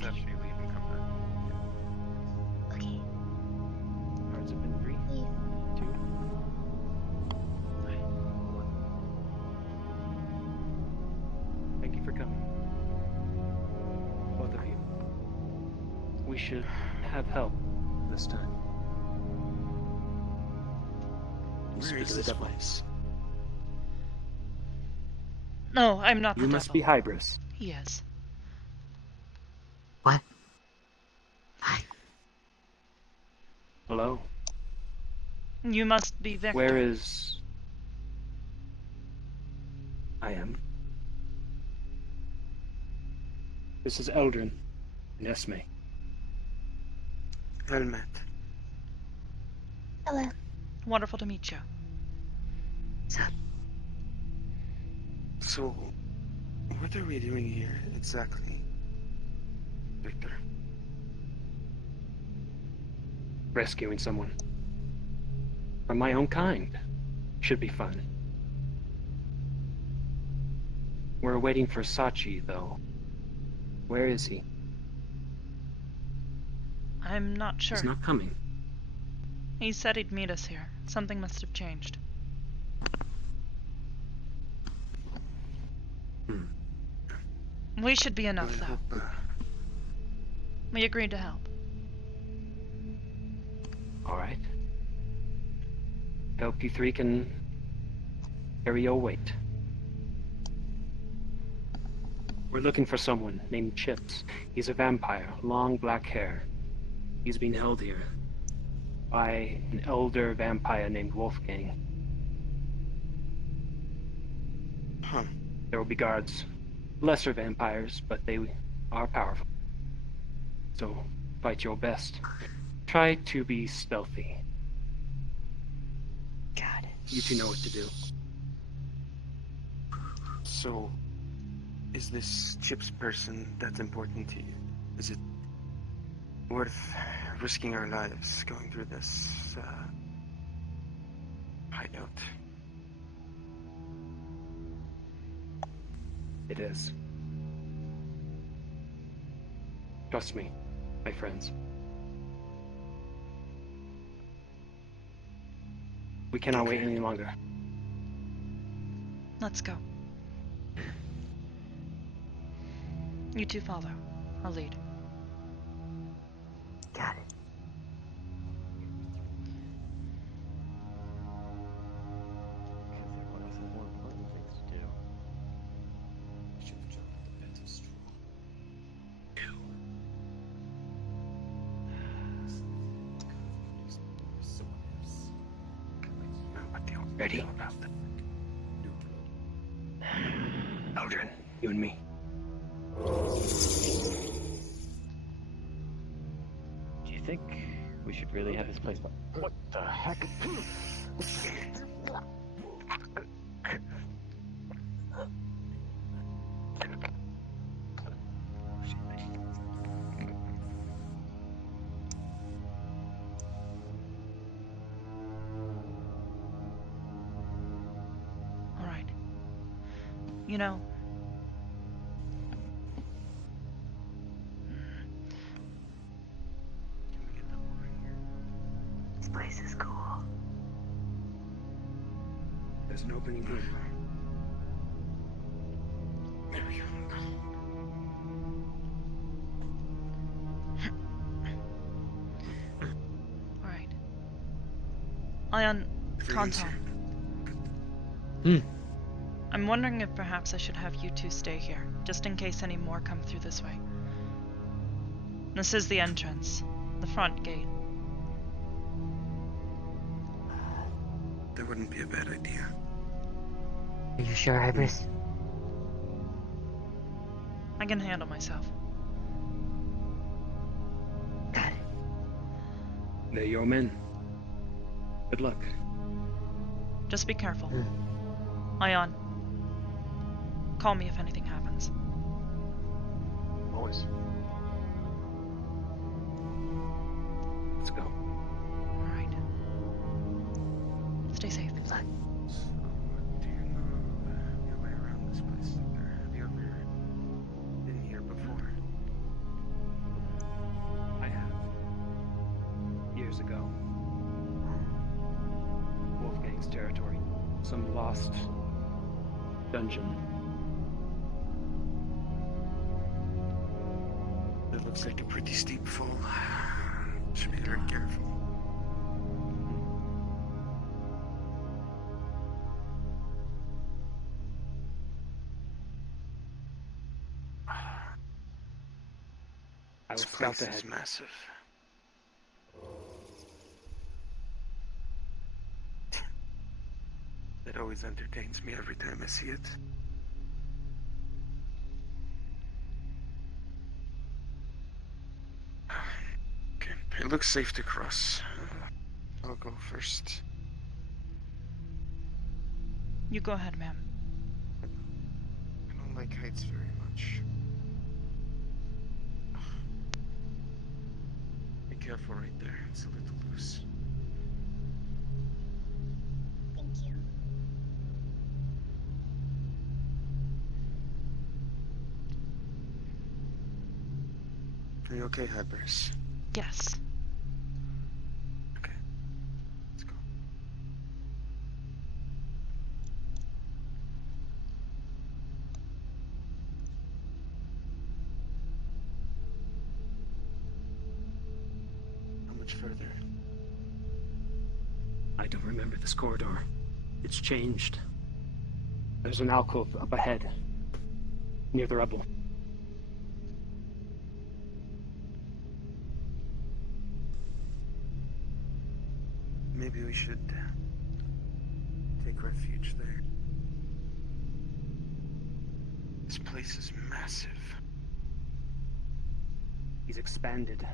Just after you leave and come back. Okay. Cards have been 3, Leave. 2, 1. Thank you for coming. Both of you. We should have help this time. You Where speak is of the this devil. place? No, I'm not the You devil. must be Hybris. He is. What? What? Hello. You must be Victor. Where is... I am. This is Eldrin and Esme. Helmet. Hello. Wonderful to meet you. What's up? So, what are we doing here exactly, Victor? Rescuing someone. From my own kind. Should be fun. We're waiting for Sachi, though. Where is he? I'm not sure. He's not coming. He said he'd meet us here. Something must have changed. We should be enough, I though. hope, We agreed to help. Alright. Hope you three can carry your weight. We're looking for someone named Chips. He's a vampire, long black hair. He's been held here by an elder vampire named Wolfgang. Huh. There will be guards. Lesser vampires, but they are powerful. So, fight your best. Try to be stealthy. Got it. You two know what to do. So, is this Chips person that important to you? Is it worth risking our lives going through this hideout? It is. Trust me, my friends. We cannot wait any longer. Let's go. You two follow. I'll lead. Got it. Because there were some more important things to do. I should have jumped the bed of straw. Someone else. What do you Ready? about that? Eldrin, you and me. Do you think we should really have this place? What the heck? All right. You know, Can we get them over here? This place is cool. There's an opening here. There we go. all right. Ion, Everyone's Kanton. here. I'm wondering if perhaps I should have you two stay here, just in case any more come through this way. This is the entrance, the front gate. That wouldn't be a bad idea. Are you sure, Hybris? I can handle myself. Got it. They're your men. Good luck. Just be careful. Ion, call me if anything happens. Always. Let's go. All right. Stay safe. So, do you know your way around this place, Victor? Have you ever been here before? years ago. Wolfgang's territory. Some lost dungeon. That looks like a pretty steep fall. Should be very careful. I will This scout place ahead. is massive. It always entertains me every time I see it. Okay, it looks safe to cross. I'll go first. You go ahead, ma'am. I don't like heights very much. Be careful right there, it's a little loose. Thank you. Are you okay, Hybris? Yes. Okay. Let's go. How much further? I don't remember this corridor. It's changed. There's an alcove up ahead, near the rubble. Maybe we should take refuge there. This place is massive. He's expanded.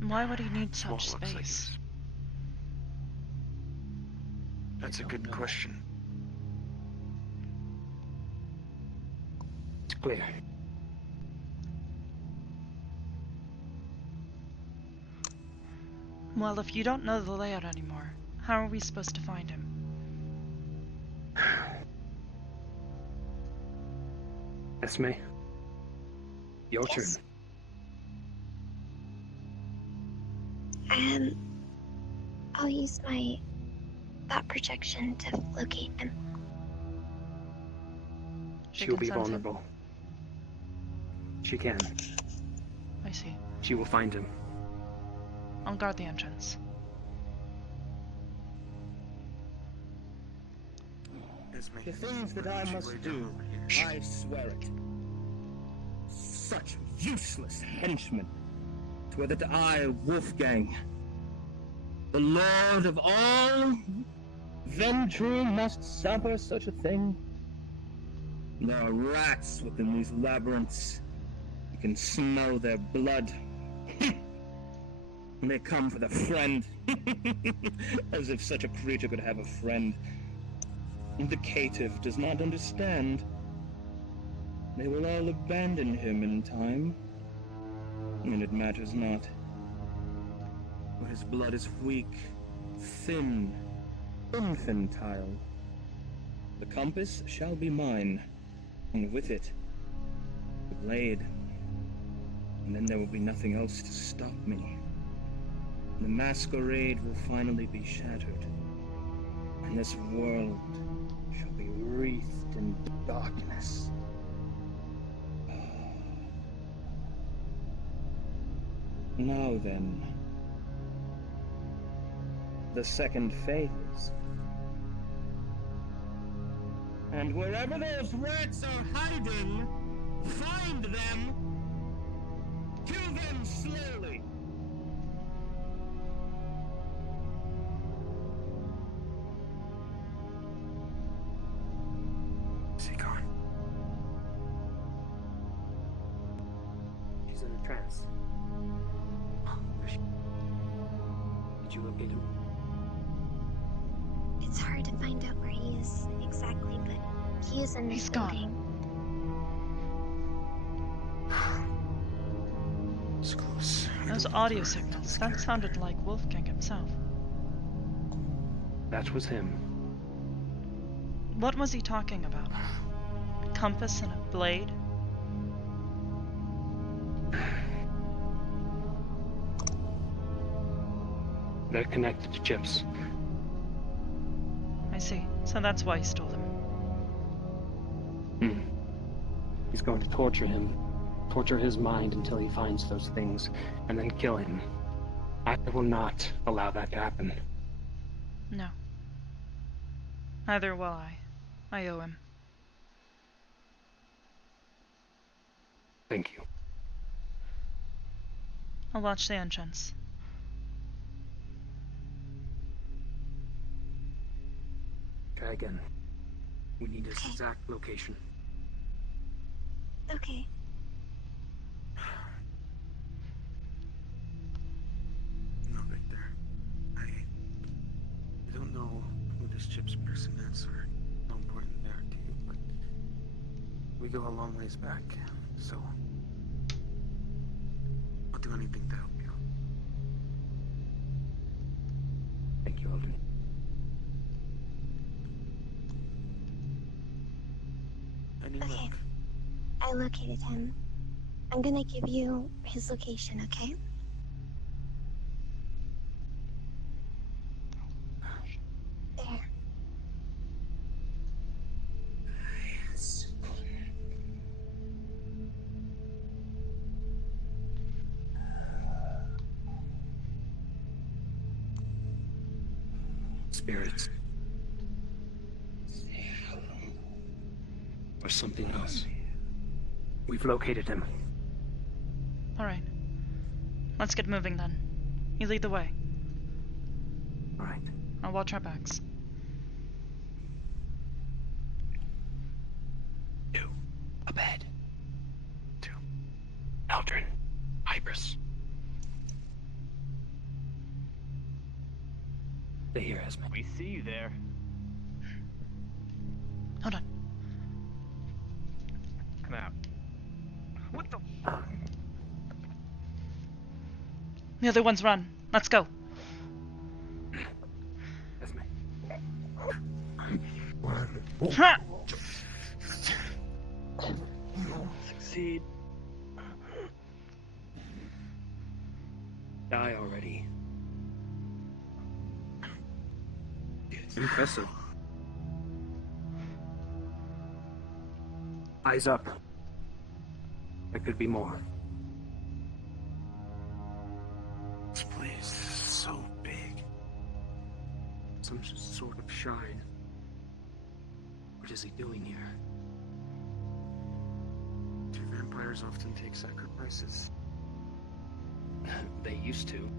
Why would he need Small such looks like space? this. That's a don't good know. question. It's clear. Well, if you don't know the layout anymore, how are we supposed to find him? Esme, your Yes. turn. I'll use my thought projection to locate him. She She'll can be sense him? vulnerable. She can. I see. She will find him. I'll guard the entrance. Esme, The things that why I don't you must lay down do, over here? I swear it. Such useless henchmen. 'Twere that I, Wolfgang, the lord of all Ventru, must suffer such a thing. There are rats within these labyrinths. You can smell their blood. And they come for the friend. As if such a creature could have a friend. And the caitiff does not understand. They will all abandon him in time. And it matters not. For his blood is weak, thin, infantile. The compass shall be mine, and with it, the blade. And then there will be nothing else to stop me. The masquerade will finally be shattered, and this world shall be wreathed in darkness. Now then, the second phase. And wherever those rats are hiding, find them, kill them slowly. Is he gone? She's in a trance. Where's she? Did you locate him? It's hard to find out where he is exactly, but he is in this He's gone. building. It's close. I Those don't audio remember signals, this that character. sounded like Wolfgang himself. That was him. What was he talking about? A compass and a blade? They're connected to chips. I see. So that's why he stole them. He's going to torture his mind until he finds those things, and then kill him. I will not allow that to happen. No. Neither will I. I owe him. Thank you. I'll watch the entrance. Try again. We need his exact location. Okay. No, Victor. I don't know who this chips person is or how important they are to you, but we go a long ways back, so I'll do anything to help you. Thank you, Alden. Any Okay. luck? I located him. I'm gonna give you his location, okay? There. Spirits. Or something else. We've located him. Alright. Let's get moving then. You lead the way. All right. I'll watch our backs. 2. Up ahead. 2. Eldrin. Hybris. They hear us, man. We see you there. Hold on. Come out. What the? The other ones run. Let's go. That's me. Ha! Succeed. Die already. Impressive. Eyes up. There could be more. This place is so big. Some sort of shrine. What is he doing here? Do vampires often take sacrifices? They used to.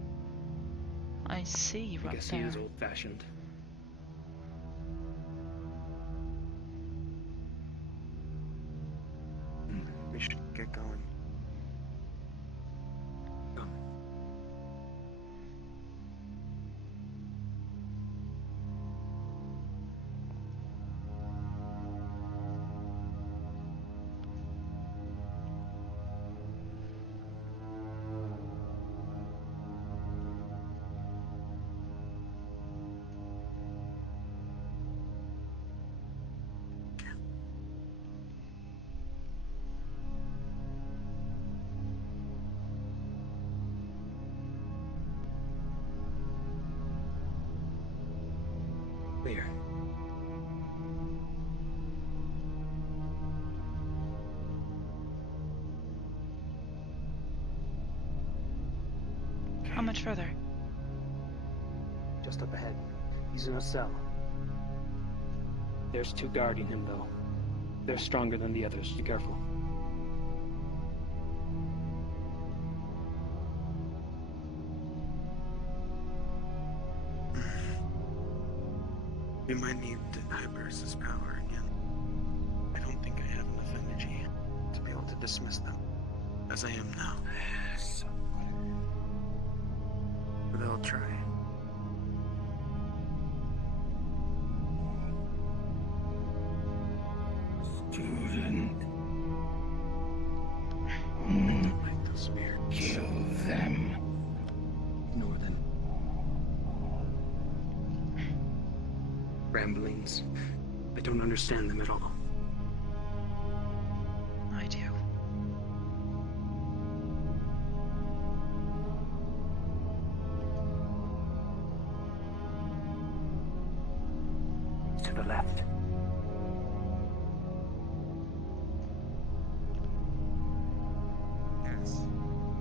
I see you I up guess he there. is old-fashioned. We should get going. Come. Clear. How much further? Just up ahead. He's in a cell. There's 2 guarding him, though. They're stronger than the others. Be careful. We might need Hybris' power again. I don't think I have enough energy to be able to dismiss them as I am now. But I'll try. Student, I don't like those spirits. kill them. Ignore them. Ramblings. I don't understand them at all. I do. to the left. Yes.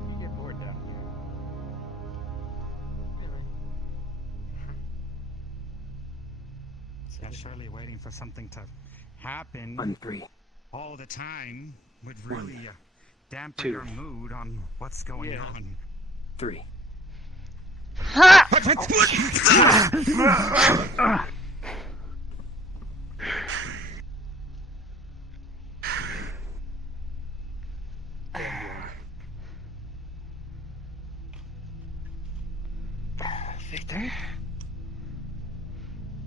You get bored down here. Yeah, surely waiting for something to happen On 3. all the time would One, really dampen two. your mood on what's going Yeah. on. 3. Ha! Victor?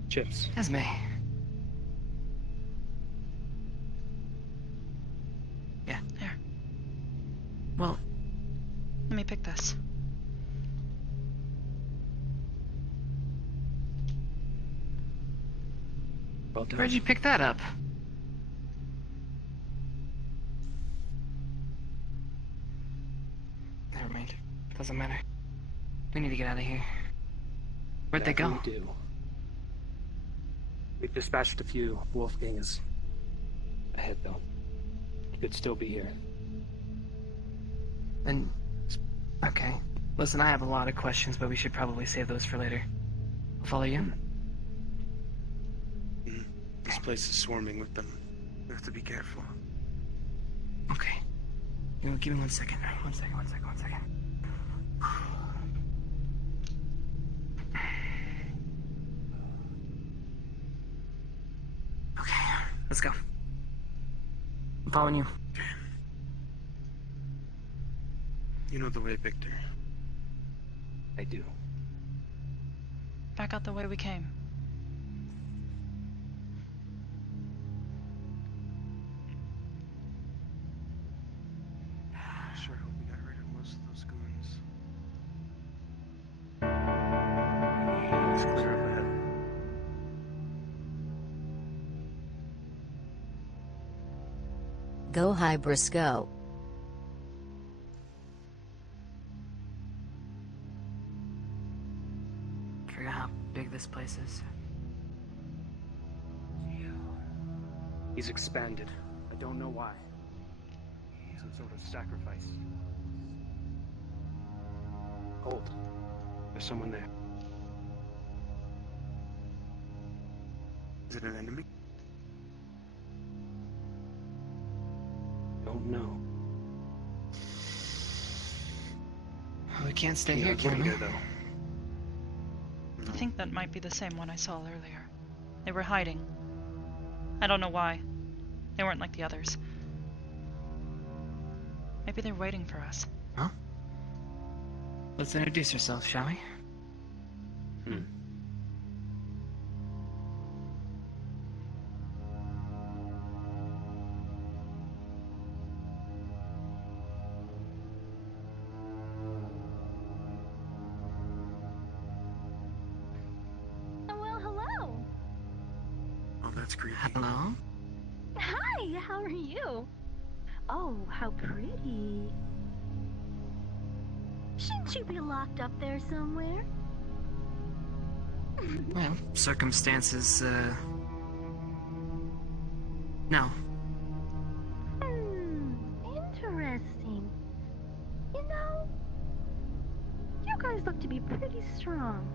Chips. Esme. Yeah. Here. Well, Let me pick this. Well done. where'd you pick that up? Never mind. Doesn't matter. We need to get out of here. Where'd they go? We do. We've dispatched a few. Wolfgang is ahead, though. He could still be here. Then, okay. Listen, I have a lot of questions, but we should probably save those for later. I'll follow you. This place is swarming with them. We have to be careful. Okay. You know, give me 1 second. 1 second, 1 second, 1 second. Okay, let's go. I'm following you. You know the way, Victor. I do. Back out the way we came. I sure hope we got rid of most of those goons. It's clear up ahead. Go Hybris go. Forget how big this place is. He's expanded. I don't know why. Some sort of sacrifice. Hold. There's someone there. Is it an enemy? Don't know. We can't stay Yeah, here, it's can we? there, though. I think that might be the same one I saw earlier. They were hiding. I don't know why. They weren't like the others. Maybe they're waiting for us. Huh? Let's introduce ourselves, shall we? Well, hello. Oh, that's creepy. Hello? Hi, how are you? Oh, how pretty. Shouldn't you be locked up there somewhere? Well, circumstances, no. Interesting. You know, you guys look to be pretty strong.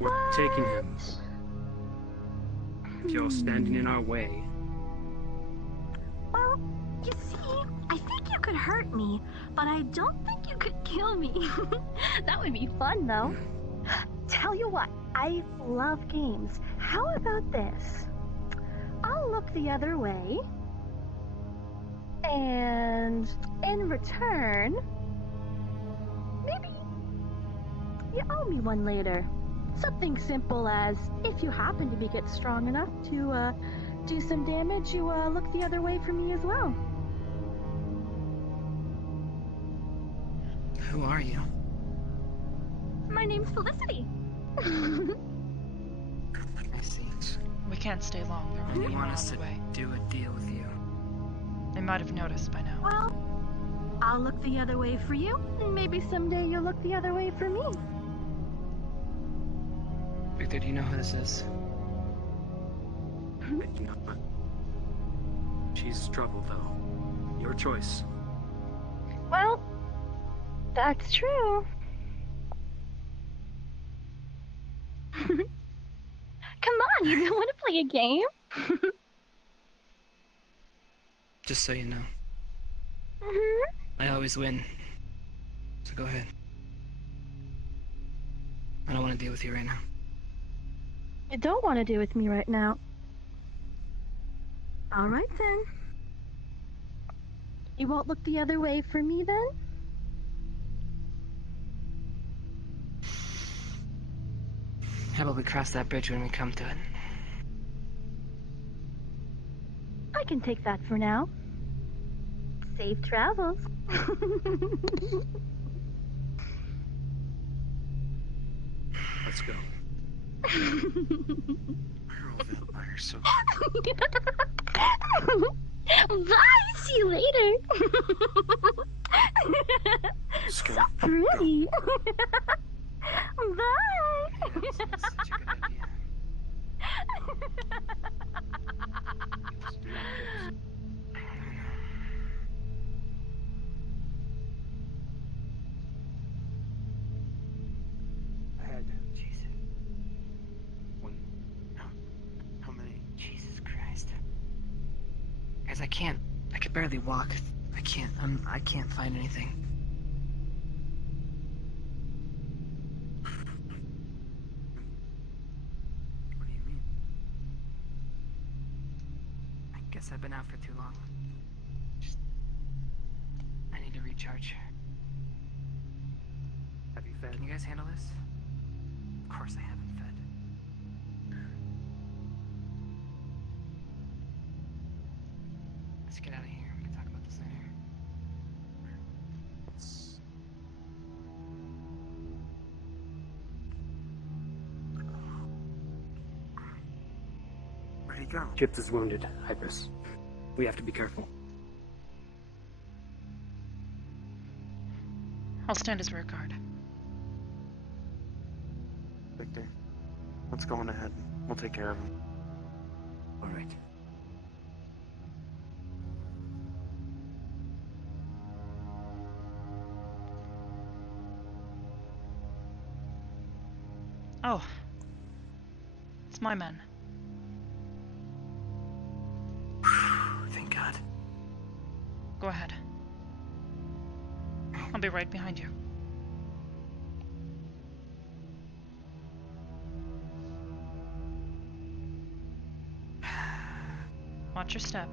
We're taking him. If you're standing in our way, Well, you see, I think you could hurt me, but I don't think you could kill me. That would be fun, though. Tell you what, I love games. How about this? I'll look the other way, and in return, maybe you owe me one later. Something simple as, if you happen to get strong enough to do some damage, you look the other way for me as well. Who are you? My name's Felicity. I see. We can't stay long. They're And really you want on us the to way. do a deal with you? They might have noticed by now. Well, I'll look the other way for you, and maybe someday you'll look the other way for me. Victor, do you know who this is? I do not. She's trouble, though. Your choice. Well, that's true. Come on, you don't want to play a game? Just so you know, Mhm. I always win. So go ahead. I don't want to deal with you right now. You don't want to deal with me right now. All right then. You won't look the other way for me then? How about we cross that bridge when we come to it? I can take that for now. Safe travels. Let's go. We're all vampires, so Bye! See you later! just So go. pretty! Bye! That's such a good idea. Ahead. Jesus. One. How many? Jesus Christ. Guys, I can barely walk. I can't find anything. What do you mean? I guess I've been out for too long. I need to recharge. Have you fed? Can you guys handle this? Of course I haven't fed. Let's get out of here. We can talk about this later. Where'd he go? Chips is wounded, Hybris. We have to be careful. I'll stand as rear guard. Victor, let's go on ahead. We'll take care of him. All right. Oh. It's my men. Thank God. Go ahead. I'll be right behind you. Watch your step.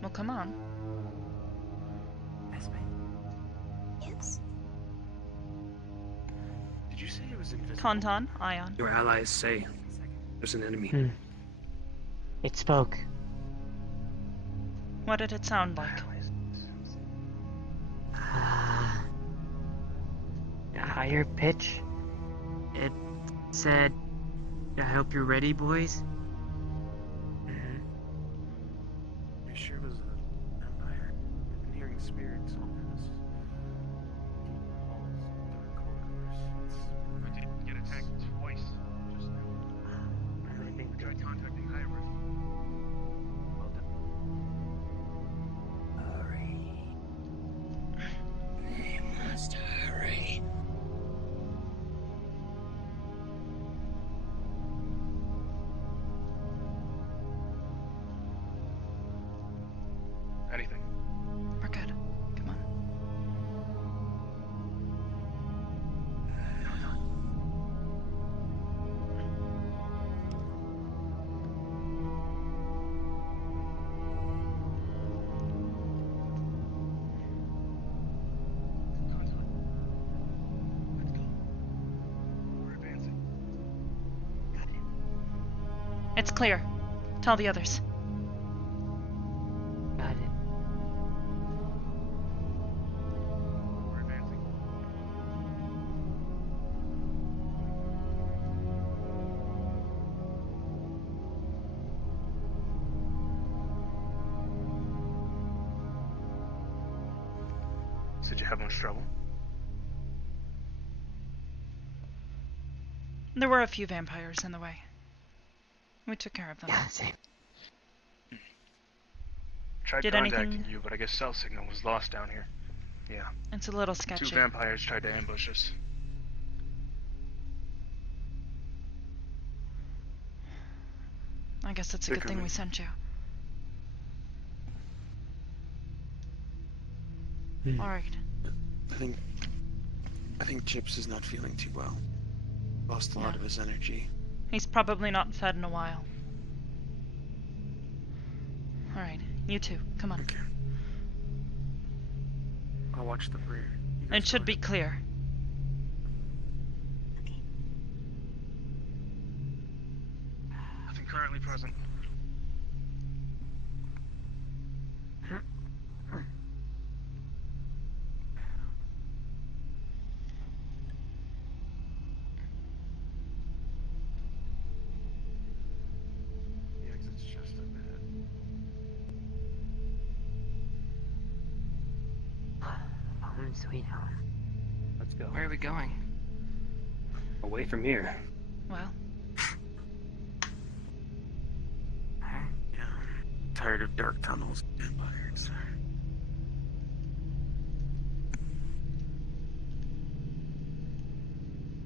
Well, come on. Yes, mate. Yes. Did you say it was invisible? Tauntaun, Ion. Your allies say there's an enemy. It spoke. What did it sound like? A higher pitch. It said, I hope you're ready, boys. You sure it was a vampire? I've been hearing spirits all this. Deep halls, dark corridors. We did get attacked twice just now. I think We tried contacting Hybris. Well done. Hurry. We must hurry. Anything. We're good. Come on. Let's go. We're advancing. It's clear. Tell the others. Got it. We're advancing. Did you have much trouble? There were a few vampires in the way. We took care of them. Yeah, same. Tried Did contacting anything- you, but I guess cell signal was lost down here. Yeah. It's a little 2 sketchy. vampires tried to ambush us. I guess it's a They're good thing we coming. sent you. Alright. I think Chips is not feeling too well. Lost a lot Yeah. of his energy. He's probably not fed in a while. Alright, you two, come on. Okay. I'll watch the rear. You guys It should go be ahead. clear. Nothing currently present. The exit's just a bit. Home sweet home. Let's go. Where are we going? Away from here. Well, Yeah. Tired of dark tunnels and vampires.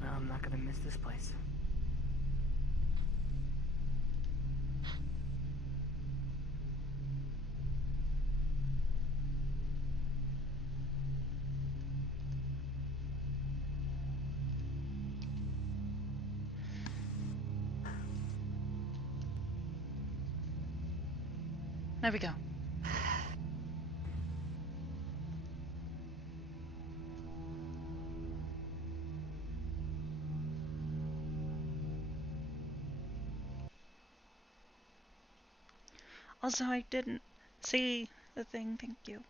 Well, I'm not gonna miss this place. there we go. Also, I didn't see the thing, thank you.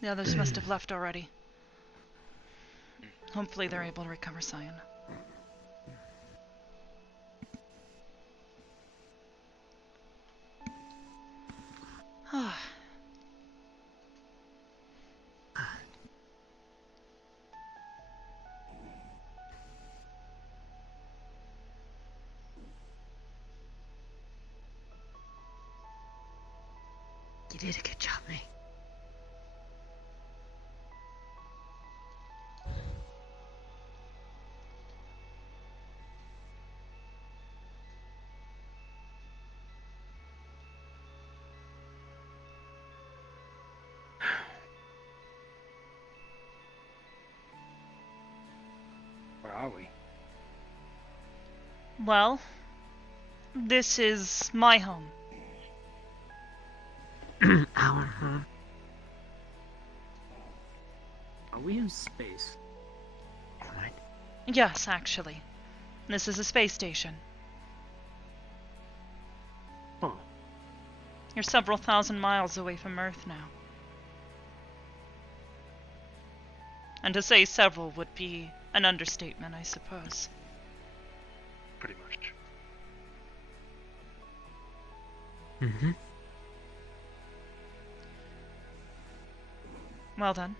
The others must have left already. Hopefully they're able to recover Cyan. You did a good job, mate. Where are we? Well, this is my home. Our home. Are we in space? What? Yes, actually. This is a space station. Huh. You're several thousand miles away from Earth now. And to say several would be an understatement, I suppose. Pretty much. Mm-hmm. Well done.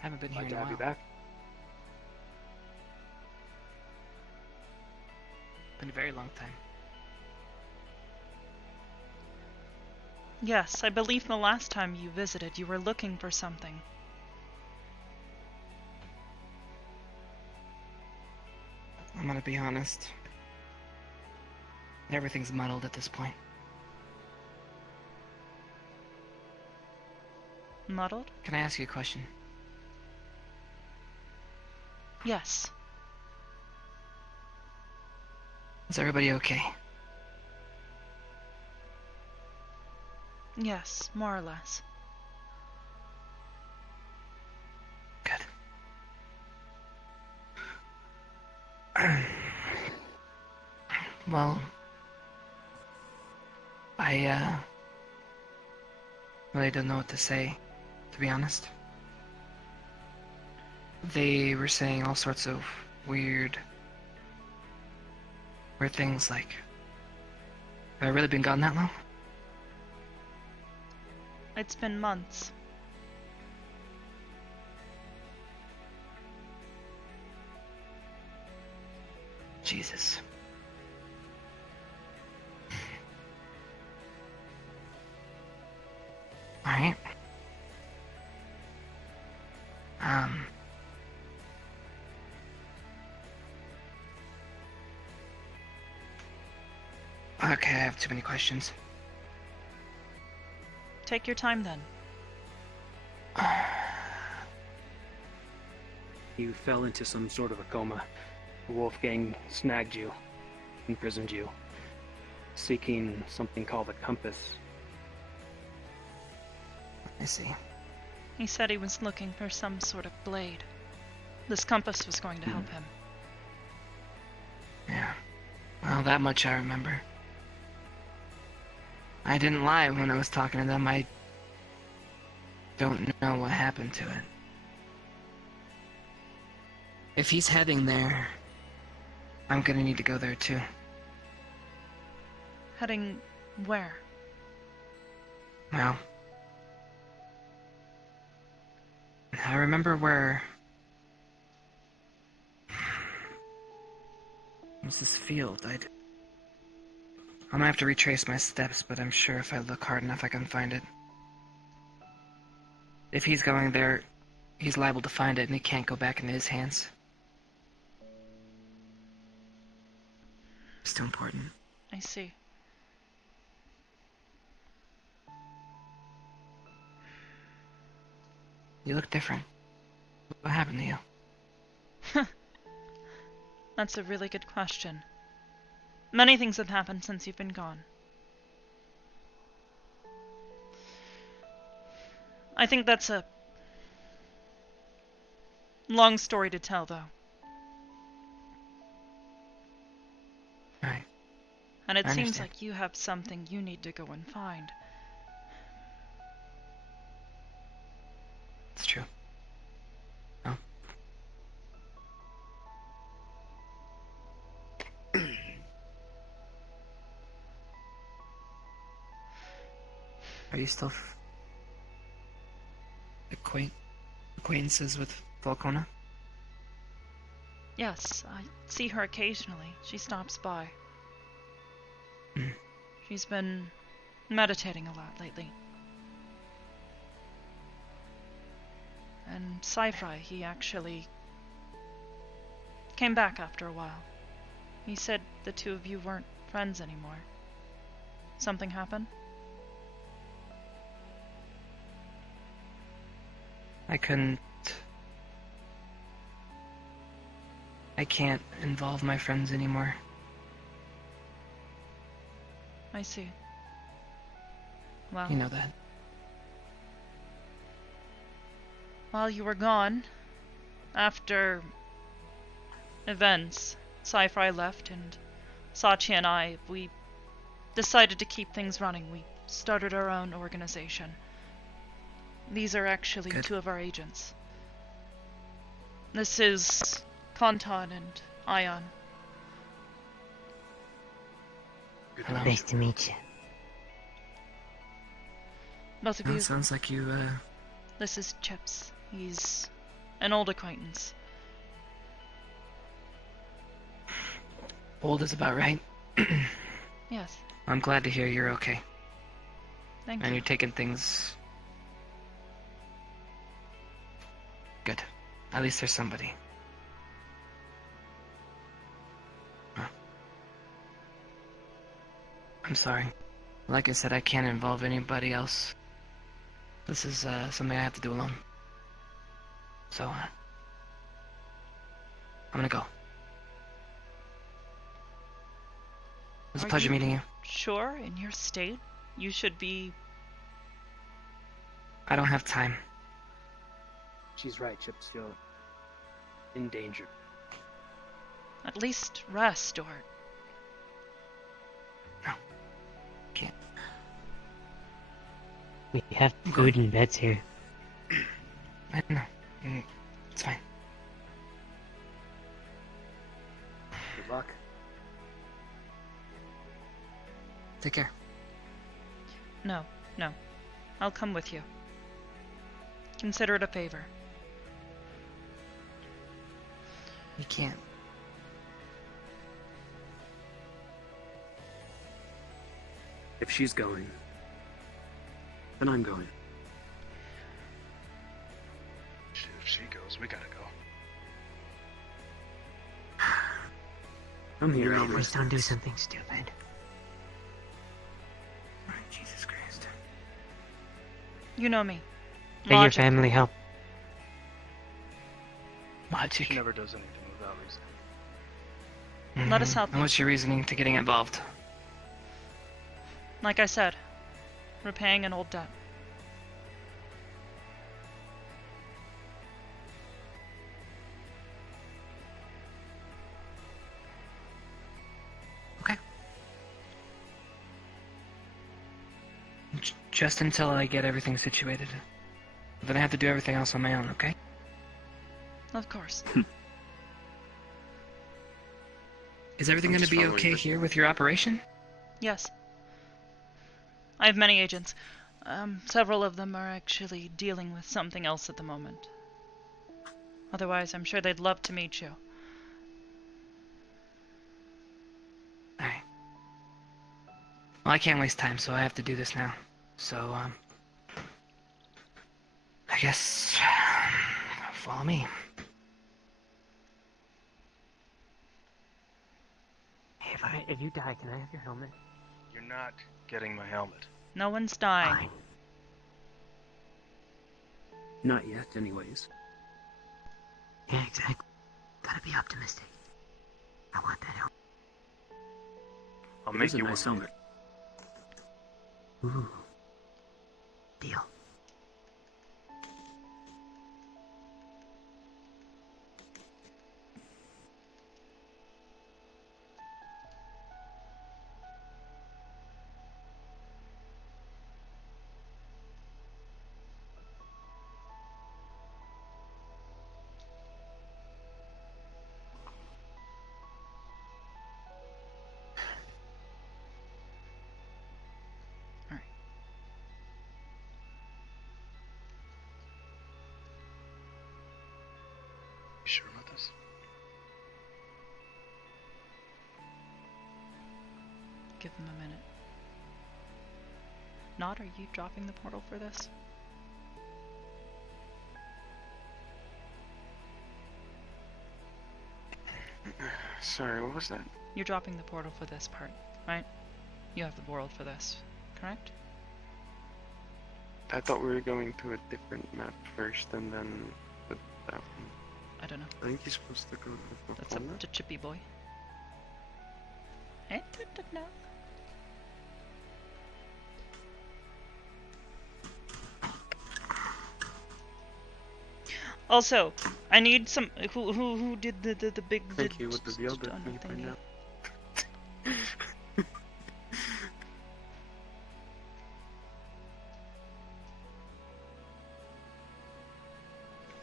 Haven't been here Glad in to a have you while. back. Been a very long time. Yes, I believe the last time you visited, you were looking for something. I'm gonna be honest. Everything's muddled at this point. Muddled? Can I ask you a question? Yes. Is everybody okay? Yes, more or less. Good. Well, I really don't know what to say, to be honest. They were saying all sorts of weird things like, have I really been gone that long? It's been months. Jesus. Alright. Okay, I have too many questions. Take your time then. You fell into some sort of a coma. Wolfgang snagged you, imprisoned you, seeking something called a compass. I see. He said he was looking for some sort of blade. This compass was going to help him. Yeah. Well, that much I remember. I didn't lie when I was talking to them. I don't know what happened to it. If he's heading there, I'm gonna need to go there too. Heading where? Well, I remember where... What's this field? I'm gonna have to retrace my steps, but I'm sure if I look hard enough I can find it. If he's going there, he's liable to find it and it can't go back into his hands. It's too important. I see. You look different. What happened to you? That's a really good question. Many things have happened since you've been gone. I think that's a long story to tell, though. Right. And it I seems understand. like you have something you need to go and find. It's true. Oh. Are you still acquaintances with Falcona? Yes, I see her occasionally. She stops by. Hmm. She's been meditating a lot lately. And Sci-Fi, he actually came back after a while. He said the two of you weren't friends anymore. Something happened? I can't involve my friends anymore. I see. Well, You know that. while you were gone, after events, Sci-Fi left and Sachi and I, we decided to keep things running. We started our own organization. These are actually Good. two of our agents. This is Kontan and Ion. Hello. Nice to meet you. Both of Well, you. it sounds like you, This is Chips. He's an old acquaintance. old is about right. Yes, I'm glad to hear you're okay. thank And you. you're taking things... Good. At least there's somebody. Huh. I'm sorry. Like I said, I can't involve anybody else. This is something I have to do alone. So, I'm gonna go. It was a Are pleasure you meeting you. Sure, in your state, you should be. I don't have time. She's right, Chips. You're in danger. At least rest, or. Can't. We have food and beds here. I know. It's fine. Good luck. Take care. No. I'll come with you. Consider it a favor. You can't. If she's going, then I'm going. If she goes, we gotta go. I'm here. Please don't do something stupid. Jesus Christ. You know me. Get your Logic. family help. Logic. She never does anything without reason. Let us help And you. what's your reasoning to getting involved? Like I said, repaying an old debt. Okay. Just until I get everything situated. Then I have to do everything else on my own, okay? Of course. Is everything I'm going to just be following okay the- here with your operation? Yes. I have many agents. Several of them are actually dealing with something else at the moment. Otherwise, I'm sure they'd love to meet you. Alright. Well, I can't waste time, so I have to do this now. So, I guess... follow me. Hey, if you die, can I have your helmet? You're not getting my helmet. No one's dying. Fine. Not yet, anyways. Yeah, exactly. Gotta be optimistic. I want that helmet. I'll It make is a you nice one. helmet. Ooh. Deal. You sure about this? Give them a minute. Nod, are you dropping the portal for this? Sorry, what was that? You're dropping the portal for this part, right? You have the world for this, correct? I thought we were going to a different map first and then with that one. I don't know. I think you're supposed to go to the That's corner. up to Chippy Boy. I don't know. Also, I need some. Who did the big? I think he would reveal that donut to me by thingy? now.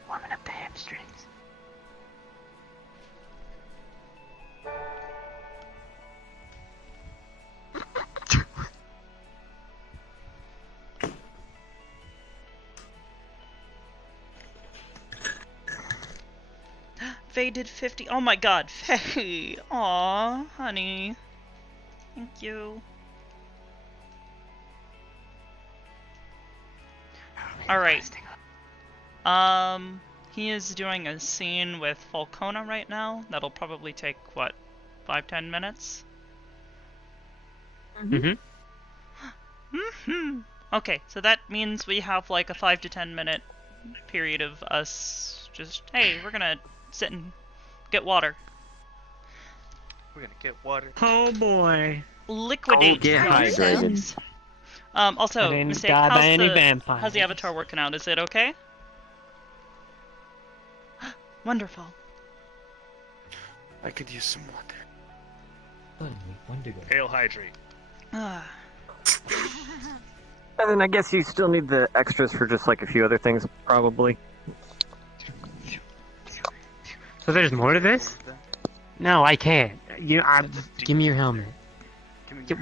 Warming up the hamstrings. Faye did 50. Oh my god, Faye! Aw, honey. Thank you. Alright. He is doing a scene with Falcona right now. That'll probably take, what, 5-10 minutes? Mm-hmm. Okay, so that means we have like a 5 to 10 minute period of us just, hey, we're gonna sit and Get water. We're gonna get water. Oh boy. Liquidate get themselves. Also, I didn't Mistake, die by how's any the vampires. avatar working out? Is it okay? Wonderful. I could use some water. Hail hydrate. Ah. And then I guess you still need the extras for just like a few other things, probably. So there's more to this? No, I can't. Give me your helmet.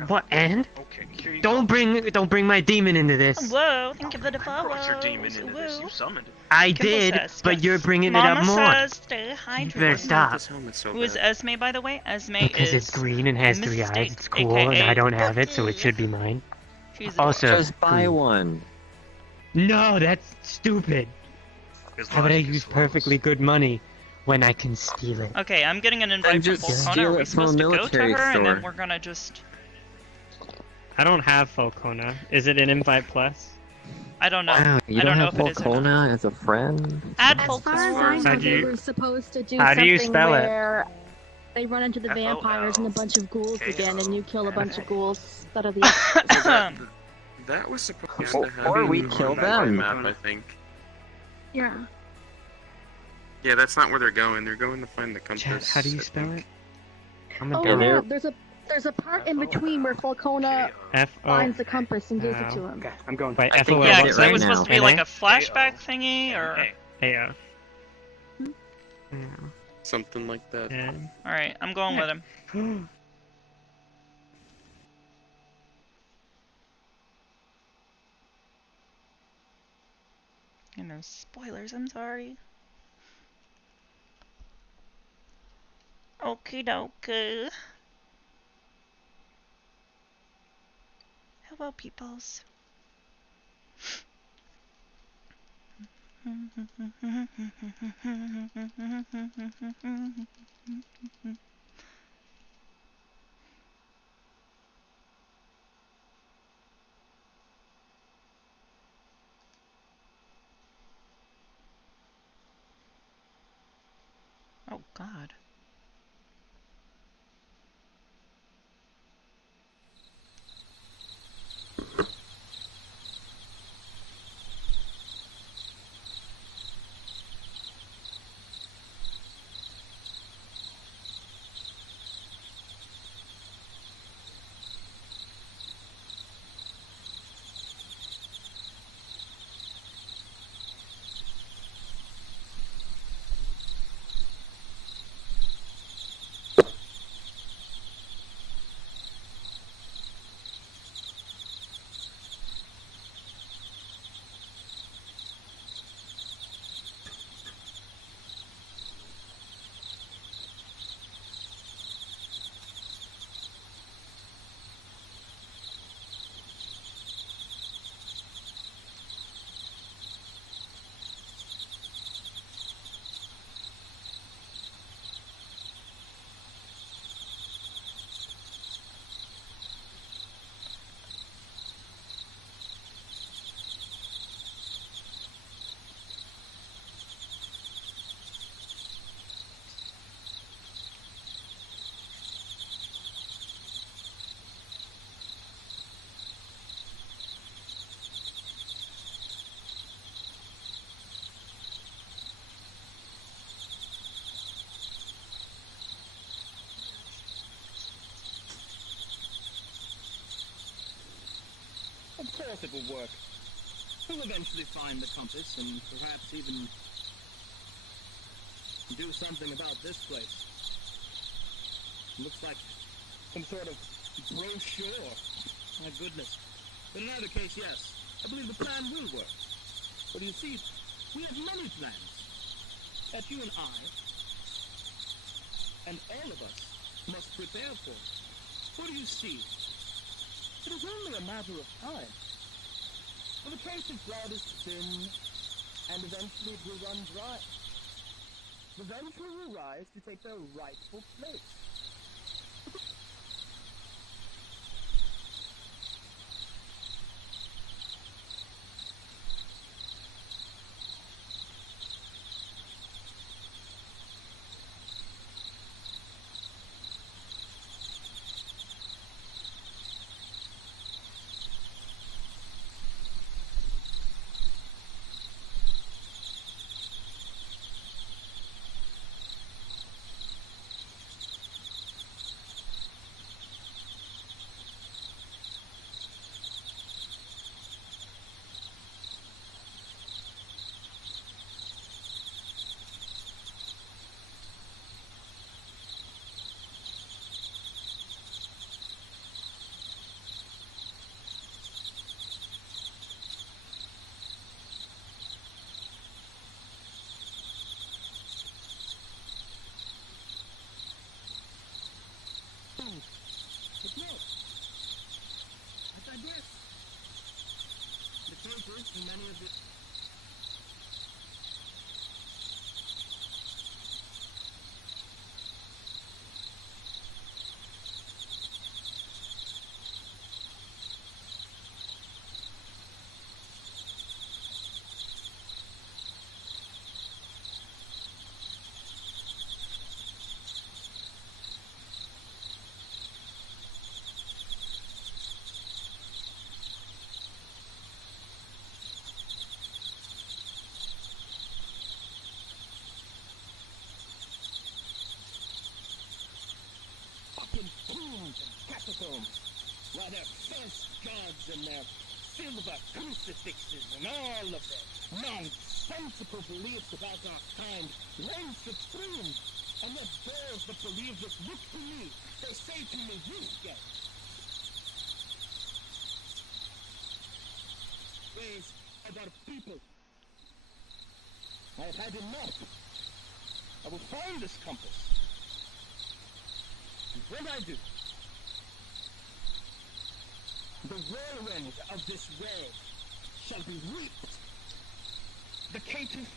What? And? Okay, here you Don't go. bring my demon into this. Whoa, thank you for the You follow. brought your demon into this. You summoned it. I Kimble did, says, but you're bringing Mama it up more. says stay You hydrated. better stop. This helmet's so Who is bad. Esme, by the way? Esme Because is it's green and has 3 eyes. Mistake, It's cool, and aka I don't have it, so it should be mine. She's Also, Just buy green. one. No, that's stupid. As How long would I as you use slows. perfectly good money when I can steal it? Okay, I'm getting an invite And from just Volcona. steal Are we it from a supposed to go to military her, and then store. we're gonna just... I don't have Volcona. Is it an invite plus? I don't know. Wow, you I don't know have if it is or not. Volcona as a friend? Add As far Volcona. as I How know, do they you- were supposed to do how do you something spell it? where they run into the vampires and a bunch of ghouls again, and you kill a bunch of ghouls that are the extras. So that was supposed to happen Or we on kill the them. map, I think. Yeah. Yeah, that's not where they're going. They're going to find the Chat, compass. how do you spell it? I'm a Oh And yeah, they're- there's a part in between where Falcona F-O... finds the compass and gives it to him. Okay, I'm going. Wait, I think F-O-L... Yeah, that's because it it right was supposed now. to be like a flashback thingy, or... Hey, A-O. Something like that. And... Alright, I'm going with him. You know, spoilers, I'm sorry. Okie dokie. Hello, peoples. Oh, God. Of course it will work. We'll eventually find the compass and perhaps even do something about this place. Looks like some sort of brochure. My goodness. But in either case, yes, I believe the plan will work. But you see, we have many plans that you and I, and all of us, must prepare for. What do you see? It is only a matter of time. For the trace of blood is thin, and eventually it will run dry. The venture will rise to take their rightful place. wrong. But no. I digress. The truth is, in many of the... fucking tombs and catacombs, while their false gods and their silver crucifixes and all of their nonsensical beliefs about our kind reign supreme, and yet those that believe this look to me, they say to me, Wolfgang, ways of our people. I have had enough. I will find this compass. And when I do, the whirlwind of this world shall be reaped. The caitiff,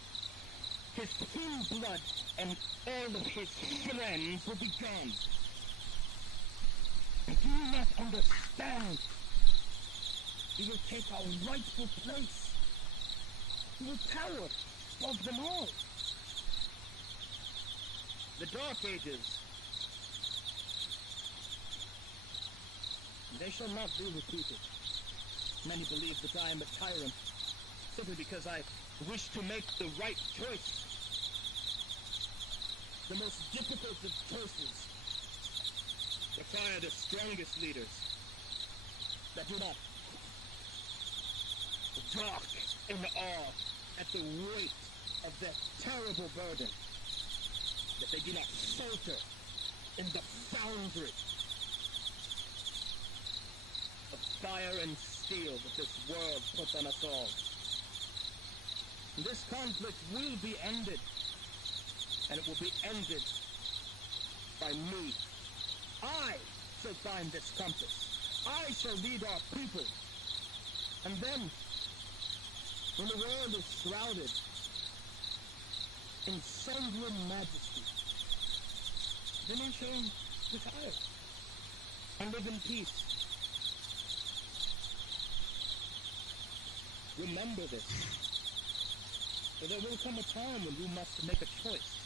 his thin blood, and all of his friends will be gone. I do not understand. He will take our rightful place. He will tower above them all. The Dark Ages, they shall not be repeated. Many believe that I am a tyrant, simply because I wish to make the right choice. The most difficult of choices require the strongest leaders that do not talk in awe at the weight of that terrible burden, that they do not falter in the foundry of fire and steel that this world puts on us all. This conflict will be ended, and it will be ended by me. I shall find this compass. I shall lead our people. And then, when the world is shrouded in sanguine majesty, then we shall retire and live in peace. Remember this, for there will come a time when you must make a choice.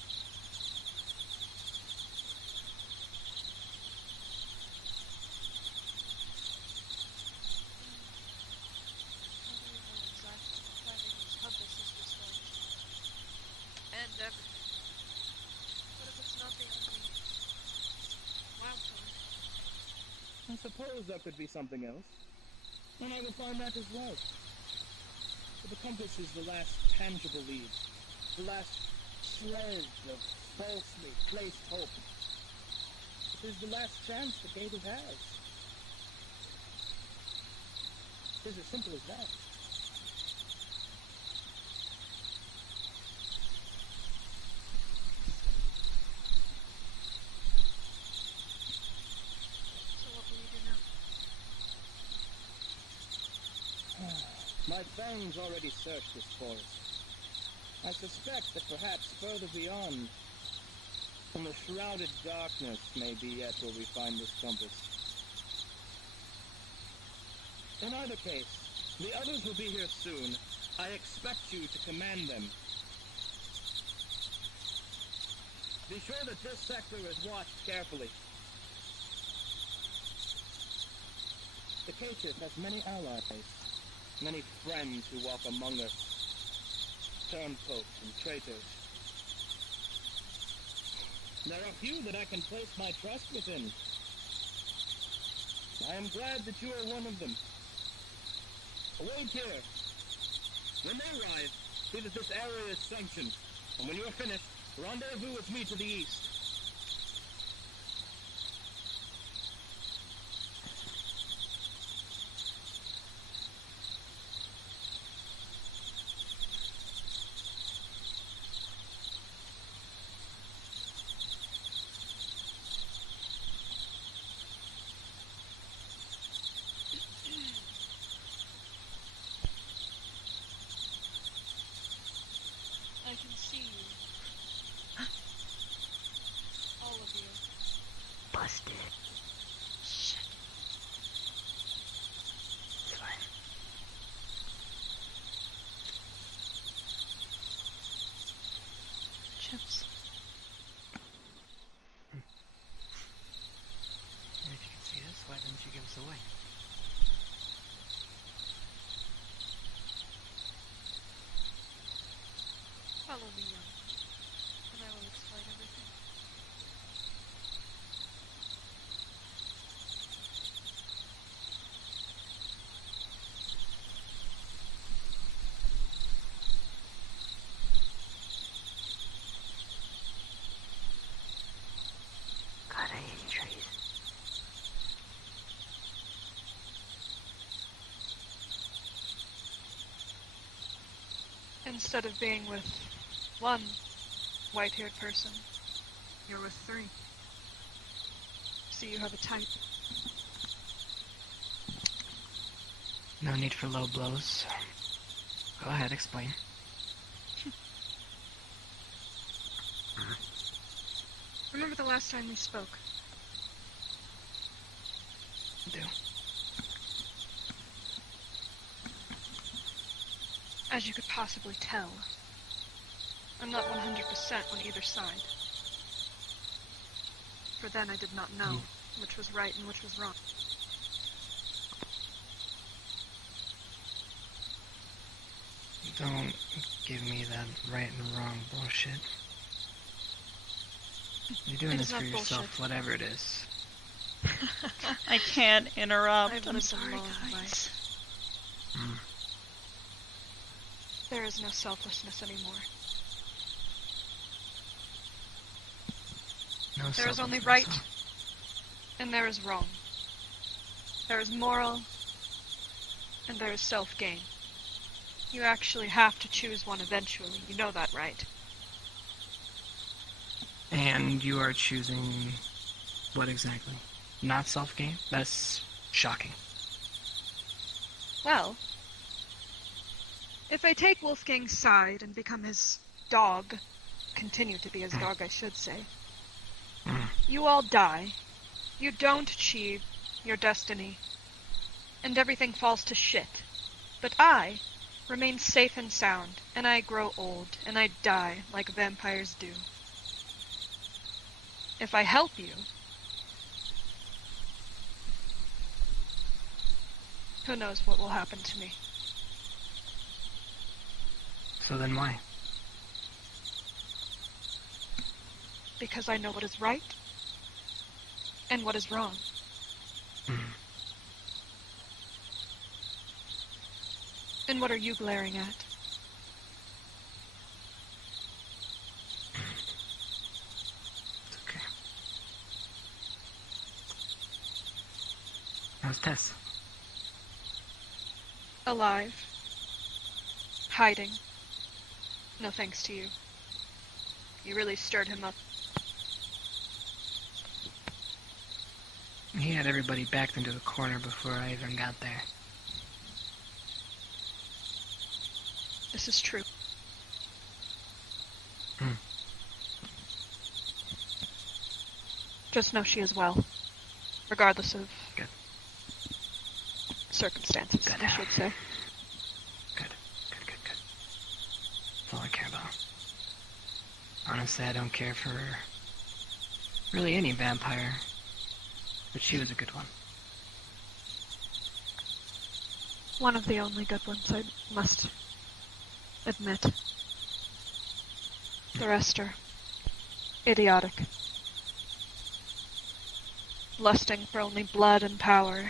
And everything. What if it's not the only milestone? I suppose there could be something else, and I will find that as well. But the compass is the last tangible lead, the last shred of falsely placed hope. It is the last chance the Gator has. It is as simple as that. My fangs already searched this forest. I suspect that perhaps further beyond, in the shrouded darkness, may be yet where we find this compass. In either case, the others will be here soon. I expect you to command them. Be sure that this sector is watched carefully. The caitiff has many allies. Many friends who walk among us, turncoats and traitors. There are few that I can place my trust within. I am glad that you are one of them. Await here. When they arrive, see that this area is sanctioned, and when you are finished, rendezvous with me to the east. Follow me, young one, and I will explain everything. God, I hate trees. Instead of being with one white-haired person, you're with 3. So you have a type. No need for low blows. Go ahead, explain. Remember the last time we spoke? Do. As you could possibly tell, I'm not 100% on either side. For then I did not know which was right and which was wrong. Don't give me that right and wrong bullshit. You're doing It this is for not yourself, bullshit. whatever it is. I can't interrupt. I've I'm lived sorry, a long guys. life. There is no selflessness anymore. No There is only selflessness, right, huh? and there is wrong. There is moral, and there is self-gain. You actually have to choose one eventually. You know that, right? And you are choosing what exactly? Not self-gain? That's shocking. Well, if I take Wolfgang's side and become his dog, continue to be his dog, I should say, you all die. You don't achieve your destiny, and everything falls to shit. But I remain safe and sound, and I grow old, and I die like vampires do. If I help you, who knows what will happen to me? So then why? Because I know what is right and what is wrong. And what are you glaring at? It's okay. How's Tess? Alive. Hiding. No thanks to you. You really stirred him up. He had everybody backed into a corner before I even got there. This is true. Just know she is well. Regardless of Good. circumstances, Good. I should say. Good. That's all I care about. Honestly, I don't care for really any vampire, but she was a good one. One of the only good ones, I must admit. The rest are idiotic. Lusting for only blood and power,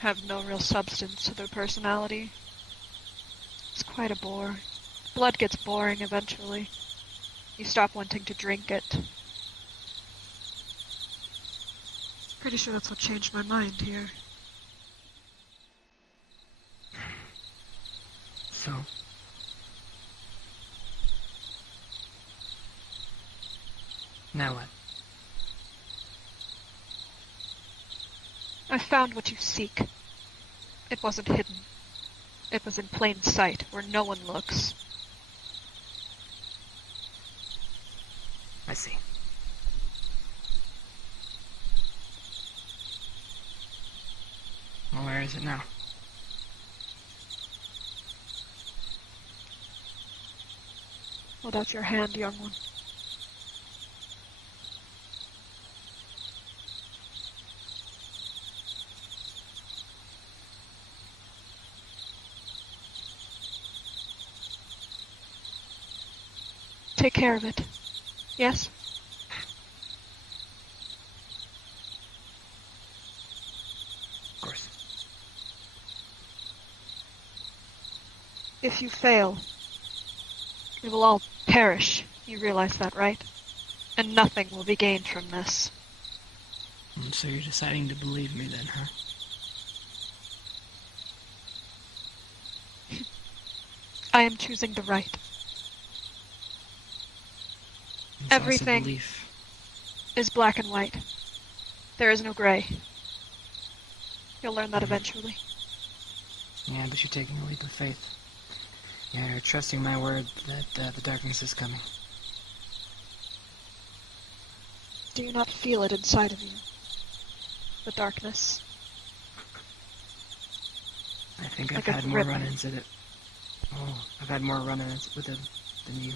have no real substance to their personality. It's quite a bore. Blood gets boring eventually. You stop wanting to drink it. Pretty sure that's what changed my mind here. So? Now what? I found what you seek. It wasn't hidden. It was in plain sight, where no one looks. I see. Well, where is it now? Hold out your hand, young one. take care of it. Yes? Of course. If you fail, we will all perish. You realize that, right? And nothing will be gained from this. So you're deciding to believe me then, huh? I am choosing the right. It's also Everything belief. is black and white. There is no gray. You'll learn that eventually. Yeah, but you're taking a leap of faith. Yeah, you're trusting my word that the darkness is coming. Do you not feel it inside of you? The darkness? I think Like I've a had more grip. run-ins at it. Oh, I've had more run-ins with it than you.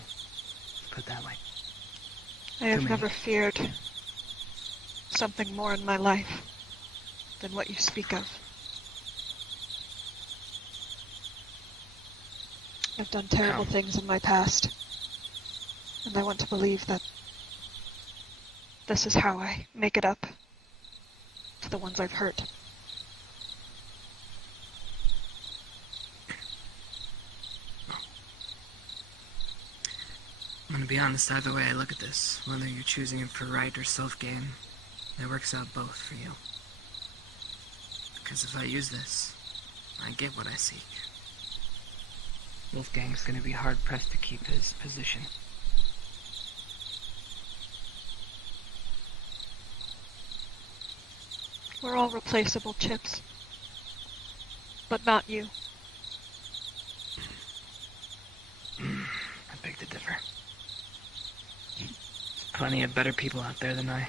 Put it that way. I have Too many. never feared something more in my life than what you speak of. I've done terrible How? things in my past, and I want to believe that this is how I make it up to the ones I've hurt. I'm gonna be honest, either way I look at this, whether you're choosing it for right or self-gain, it works out both for you. Because if I use this, I get what I seek. Wolfgang's gonna be hard-pressed to keep his position. We're all replaceable, Chips. But not you. I beg to differ. There's plenty of better people out there than I.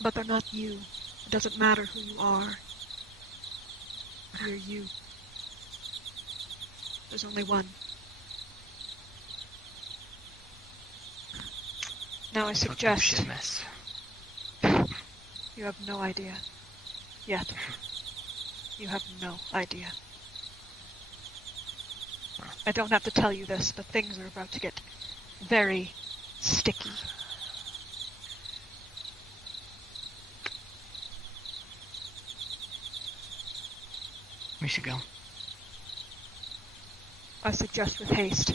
But they're not you. It doesn't matter who you are. You're you. There's only one. Now I Fucked up suggest shit mess. you have no idea. Yet. You have no idea. I don't have to tell you this, but things are about to get very sticky. We should go. I suggest with haste.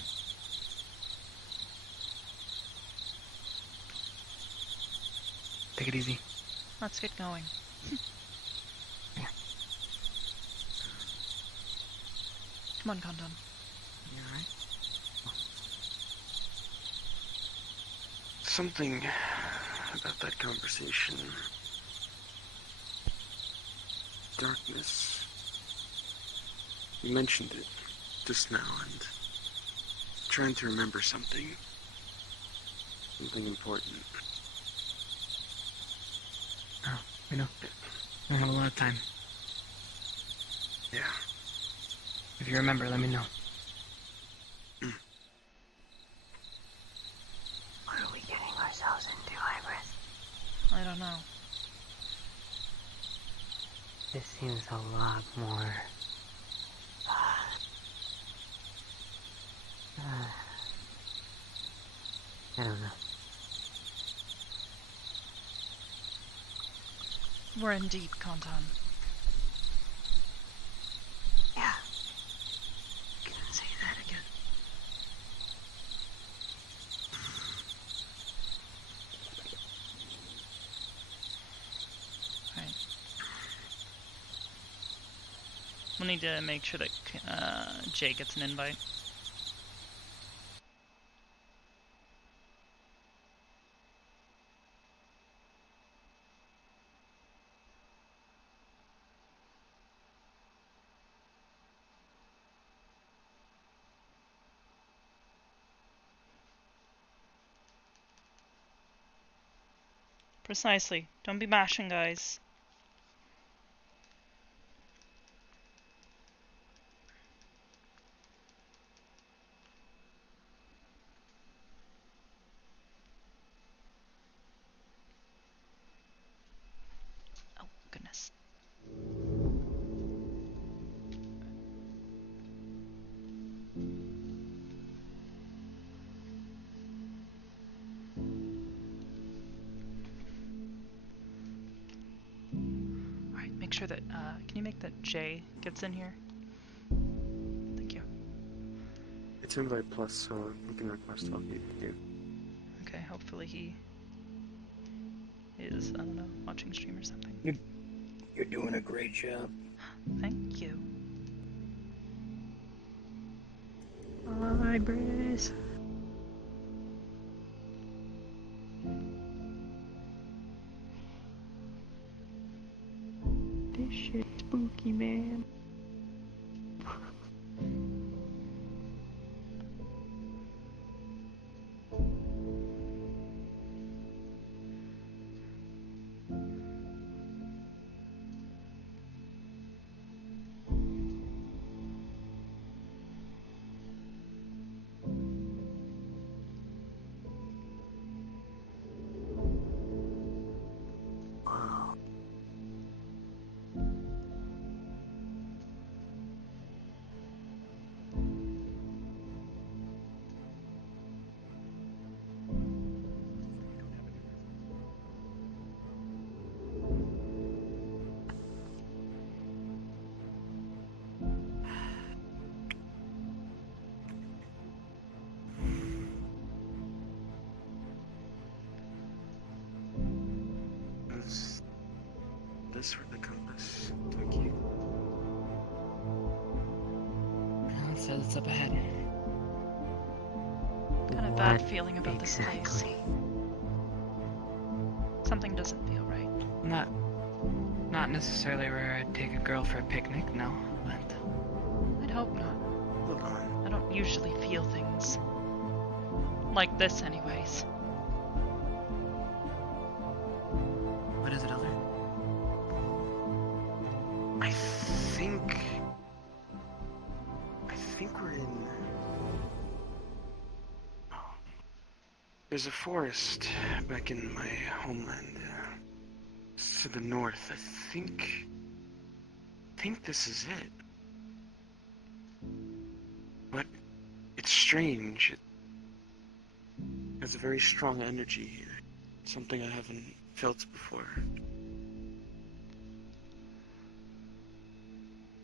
Take it easy. Let's get going. Yeah. Come on, Condon. You alright? Something about that conversation. Darkness. You mentioned it just now, and trying to remember something. Something important. Oh, we know. We don't have a lot of time. Yeah. If you remember, let me know. What are we getting ourselves into, Hybris? I don't know. This seems a lot more... I don't know. We're in deep, Condon. Yeah. You can say that again. Right. We'll need to make sure that Jay gets an invite. Precisely. Don't be mashing, guys. Oh, goodness. sure that, can you make that Jay gets in here? Thank you. It's invite plus, so you can request all you do. Okay, hopefully he is, I don't know, watching stream or something. You're doing a great job. Thank you. Hybris. This shit spooky, man. Is this where the compass took you? Well, it says it's up ahead. Kind of bad feeling about this place. Something doesn't feel right. Not necessarily where I'd take a girl for a picnic, no, but I'd hope not. Hold on. I don't usually feel things like this anyways. what is it, Elder? I think we're in... There's a forest back in my homeland. To the north. I think this is it. But it's strange. It has a very strong energy here. Something I haven't felt before.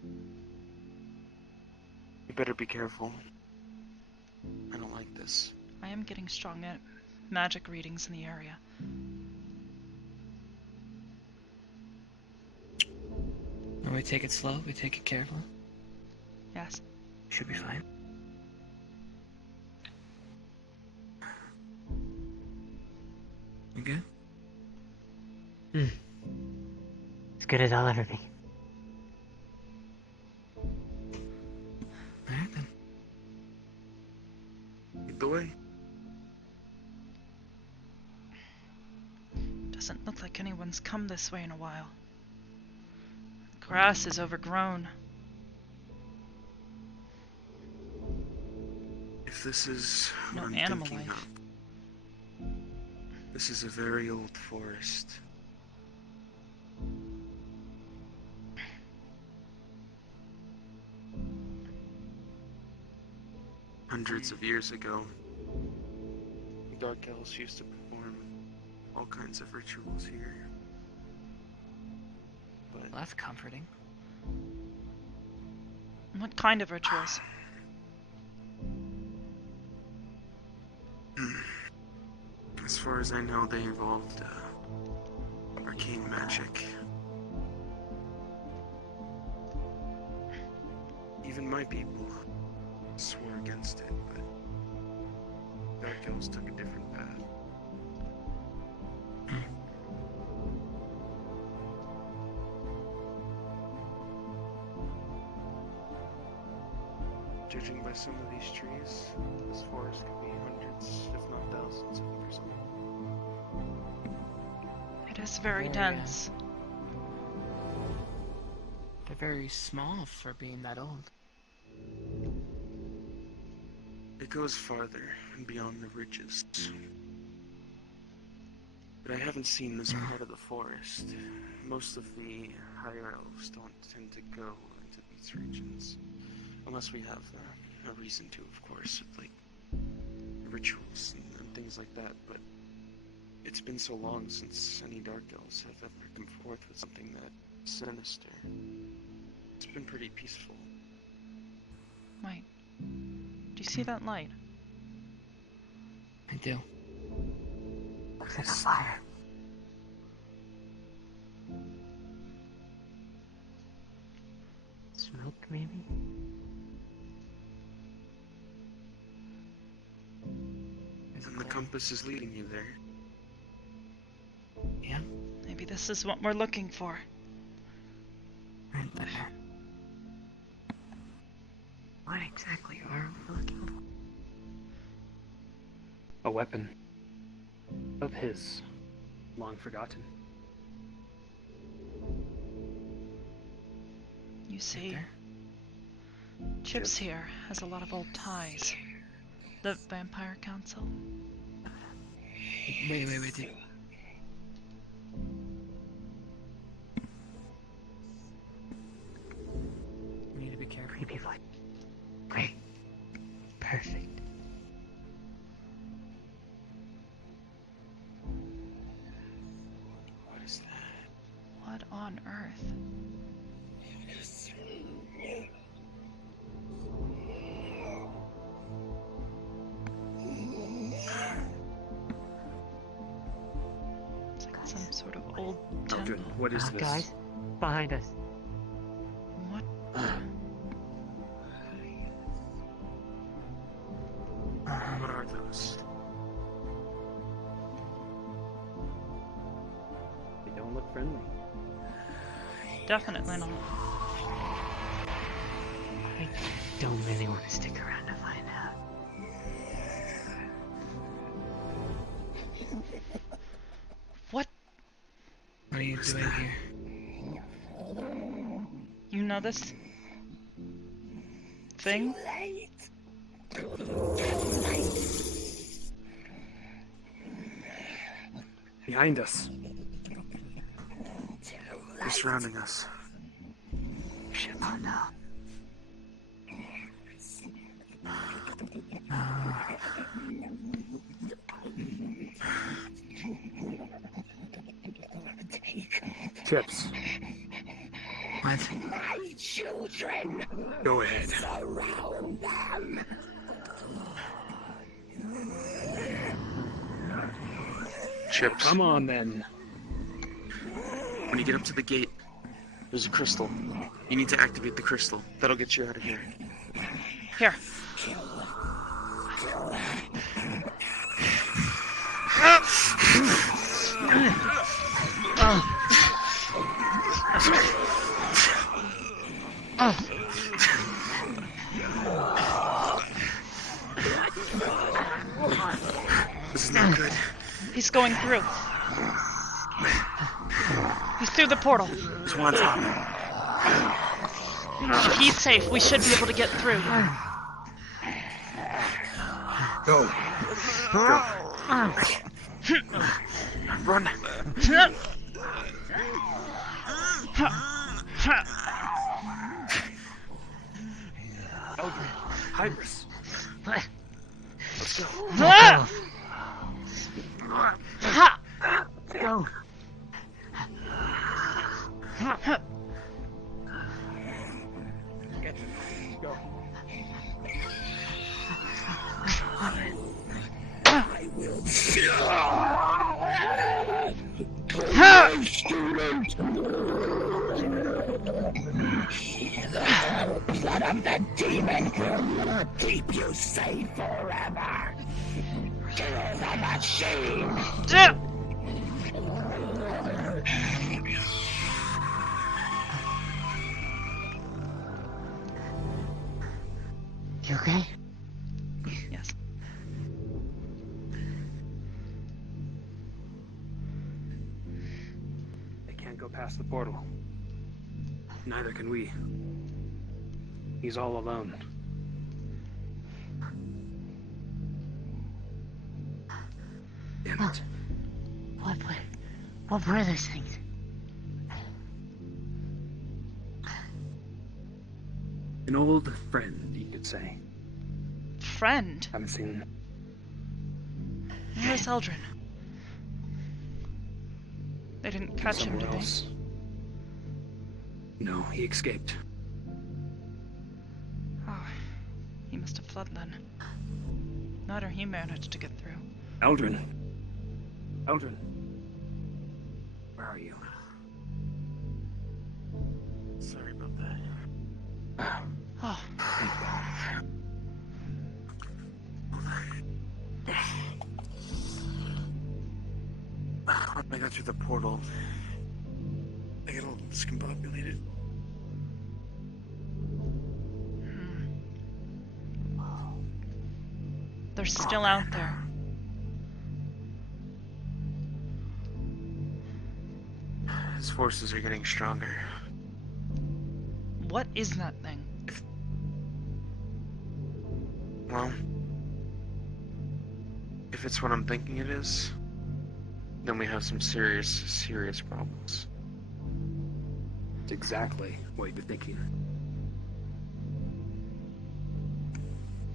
You better be careful. I don't like this. I am getting strong at magic readings in the area. When we take it slow, we take it careful. Yes. Should be fine. You good? As good as I'll ever be. Alright then. Lead the way. Doesn't look like anyone's come this way in a while. Grass is overgrown. If this is No what I'm animal thinking life. of, this is a very old forest. Hundreds of years ago, dark elves used to perform all kinds of rituals here. But Well, that's comforting. What kind of rituals? as far as I know, they involved arcane magic. Even my people swore against it, but dark elves took a different path. Judging by some of these trees, this forest could be hundreds, if not thousands of years old. It is very Very, dense. They're very small for being that old. It goes farther and beyond the ridges. But I haven't seen this part of the forest. Most of the higher elves don't tend to go into these regions. Unless we have a reason to, of course, like rituals and things like that. But it's been so long since any dark elves have ever come forth with something that sinister. It's been pretty peaceful. Wait. Do you see that light? I do. Looks like a fire. Smoke, maybe? And the compass is leading you there. Yeah. Maybe this is what we're looking for. Right there. What exactly are we looking for? A weapon. Of his. Long forgotten. You see, Chips here has a lot of old ties. The Vampire Council. Wait. We need to be careful. Creepy light. Great. Perfect. What is that? What on earth? It's like some sort of old temple. Good. What is this? Guys, behind us. What? What are those? They don't look friendly. Definitely not. I don't really want to stick around to find out. What? What are you doing here? You know this thing? Behind us. They're surrounding us. Oh no. Chips. What? My children. Go ahead. Surround them. Chips. Come on then. When you get up to the gate, there's a crystal. You need to activate the crystal. That'll get you out of here. Here. This is not good. He's going through. He's through the portal. There's one on top. He's safe. We should be able to get through. Go. Go. Run. Hybris. Let's go. Let's go. Go. I will the blood of the demon will not keep you safe forever. Kill the machine. You okay? Yes. They can't go past the portal. Neither can we. He's all alone. Damn it. What were those things? An old friend, you could say. Friend? Haven't seen Where's Eldrin? They didn't catch him, somewhere did they? else. No, he escaped. Oh, he must have fled then. Not he managed to get through. Eldrin. Eldrin. Where are you? Sorry about that. Oh. When I got through the portal, I got all discombobulated. They're still out there. His forces are getting stronger. What is that thing? Well, if it's what I'm thinking it is, then we have some serious problems. It's exactly what you're thinking.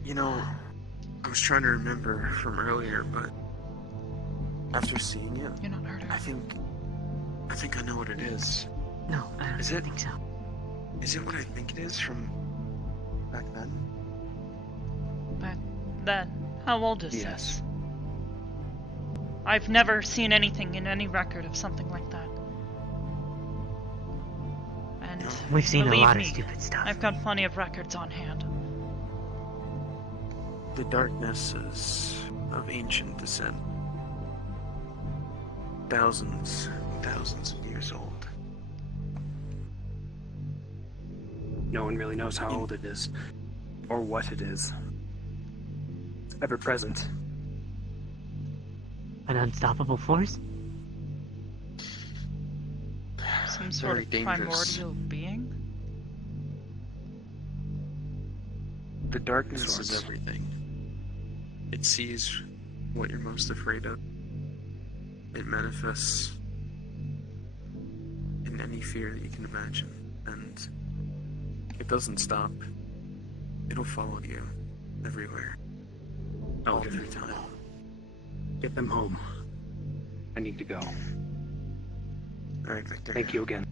You know, I was trying to remember from earlier, but after seeing it, You're not hurt. I think I know what it is. No, I don't Is it? think so. Is it what I think it is from back then? Back then? How old is Yes. this? I've never seen anything in any record of something like that. And We've seen a believe lot me, of stupid stuff. I've got plenty of records on hand. The darkness is of ancient descent. Thousands and thousands of years old. No one really knows how old it is, or what it is. It's ever present. An unstoppable force? Some sort Very of dangerous. primordial being? The darkness is everything. It sees what you're most afraid of. It manifests in any fear that you can imagine, and it doesn't stop. It'll follow you everywhere, all Eldrin. through time. Get them home. I need to go. All right, Victor. Thank you again.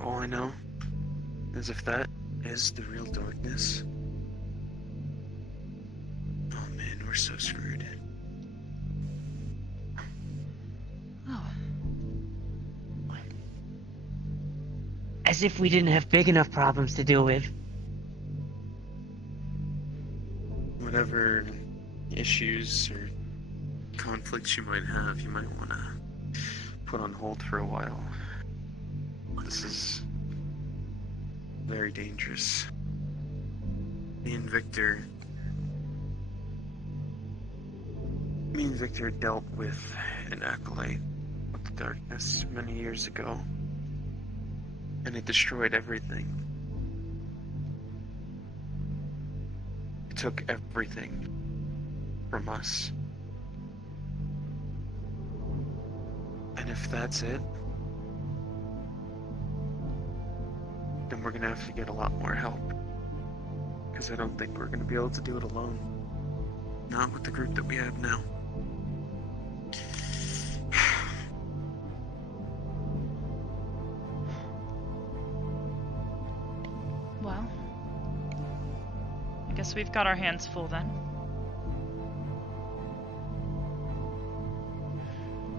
All I know is if that is the real darkness, oh man, we're so screwed. Oh. As if we didn't have big enough problems to deal with. Whatever issues or conflicts you might have, you might want to put on hold for a while. This is very dangerous. Me and Victor dealt with an acolyte of the darkness many years ago, and it destroyed everything. It took everything from us. And if that's it, then we're gonna have to get a lot more help. Because I don't think we're gonna be able to do it alone. Not with the group that we have now. Well, I guess we've got our hands full then.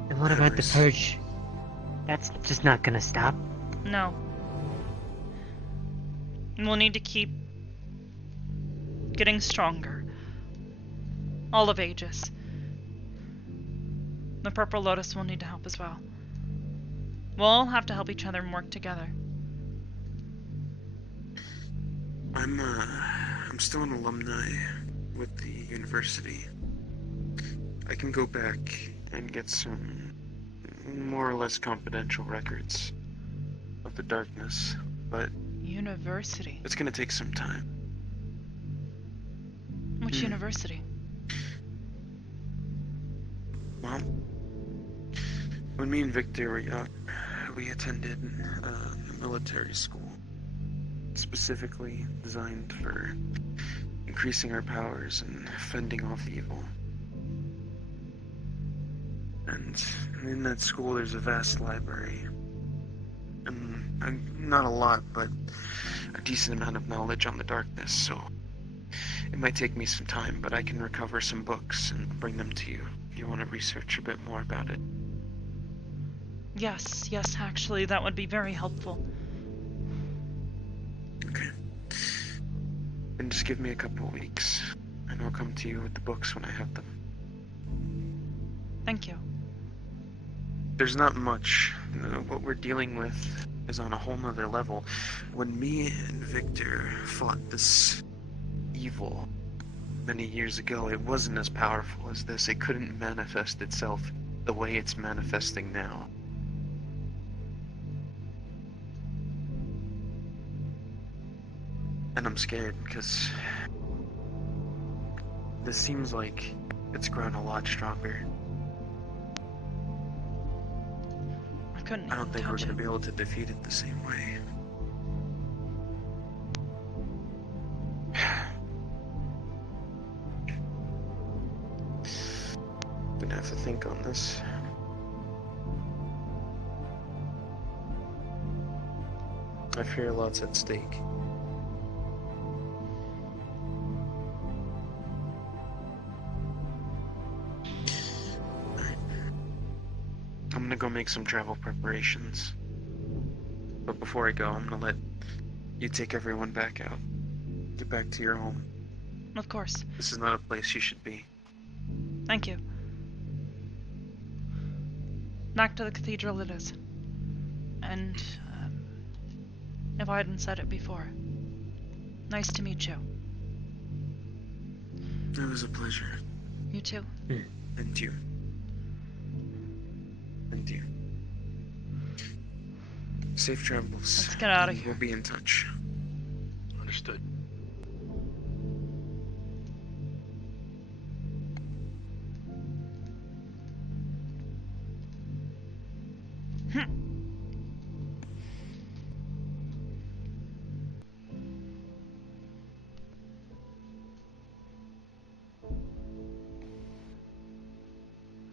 And what about the Hybris. purge? That's just not gonna stop. No. And we'll need to keep getting stronger. All of Aegis. The Purple Lotus will need to help as well. We'll all have to help each other and work together. I'm still an alumni with the university. I can go back and get some more or less confidential records of the darkness, but University? it's gonna take some time. Which university? Well, when me and Victor were young, we attended a military school, specifically designed for increasing our powers and fending off evil. And in that school, there's a vast library. And not a lot, but a decent amount of knowledge on the darkness, so it might take me some time, but I can recover some books and bring them to you. You want to research a bit more about it? Yes, actually, that would be very helpful. Okay. Then just give me a couple of weeks, and I'll come to you with the books when I have them. Thank you. There's not much. What we're dealing with is on a whole nother level. When me and Victor fought this evil many years ago, it wasn't as powerful as this. It couldn't manifest itself the way it's manifesting now. And I'm scared because this seems like it's grown a lot stronger. I don't think we're going to be able to defeat it the same way. Gonna have to think on this. I fear lots at stake. I'm gonna go make some travel preparations. But before I go, I'm gonna let you take everyone back out. Get back to your home. Of course. This is not a place you should be. Thank you. Back to the cathedral it is. And, if I hadn't said it before, nice to meet you. It was a pleasure. You too. And you. And you. Safe travels. Let's get out of and here. We'll be in touch. Understood.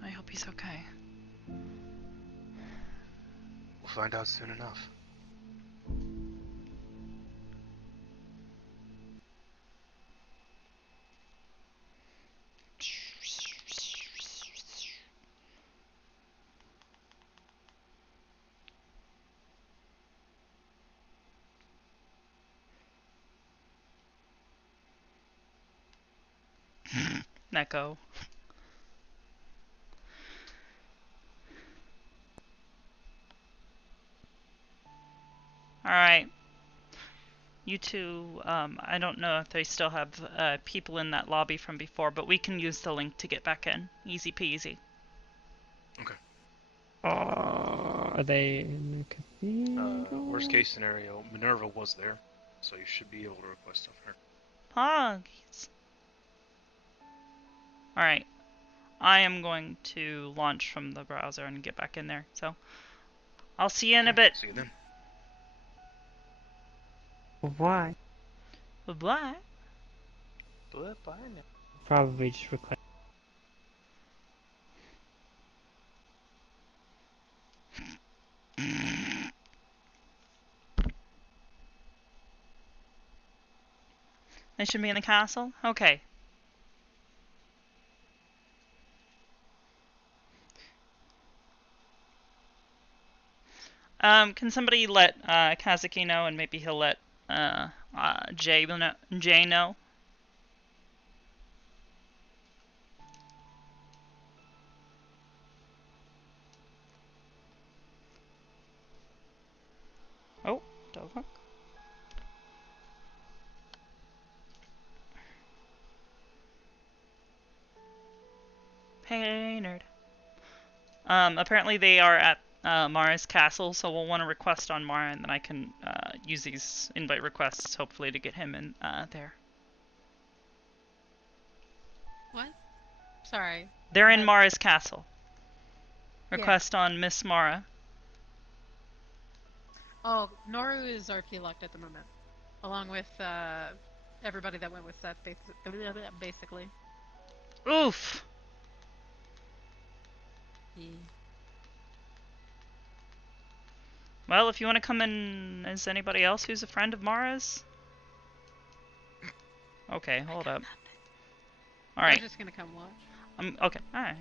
I hope he's okay. We'll find out soon enough. Neko. Alright. You two, I don't know if they still have people in that lobby from before, but we can use the link to get back in. Easy peasy. Okay. Are they in the cathedral? Worst case scenario, Minerva was there, so you should be able to request stuff from her. Poggies. Alright. I am going to launch from the browser and get back in there, so I'll see you in a bit. See you then. Why? Bye-bye. Bye now. Probably just request. They should be in the castle? Okay. Can somebody let Kazuki know, and maybe he'll let Jay know? Oh, doesn't. Hey, nerd. Apparently they are at Mara's castle, so we'll want to request on Mara, and then I can use these invite requests, hopefully, to get him in there. What? Sorry. They're in Mara's castle. Request on Miss Mara. Oh, Noru is RP locked at the moment, along with everybody that went with Seth, basically. Oof. Well, if you want to come in, is anybody else who's a friend of Mara's? Okay, hold up. Alright. I'm just gonna come watch. Okay, alright.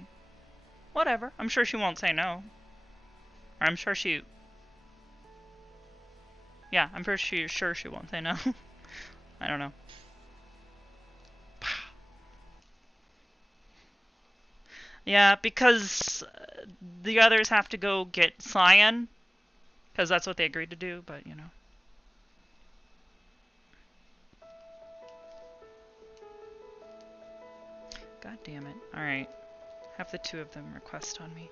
Whatever. I'm sure she won't say no. Or I'm sure she... Yeah, I'm pretty sure she won't say no. I don't know. Yeah, because the others have to go get Cyan. Because that's what they agreed to do, but you know. God damn it. Alright. Have the two of them request on me.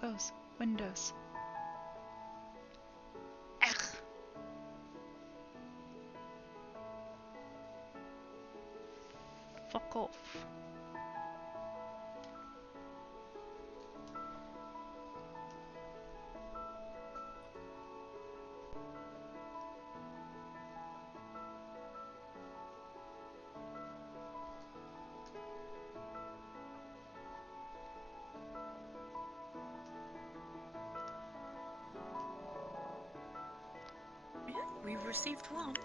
Close windows. Ugh. Fuck off. We've received one.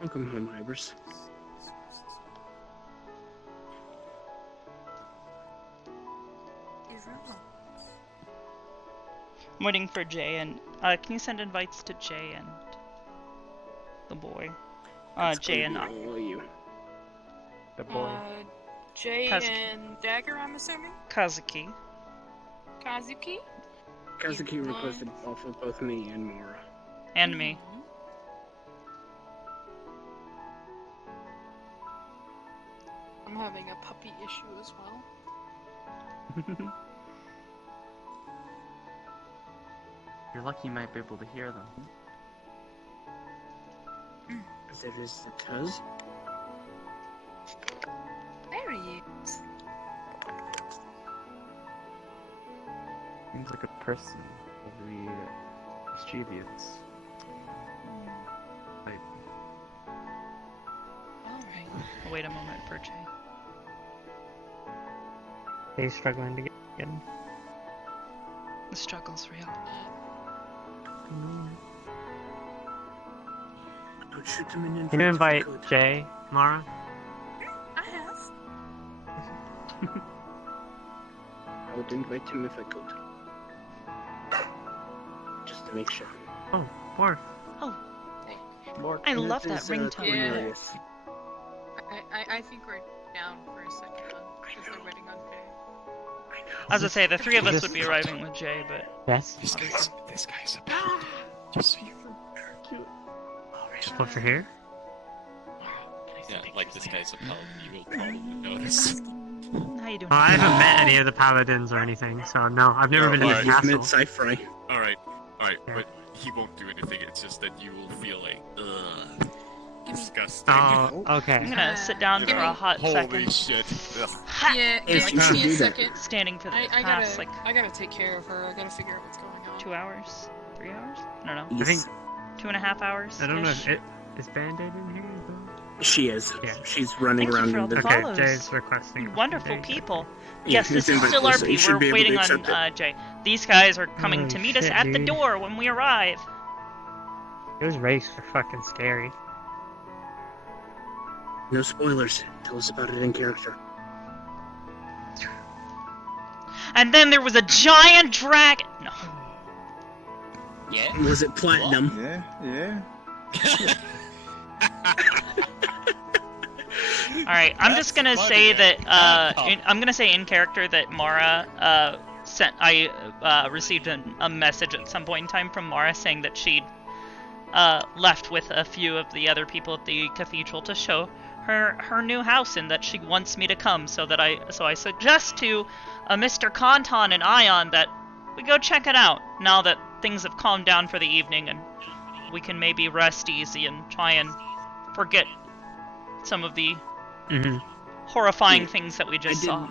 Welcome home, Hybris. I'm waiting for Jay and can you send invites to Jay and the boy? Jay and you. The boy. Jay Kazuki. and Dagger, I'm assuming? Kazuki. Kazuki? Kazuki requested off of both me and Mora. And me. I'm having a puppy issue as well. You're lucky you might be able to hear them. There is the Tuz. There he is. Seems like a person. Very mischievous. Like, Alright. I'll wait a moment for Jay. He's struggling to get in. The struggle's real. Don't shoot them in Can you invite Jay, Mara? I have. I would invite him if I could. Just to make sure. Oh, Morph. Oh. Morph. I love that is, ringtone. Cornelius. I think we're down for a second because they're waiting on Jay. As I say, the three of us would be arriving with Jay, but Yes. This guy's a bad. Just so you know. Just over here? Yeah, like this guy's a paladin, you will probably notice. How you doing? Well, I haven't met any of the paladins or anything, so no, I've never been to the You've castle. met Cyfry. Alright, but he won't do anything, it's just that you will feel like, ugh, disgusting. Oh, okay. I'm gonna sit down for a hot Holy second. shit. Ugh. Yeah, Yes, give you should me do a that. second. Standing for the I past, gotta, like, I gotta take care of her. I gotta figure out what's going on. 2 hours? 3 hours? I don't know. I think 2.5 hours? I don't know if is Band-Aid in here. She is. Yeah. She's running Thank you around for all in the the... Okay, follows. Jay's requesting. You wonderful Jay. people. Yeah, Yes, this he's is still invited, so you RP. should be We're able to waiting on accept it. Jay. These guys are coming Oh, to meet us shit, at the dude. door when we arrive. Those rakes are fucking scary. No spoilers. Tell us about it in character. And then there was a giant dragon. No. Yeah? Was it platinum? Yeah. Alright, I'm just gonna say that, I'm gonna say in character that Mara, received a message at some point in time from Mara saying that she'd, left with a few of the other people at the cathedral to show her new house and that she wants me to come, so I suggest to, Mr. Kanton and Ion that we go check it out, now that things have calmed down for the evening and we can maybe rest easy and try and forget some of the horrifying things that we just saw.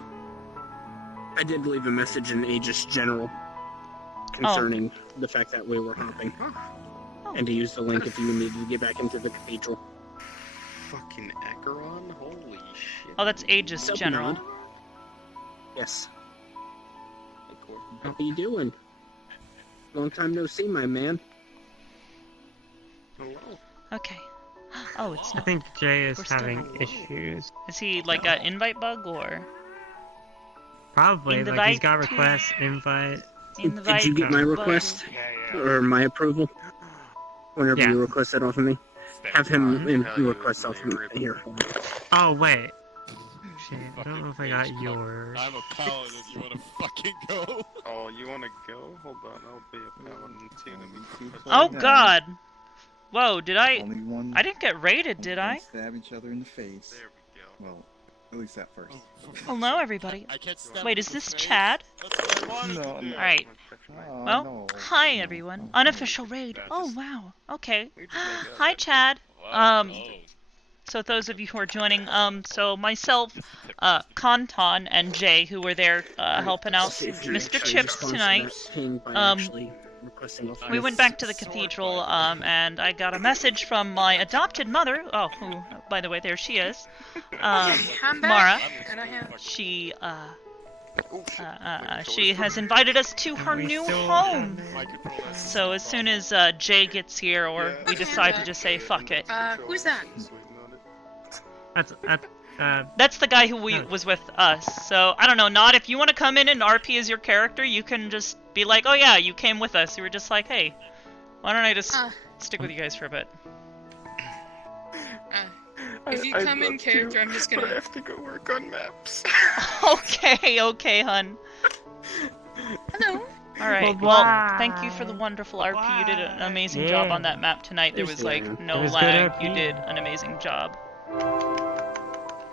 I did leave a message in Aegis General concerning the fact that we were hopping. And to use the link if you needed to get back into the cathedral. Fucking Acheron? Holy shit. Oh, that's Aegis General. Yes. How you doing? Long time no see, my man. Hello. Okay. Oh, it's I not. think Jay is We're still- having issues. Is he like an invite bug or? Probably, like he's got Invite to- requests, invite. Did you get my request? Or my approval? Whenever you request that off of me. Have him request off of me here. Oh, wait. Shit, I don't know if I got yours. I'm a paladin. You wanna fucking go? Oh, you wanna go? Hold on, I'll be a paladin too. Let me Oh God! Whoa, did I? Only one. I didn't get raided, did I? Stab each other in the face. There we go. Well, at least at first. Hello, everybody. I can't stab Wait, is this Chad? No. Alright. Well, no. hi everyone. Unofficial raid. Oh wow. Okay. Hi Chad. So those of you who are joining, so myself, Kanton, and Jay, who were there helping out Mr. Chips tonight, we went back to the cathedral, and I got a message from my adopted mother, who, by the way, there she is, Mara. She has invited us to her new home. So as soon as Jay gets here, or we decide to just say fuck it. Who's that? That's the guy who was with us. So I don't know, Nod, if you want to come in and RP as your character, you can just be like, oh yeah, you came with us. You were just like, hey, why don't I just stick with you guys for a bit? If you come in character, I'm just gonna. I have to go work on maps. Okay, hun. Hello. Alright, well, thank you for the wonderful RP. You did an amazing job on that map tonight. There was like no lag. You did an amazing job.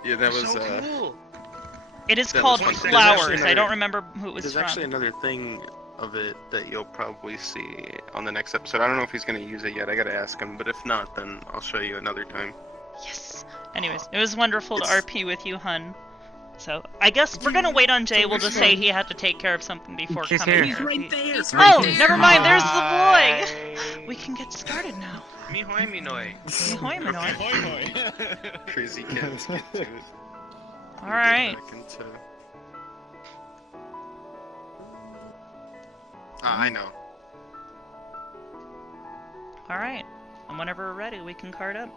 Yeah, that was cool. It is called Flowers. I don't remember who it was There's from. actually another thing of it that you'll probably see on the next episode. I don't know if he's going to use it yet. I got to ask him, but if not, then I'll show you another time. Yes. Anyways, it was wonderful to RP with you, hun. So, I guess we're gonna wait on Jay. We'll just say he had to take care of something before coming. He's right there. Oh, never mind. There's the boy. We can get started now. Mihoy Minoi. Mihoy Minoi. Crazy kids get to it. All right. I know. All right. And whenever we're ready, we can card up.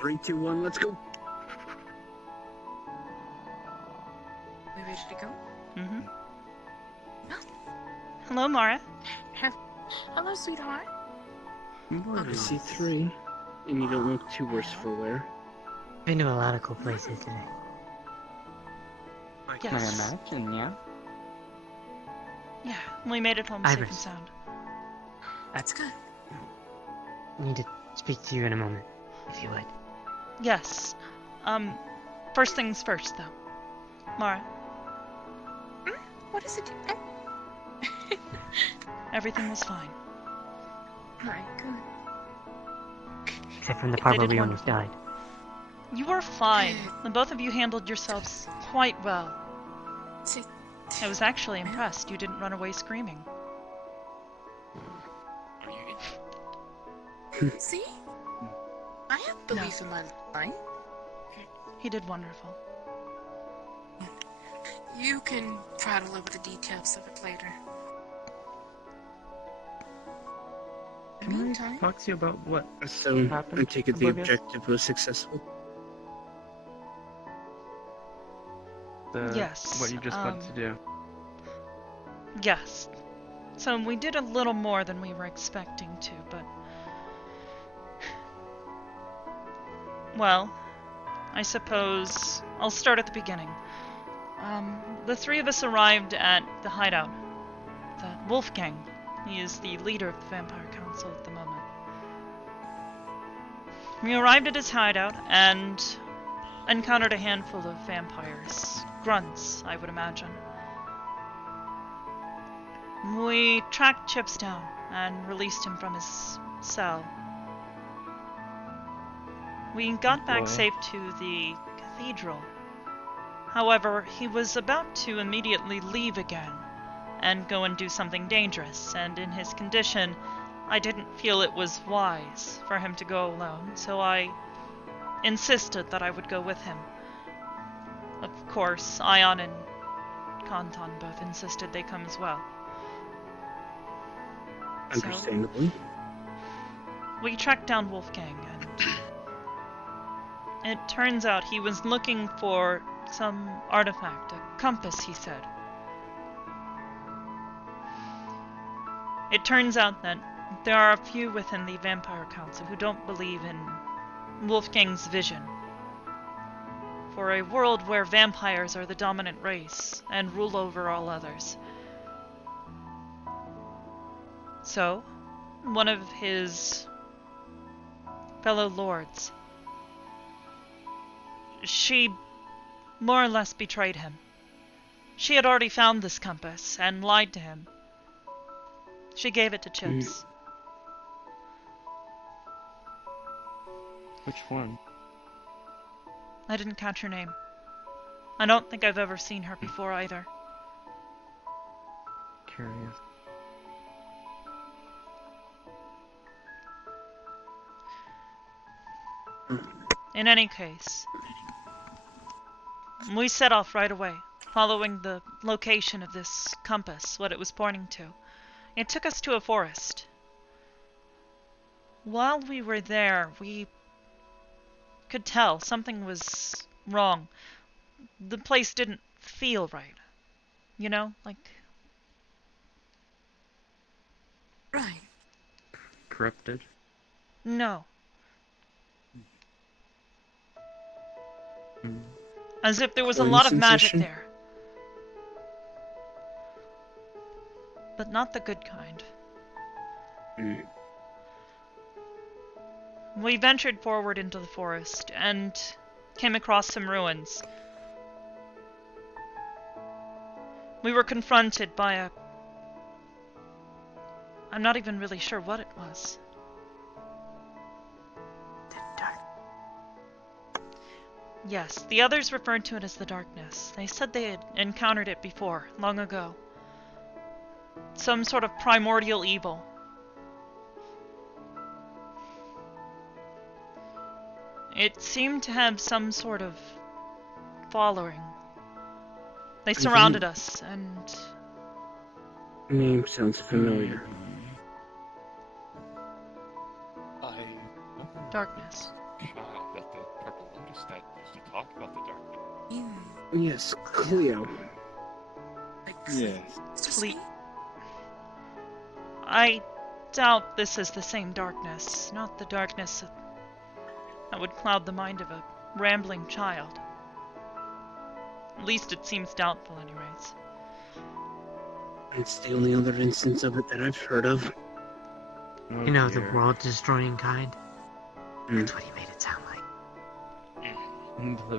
3, 2, 1, let's go. We ready to go? Mm-hmm. Hello, Mara. Hello, sweetheart. I see 3, and you don't look too worse for wear. Been to a lot of cool places today. Yes. I imagine, yeah. Yeah, we made it home safe and sound. That's good. I need to speak to you in a moment, if you would. Yes. First things first, though. Mara. What is it? Everything was fine. Alright, good. Except from the part where we almost died. You were fine. And both of you handled yourselves quite well. I was actually impressed you didn't run away screaming. See? I have belief in my line. He did wonderful. You can prattle over the details of it later. In the meantime, Talk to you about what So, happened. I take it the Oblivious? objective was successful. What you just got to do. Yes. So we did a little more than we were expecting to, but... Well, I suppose I'll start at the beginning. The 3 of us arrived at the hideout. The Wolfgang. He is the leader of the Vampire Council at the moment. We arrived at his hideout and encountered a handful of vampires. Grunts, I would imagine. We tracked Chips down and released him from his cell. We got back Boy. safe to the cathedral. However, he was about to immediately leave again and go and do something dangerous, and in his condition, I didn't feel it was wise for him to go alone, so I insisted that I would go with him. Of course, Ion and Kantan both insisted they come as well. Understandably. So, we tracked down Wolfgang, and it turns out he was looking for some artifact, a compass, he said. It turns out that there are a few within the Vampire Council who don't believe in Wolfgang's vision for a world where vampires are the dominant race and rule over all others. So, one of his fellow lords, she more or less betrayed him. She had already found this compass and lied to him. She gave it to Chips. Which one? I didn't catch her name. I don't think I've ever seen her before either. Curious. In any case, we set off right away, following the location of this compass, what it was pointing to. It took us to a forest. While we were there, we could tell something was wrong. The place didn't feel right. You know, like... Right. Corrupted? No. As if there was a lot of magic there. But not the good kind. We ventured forward into the forest and came across some ruins. We were confronted by a... I'm not even really sure what it was. Yes, the others referred to it as the darkness. They said they had encountered it before, long ago. Some sort of primordial evil. It seemed to have some sort of following. They surrounded us, and... Name sounds familiar. Darkness. That the Purple Lotus that used to talk about the darkness. Yes, Cleo. Yes. Sleep. I doubt this is the same darkness, not the darkness that would cloud the mind of a rambling child. At least it seems doubtful, anyways. It's the only other instance of it that I've heard of. You know, the world-destroying kind? That's what he made it sound like.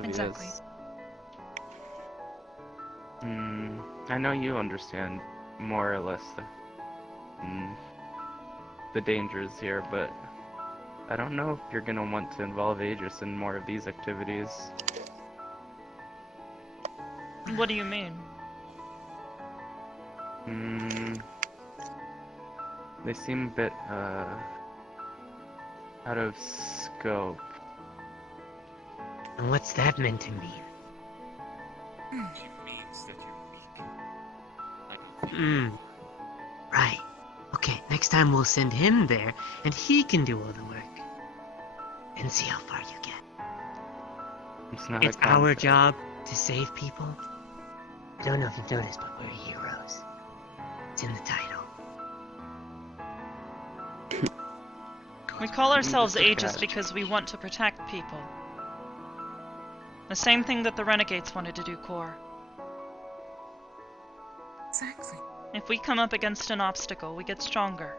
Exactly. I know you understand more or less the dangers here, but I don't know if you're gonna want to involve Aegis in more of these activities. What do you mean? They seem a bit, out of scope. And what's that meant to mean? It means that you're weak. Right. Okay, next time we'll send him there, and he can do all the work. And see how far you get. It's our job to save people. I don't know if you've noticed, but we're heroes. It's in the title. We call ourselves Aegis because we want to protect people. The same thing that the Renegades wanted to do, Core. Exactly. If we come up against an obstacle, we get stronger.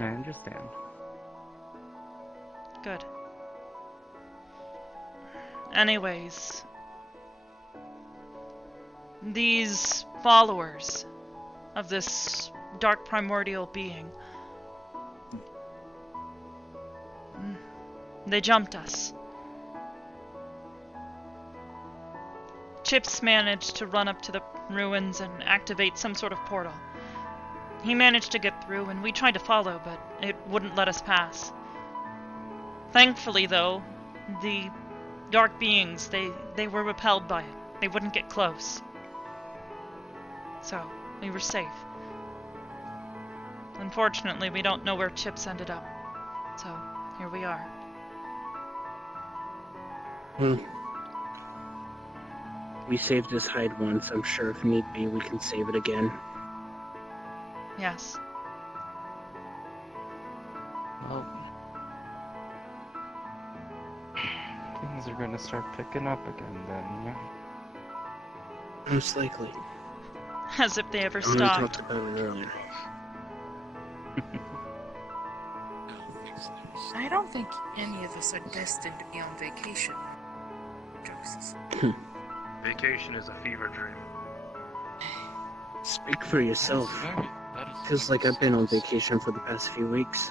I understand. Good. Anyways, these followers, of this dark primordial being. They jumped us. Chips managed to run up to the ruins and activate some sort of portal. He managed to get through, and we tried to follow, but it wouldn't let us pass. Thankfully, though, the dark beings, they were repelled by it. They wouldn't get close. So, we were safe. Unfortunately, we don't know where Chips ended up. So, here we are. Well, we saved this hide once. I'm sure if need be, we can save it again. Yes. Well, things are gonna start picking up again then, yeah? Most likely. As if they ever I only stopped. talked about it earlier. I don't think any of us are destined to be on vacation. Jokes. Vacation is a fever dream. Speak for yourself. Feels like I've been on vacation for the past few weeks.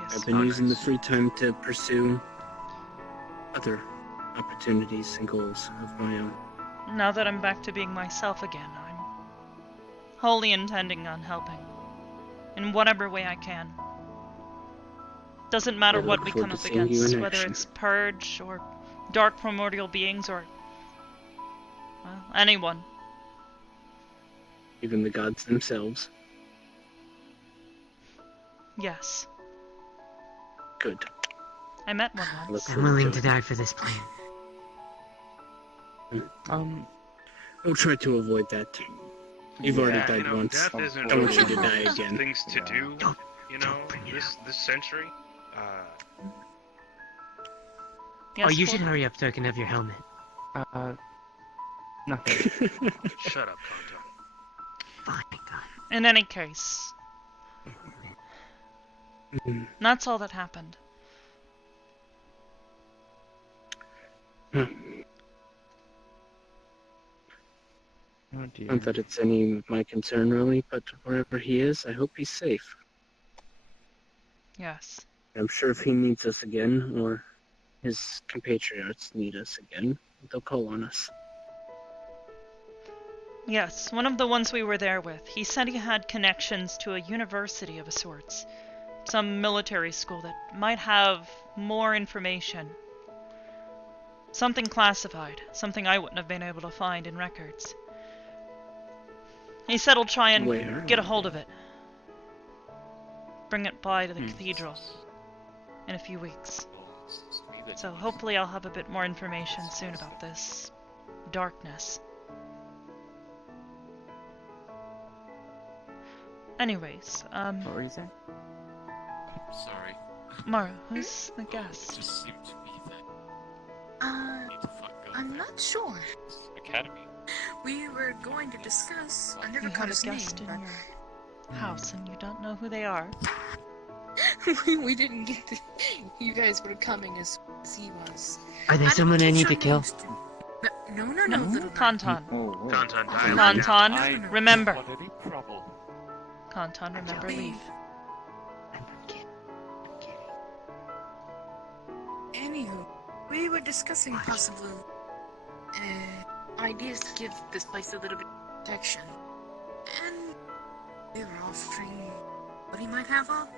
Yes. I've been using the free time to pursue other opportunities and goals of my own. Now that I'm back to being myself again, I'm wholly intending on helping. In whatever way I can. Doesn't matter I what look we forward come to up seeing you in against, whether action. it's Purge, or dark primordial beings, or... well, anyone. Even the gods themselves. Yes. Good. I met one once. I'm willing to die for this plan. We'll try to avoid that. You've already died once. Death isn't Don't want you to really die again. things to do, you know, this century. Yes, Oh, you Ford? should hurry up so I can have your helmet. Nothing. Shut up, Kanto. Fine, God. In any case, that's all that happened. Oh dear. Not that it's any of my concern, really, but wherever he is, I hope he's safe. Yes. I'm sure if he needs us again, or his compatriots need us again, they'll call on us. Yes, one of the ones we were there with. He said he had connections to a university of a sorts. Some military school that might have more information. Something classified. Something I wouldn't have been able to find in records. He said he'll try and Where? get a hold of it. Bring it by to the cathedral in a few weeks. So hopefully I'll have a bit more information soon about this darkness. Anyways, What were you saying? Sorry. Mara, who's the guest? Just seemed to be that. Need to fuck go I'm there. not sure. Academy. We were going to discuss. I never You caught have a his name, guest in but your house and you don't know who they are. we didn't get the. You guys were coming as he was. Are they I someone I didn't need to catch your kill? names. No, little Kanton. Kanton, Kanton, remember. What any trouble? Kanton, remember, leave. Anywho, we were discussing possible ideas to give this place a little bit of protection, and we were offering what he might have on.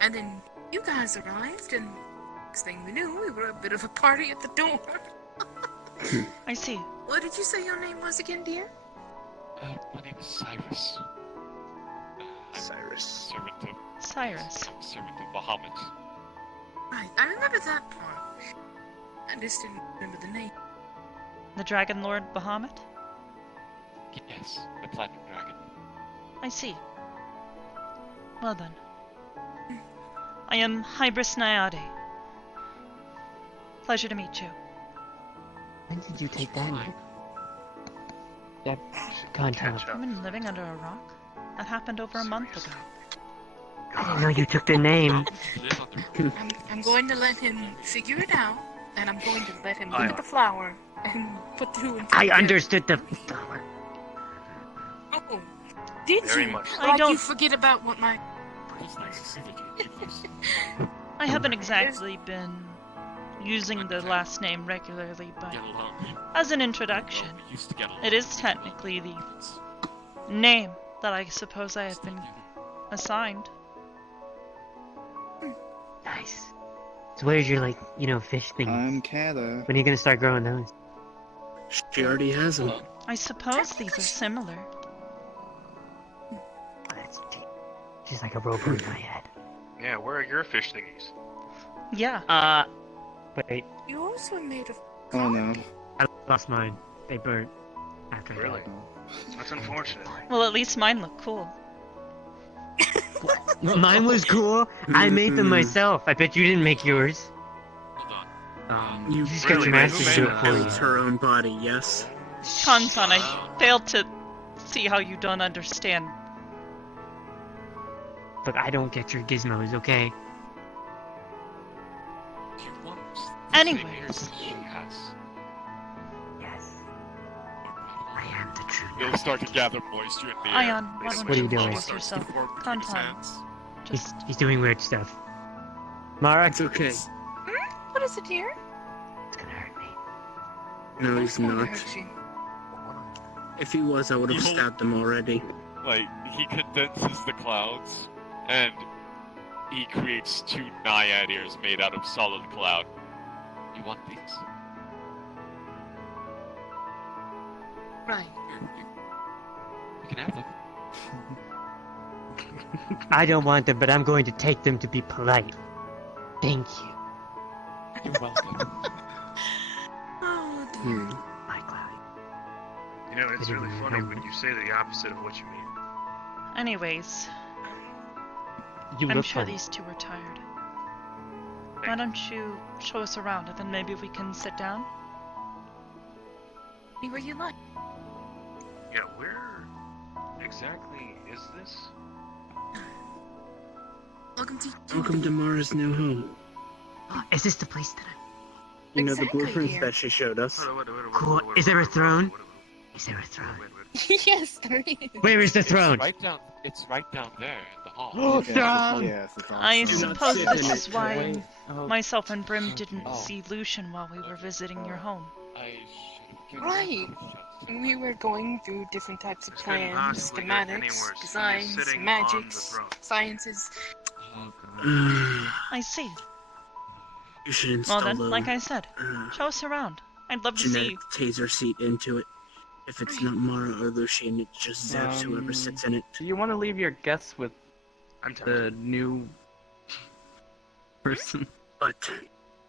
And then you guys arrived, and next thing we knew, we were a bit of a party at the door. I see. What did you say your name was again, dear? My name is Cyrus. Cyrus. Cyrus. Servant of Bahamut. Right, I remember that part. I just didn't remember the name. The Dragon Lord Bahamut? Yes, the Platinum Dragon. I see. Well then. I am Hybris Nayade. Pleasure to meet you. When did you take that name? That contact. You've been living under a rock? That happened over a month ago. I didn't know you took the name. I'm going to let him figure it out, and I'm going to let him look at the flower and put two and two I together. understood the flower. Oh, did Very you? much so. Like you forget about what my... I haven't exactly been using the last name regularly, but as an introduction, it is technically the name that I suppose I have been assigned. Nice. So where's your, like, fish thing? I'm Kata. When are you gonna start growing those? She already has them. I suppose these are similar. She's like a robo naiad. Yeah, where are your fish thingies? Yeah. Wait. You also made of... Oh no. I lost mine. They burnt after I Really? got them. That's unfortunate. Well, at least mine look cool. Mine was cool. I made them myself. I bet you didn't make yours. You just got your master to do it for you. Built her own body, yes? Kansan, I failed to see how you don't understand. Look, I don't get your gizmos, okay? Anyways. Yes. I am the true. You'll start to gather moisture in the air. Ion, why What don't are you you doing? introduce yourself? Kansan. He's doing weird stuff. Mara, it's okay. What is it, dear? No, he's not. If he was, I would have stabbed him already. Like, he condenses the clouds, and he creates two naiad ears made out of solid cloud. You want these? Right. You can have them. I don't want them, but I'm going to take them to be polite. Thank you. You're welcome. Oh, dear. My Cloudy. You know, it's really funny when you say the opposite of what you mean. Anyways, You I'm look sure funny. these two are tired. Why don't you show us around, and then maybe we can sit down? Anywhere you like. Yeah, where exactly is this? Welcome to Mara's new home. Is this the place that You know the Exactly, blueprints dear. that she showed us? Cool. Is there a throne? Is there a throne? Yes, there is. Where is the throne? It's right down there in the hall. Oh, Yes, throne! yes, it's on I throne. suppose sit this in is it. why Oh. myself and Brim didn't Oh. see Lucian while we were visiting your home. Right. We were going through different types of This couldn't plans, possibly get any schematics, worse. He's designs, sitting on magics, the throne. sciences. I see. You should Well install then, the like I said, show us around. I'd love to see. genetic taser seat into it. If it's not Mara or Lucian, it just zaps whoever sits in it. Do you want to leave your guests with I'm the new person? But,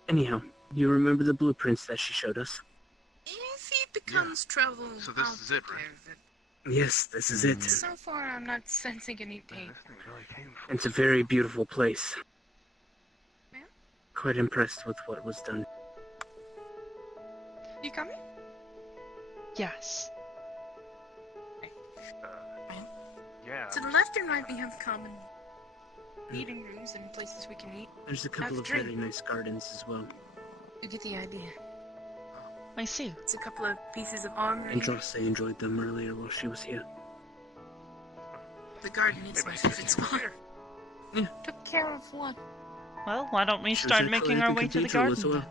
anyhow, you remember the blueprints that she showed us? If he becomes trouble, So this I'll is it, take right? care of it. Yes, this is it. So far, I'm not sensing any pain. It's a very beautiful place. Yeah? Quite impressed with what was done. You coming? Yes. Yeah. To the left and right, we have common meeting rooms and places we can eat. There's a couple of Have a very nice gardens as well. You get the idea. I see. It's a couple of pieces of armor. Androsse enjoyed them earlier while she was here. The garden is my favorite spot. Yeah. Took care of what? Well, why don't we She was start actually making at our the way to the cathedral garden as well.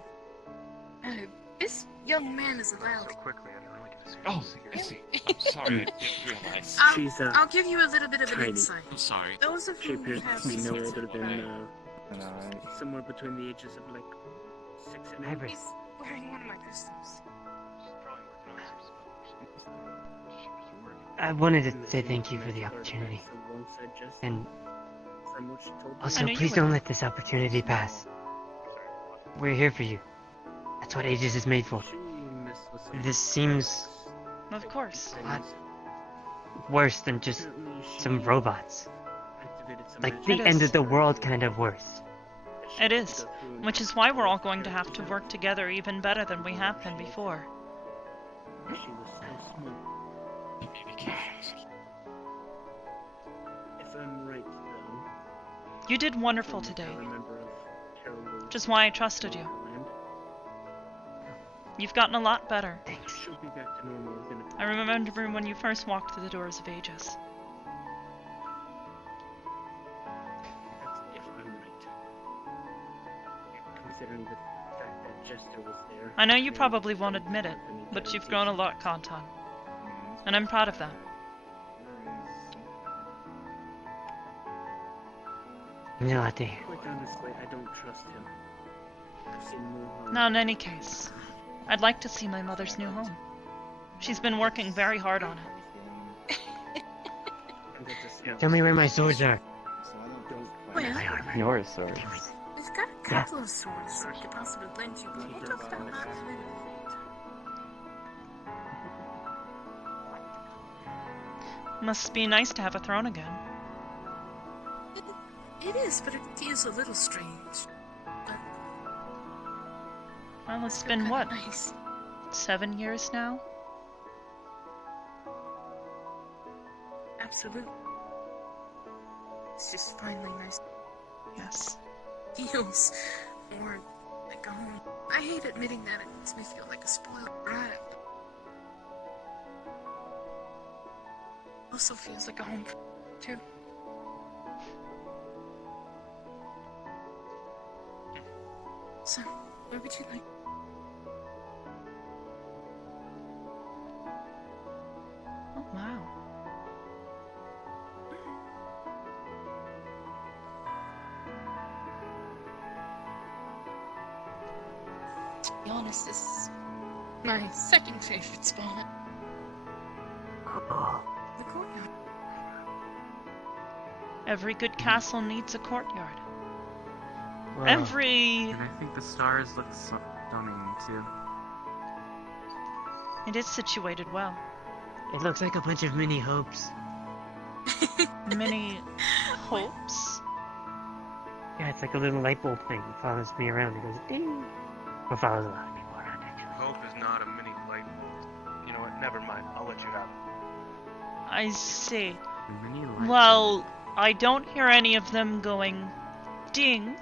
then? This young man is allowed. So quickly, I didn't really get to see Oh, what I see. I'm sorry, I didn't realize. She's, I'll give you a little bit of an tiny. insight. I'm sorry. Those of She you who appears have to be no sense older of than, And I... somewhere between the ages of like 6 and 8. Hybris. He's wearing one of my crystals. I wanted to say thank you for the opportunity. And also, I know you please would. don't let this opportunity pass. We're here for you. That's what Aegis is made for. This seems Of course. a lot worse than just some robots. Like the It end is. of the world kind of worse. It is. Which is why we're all going to have to work together even better than we have been before. She was so small. If I'm right, though, You did wonderful today. I'm a member of Carol Which is why I trusted you. You've gotten a lot better. She'll be back to normal within a... I remember when you first walked through the doors of Aegis. That's if I'm right. Considering the fact that Jester was there. I know you probably won't admit it, but you've grown a lot, Kantan. And I'm proud of that. Nilati. Quite honestly, I don't trust him. I've seen more. Now, in any case, I'd like to see my mother's new home. She's been working very hard on it. Tell me where my swords are. Well, Your sword. we've got a couple of swords that could possibly lend you, but we'll talk about that in a minute. Must be nice to have a throne again. It is, but it feels a little strange. But Well, it's been what? nice. 7 years now? Absolutely. It's just finally nice. Yes. Feels more like a home. I hate admitting that. It makes me feel like a spoiled brat. Also feels like a home too. So, where would you like? Oh, wow. To be honest, this is my second favorite spot. The courtyard. Every good castle needs a courtyard. Wow. Every... And I think the stars look stunning too. It is situated well. It looks like a bunch of mini hopes. Many hopes? Yeah, it's like a little light bulb thing. It follows me around. It goes ding. Or follows a lot of people around actually. Hope is not a mini light bulb. You know what? Never mind. I'll let you have it. I see. Mini light Well, I don't hear any of them going ding,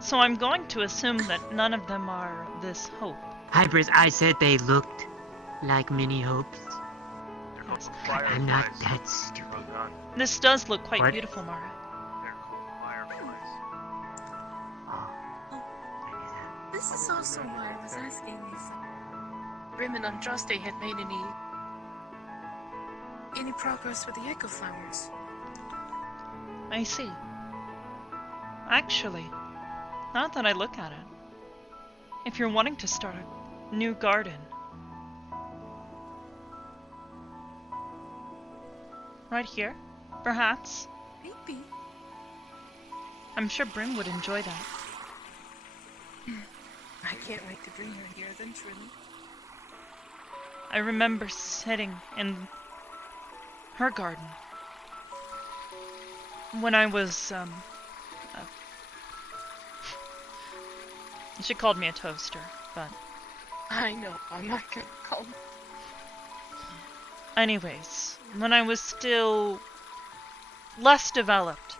so I'm going to assume that none of them are this hope. Hybris, I said they looked like mini hopes. Yes. I'm not that stupid. This does look quite What? beautiful, Mara. They're called fireflies. This is also why I was asking if Grim and Andraste had made any progress with the echo flowers. I see. Actually, now that I look at it, if you're wanting to start a new garden, right here, perhaps? Maybe. I'm sure Brim would enjoy that. I can't wait to bring her here then, truly. I remember sitting in her garden when I was, she called me a toaster, but... I know, I'm not gonna call her. Anyways, when I was still less developed,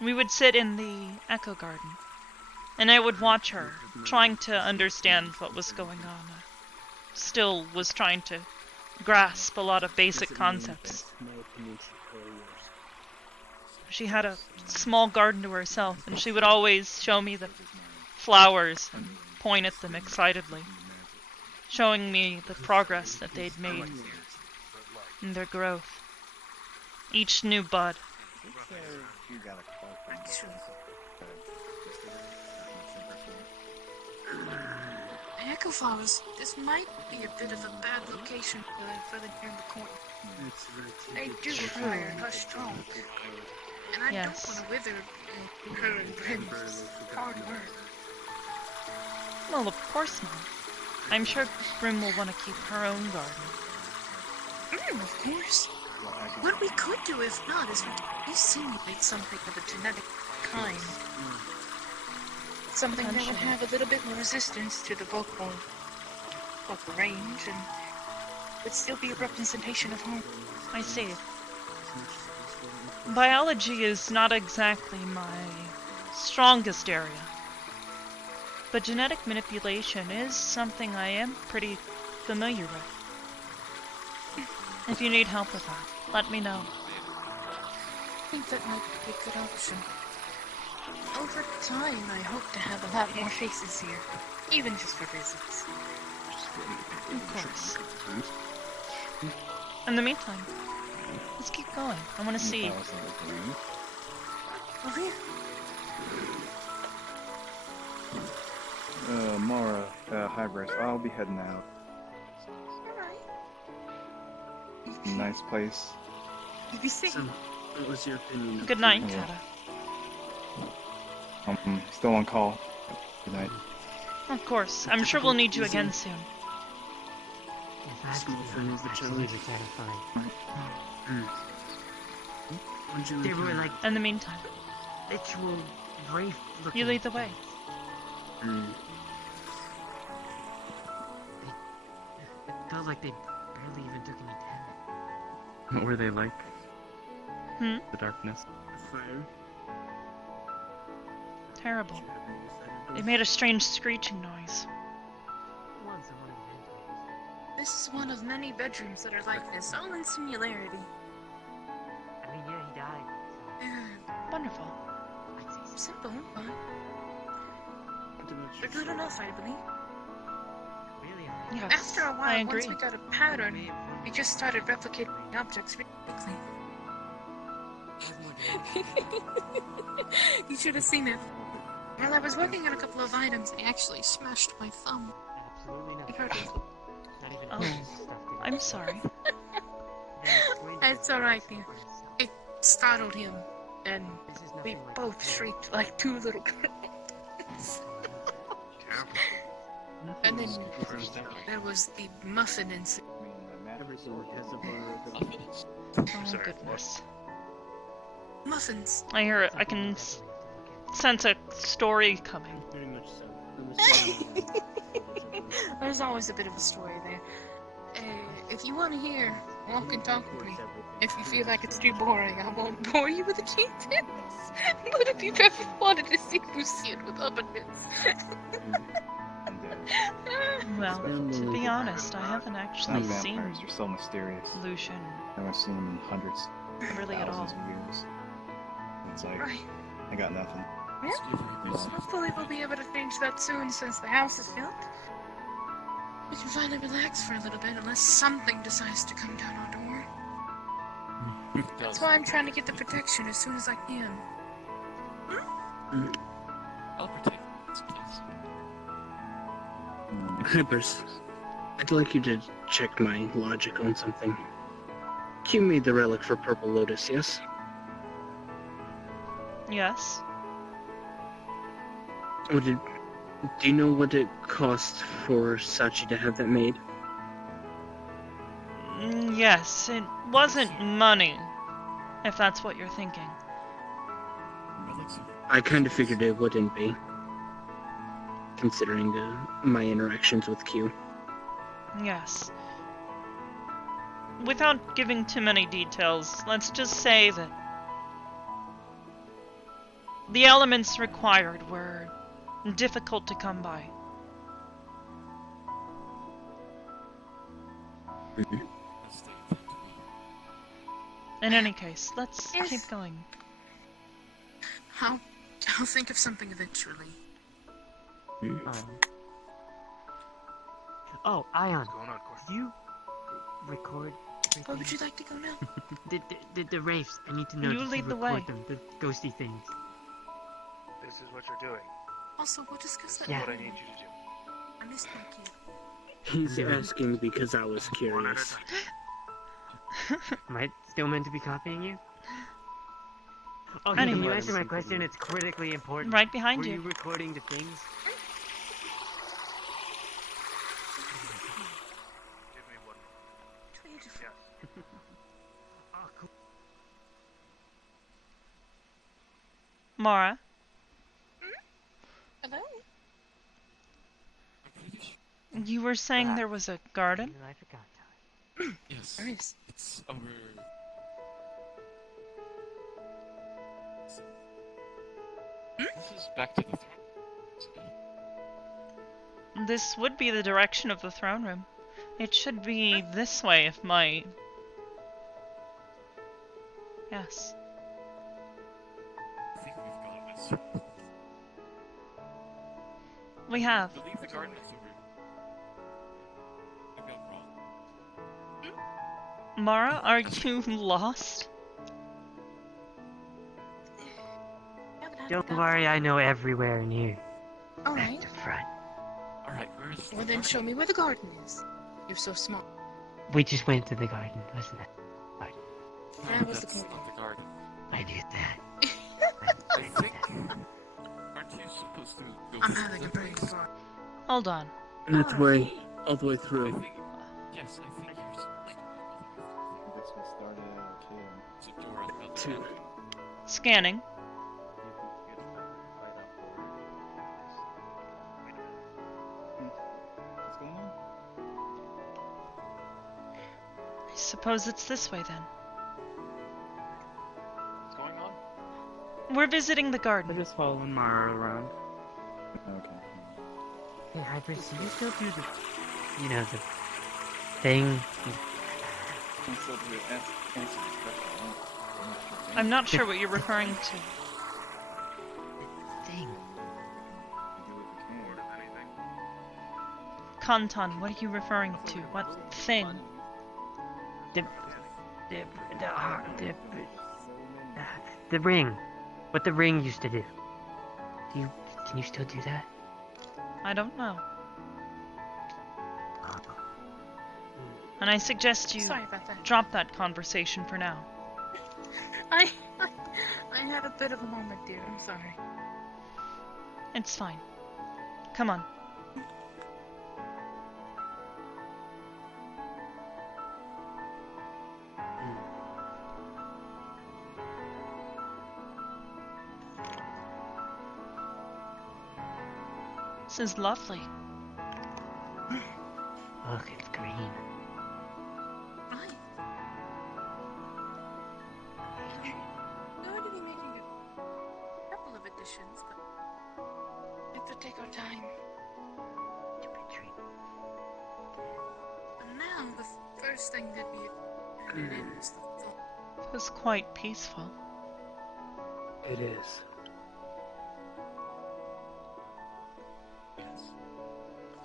we would sit in the Echo Garden, and I would watch her, trying to understand what was going on. Still was trying to grasp a lot of basic concepts. She had a small garden to herself, and she would always show me the flowers and point at them excitedly, showing me the progress that they'd made in their growth. Each new bud. Echo flowers, this might be a bit of a bad location for the near the corner. They do require hush strong. And I Yes. don't want to wither her and Brim's hard work. Well, of course not. I'm sure Brim will want to keep her own garden. Of course. What we could do, if not, is we simulate something of a genetic kind. Something that would have a little bit more resistance to the vocal range and would still be a representation of home. I see. Biology is not exactly my strongest area. but genetic manipulation is something I am pretty familiar with. If you need help with that, let me know. I think that might be a good option. Over time, I hope to have a lot more faces here, even just for visits. Of course. In the meantime, let's keep going. I want to see. Over here. Mara, Hybris, I'll be heading out. Nice place. You be safe. So, what was your opinion? Good night, Yeah. Kata. Still on call. Good night. Of course. I'm sure we'll need you again soon. If I have to be honest, actually terrifying. They were like In the meantime, literal wraith looking. you lead the way. It felt like they barely even took any damage. What were they like? Hmm? The darkness. Fire. Terrible. They made a strange screeching noise. This is one of many bedrooms that are like this, all in similarity. I mean, yeah, he died. Wonderful. Simple, but they're good enough, I believe. Really? Yes, After a I while, agree. once we got a pattern, we just started replicating objects really quickly. You should have seen it. While I was working on a couple of items, I actually smashed my thumb. Absolutely not. It hurt. Not even Oh, I'm sorry. It's alright, dear. It startled him, and we both shrieked like two little girls. And then there was the muffin incident. Everything has a Oh, goodness. Muffins. I hear it. I can sense a story coming. Very much so. There's always a bit of a story there. If you want to hear, walk and talk with me. If you feel like it's too boring, I won't bore you with the details. But if you've ever wanted to see Lucien with oven mitts. Well, to be honest, I haven't actually Some seen vampires are so mysterious. Lucian I haven't seen them in hundreds, really at all. thousands of years. It's like, Right. I got nothing. Yeah. Hopefully we'll be able to change that soon since the house is built. We can finally relax for a little bit unless something decides to come down our door. That's why I'm trying to get the protection as soon as I can. I'll protect this place. Hybris, I'd like you to check my logic on something. You made the relic for Purple Lotus, yes? Yes. Do you know what it cost for Sachi to have that made? Yes, it wasn't money, if that's what you're thinking. I kind of figured it wouldn't be, considering my interactions with Q. Yes. Without giving too many details, let's just say that the elements required were difficult to come by. In any case, let's keep going. I'll think of something eventually. Oh, Ion, did you record? Where would you like to go now? The wraiths. I need to know. You did lead the record way. them, the ghosty things. This is what you're doing. Also, we'll discuss that This is later. what I need you to do. I missed my kid. He's asking because I was curious. Am I still meant to be copying you? Okay, Anyway. can you answer my question? It's critically important. Right behind Were you. you recording the things? Give me one. Yes. Oh, cool. Mara, Hello? you were saying there was a garden? I forgot. Yes. Nice. It's our... This is back to the throne. this would be the direction of the throne room. It should be this way if my... Yes. I think we've got this. We have. I believe the garden is over. Maybe I'm wrong. Mara, are you lost? Don't worry, I know everywhere in here. Alright. Back to front. Alright, where is Well then show me where the garden is. You're so smart. We just went to the garden, wasn't it? That was the That's point. not the garden. I did that. I think... Aren't you supposed to go I'm visit having a the brain place? fart. Hold on. And that's way all the way I through. think... Yes, I think you're supposed to go This one started at 2. There's a door on the other Two. end. Scanning. What's going on? I suppose it's this way then. What's going on? We're visiting the We're garden. just following Mara around. Okay. Hey, Hybris, do you still do the, you know, the thing? I'm still here. Answer the question. I'm not sure what you're referring to. Thing. Kantan, what are you referring to? What thing? The ring. What the ring used to do. Can you still do that? I don't know. And I suggest you Sorry about that. drop that conversation for now. I had a bit of a moment, dear. I'm sorry. It's fine. Come on. This is lovely. Look, it's green. Right. We're going to be making a couple of additions, but we have to take our time. And now, the first thing that we added in is the thought. It was quite peaceful. It is.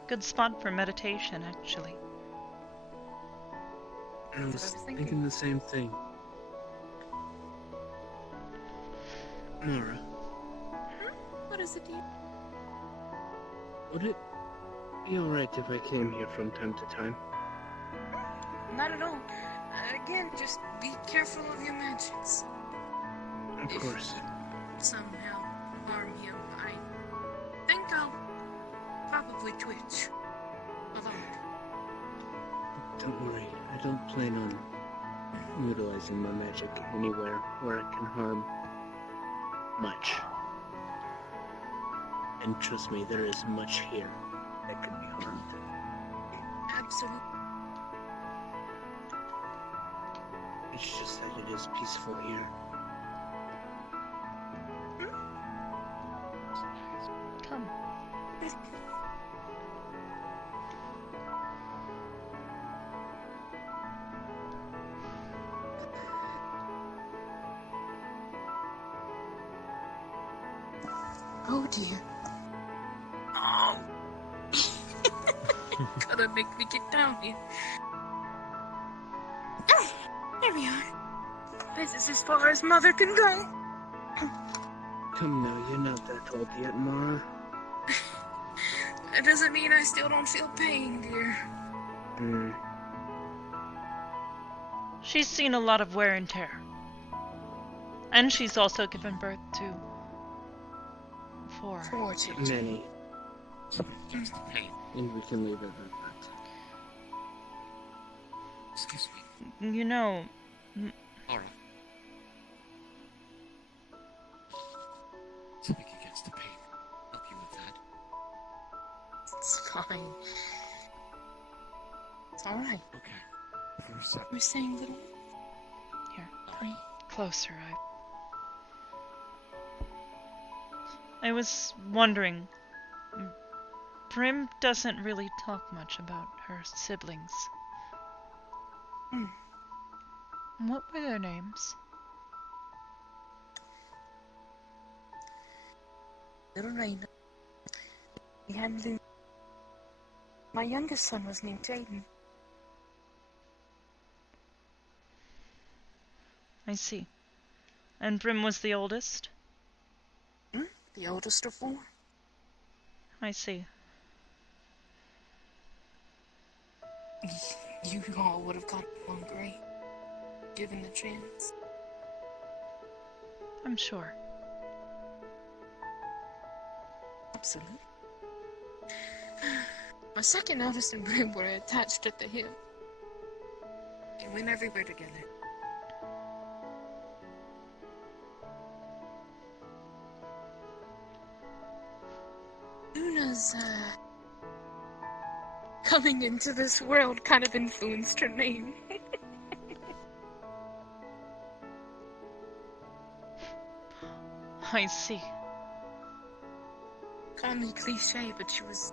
Good spot for meditation, actually. I was thinking the same thing. Mara, What is it, dear? would it be alright if I came here from time to time? Not at all. Again, just be careful of your magics. Of If course. you somehow harm him, I think I'll probably twitch a lot. Don't worry, I don't plan on utilizing my magic anywhere where it can harm much. And trust me, there is much here that can be harmed. Absolutely. It's just that it is peaceful here. Come. Oh dear. Oh. Gotta make me get down here. Ah, there we are. This is as far as Mother can go. Come now, you're not that old yet, Mara. That doesn't mean I still don't feel pain, dear. Hmm. She's seen a lot of wear and tear. And she's also given birth to 4. 4 children. Many. And we can leave it at that. Excuse me. You know, Laura. Something against the pain. Help you with that. It's fine. It's alright. Okay. For a second. We're saying little. here, come closer. I was wondering, Brim doesn't really talk much about her siblings. What were their names? Little Raina. We had Lou. My youngest son was named Jaden. I see. And Brim was the oldest? The oldest of 4. I see. You all would have gotten along great, given the chance. I'm sure. Absolutely. My second eldest and Brim were attached at the hip. They went everywhere together. Luna's, coming into this world kind of influenced her name. I see. Call me cliche, but she was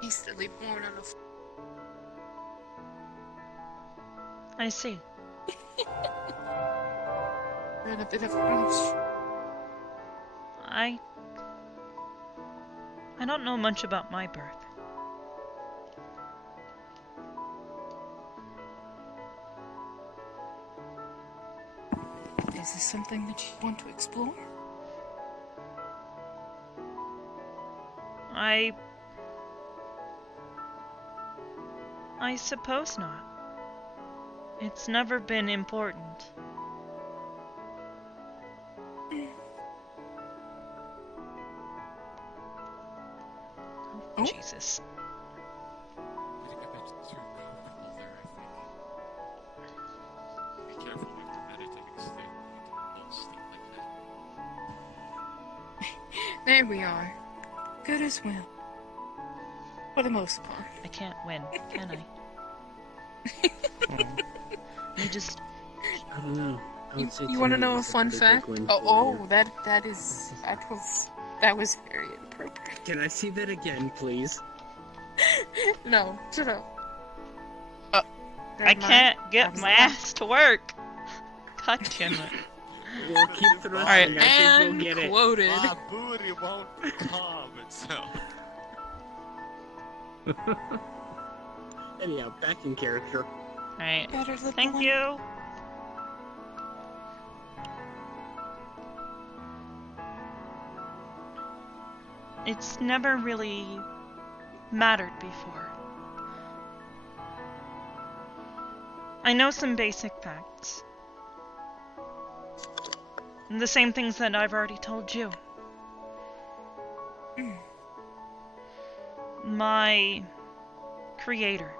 hastily born out of. I see. We're in a bit of a rush. I don't know much about my birth. Is this something that you want to explore? I suppose not. It's never been important. Oh, Jesus. Need to get that too comfortable there, I think. Be careful with your meditating state. Don't sleep like that. There we are. Good as well. For the most part. I can't win, can I? You just... I don't know. I would say You want to know a it's fun pretty fact? big win Oh, for that was very inappropriate. you. Can I see that again, please? No, shut up. I can't get my ass to work. God damn it. We'll keep thrusting. Alright. I think we'll get it. Quoted. My booty won't calm itself. Anyhow, back in character. Alright. Thank you. It's never really mattered before. I know some basic facts. The same things that I've already told you. My creator,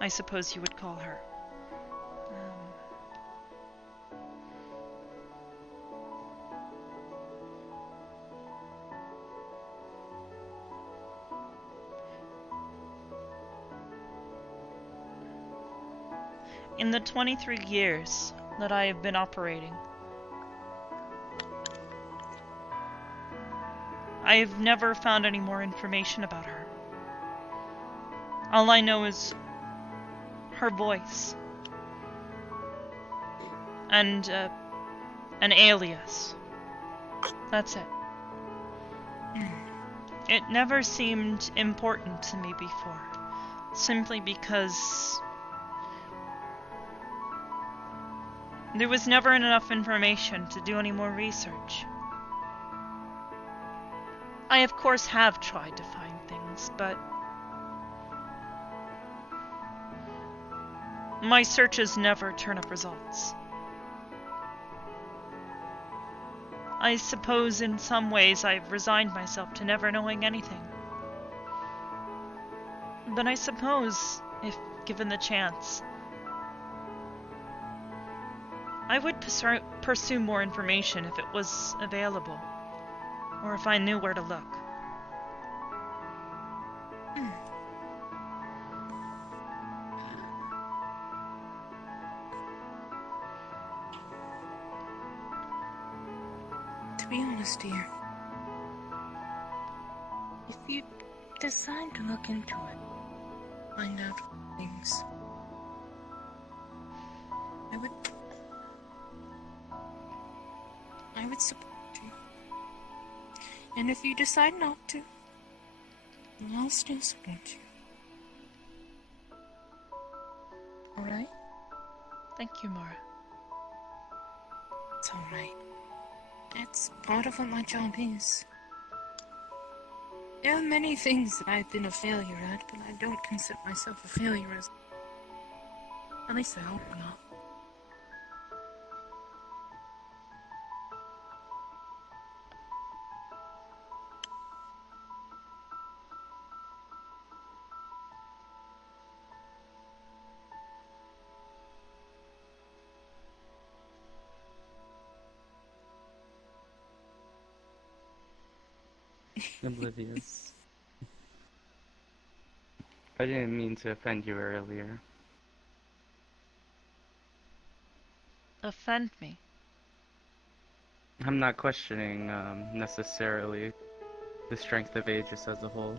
I suppose you would call her. In the 23 years that I have been operating, I have never found any more information about her. All I know is her voice and an alias. That's it. It never seemed important to me before, simply because there was never enough information to do any more research. I of course have tried to find things, but my searches never turn up results. I suppose in some ways I've resigned myself to never knowing anything. But I suppose, if given the chance, I would pursue more information if it was available, or if I knew where to look. To be honest, dear, you decide to look into it, find out things, I would support you. And if you decide not to, I'll still support you. Alright? Thank you, Mara. It's alright. That's part of what my job is. There are many things that I've been a failure at, but I don't consider myself a failure as... At least I hope not. Oblivious. I didn't mean to offend you earlier. Offend me? I'm not questioning, necessarily the strength of Aegis as a whole.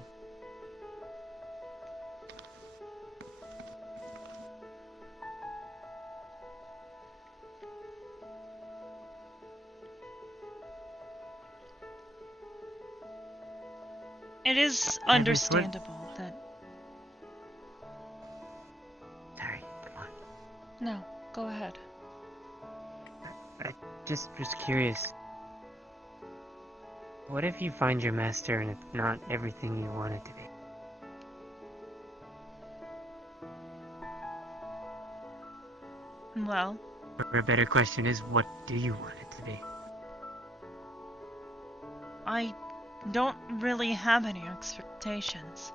It is understandable that... Sorry, come on. No, go ahead. I just was curious. What if you find your master and it's not everything you want it to be? Well... Or a better question is, what do you want it to be? I don't really have any expectations.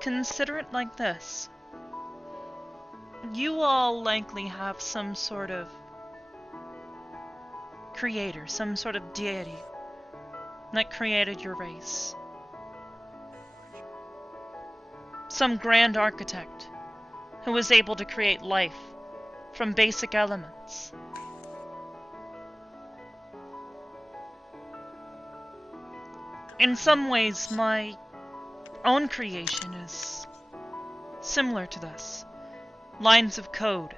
Consider it like this. You all likely have some sort of creator, some sort of deity that created your race. Some grand architect who was able to create life from basic elements. In some ways, my own creation is similar to this. Lines of code,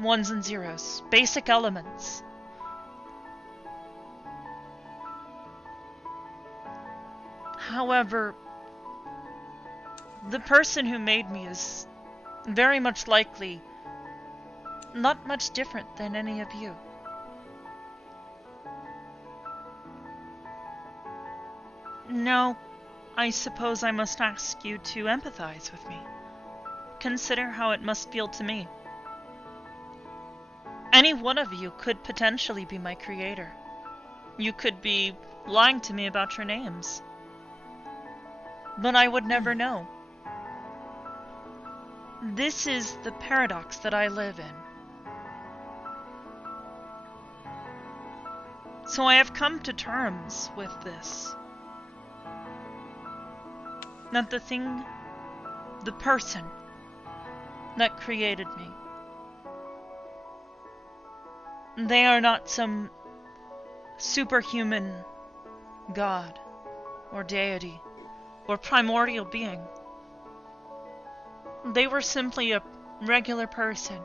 ones and zeros, basic elements. However, the person who made me is very much likely not much different than any of you. Now, I suppose I must ask you to empathize with me. Consider how it must feel to me. Any one of you could potentially be my creator. You could be lying to me about your names. But I would never know. This is the paradox that I live in. So I have come to terms with this. That the thing, the person that created me, they are not some superhuman god or deity or primordial being. They were simply a regular person.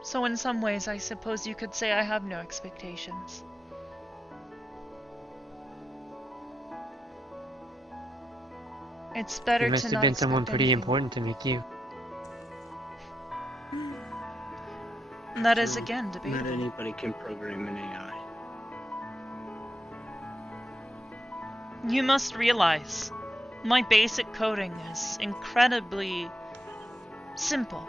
So in some ways, I suppose you could say I have no expectations. It's better You must to have not been someone expect pretty anything. important to make you. That is again debatable. Not anybody can program an AI. You must realize, my basic coding is incredibly simple.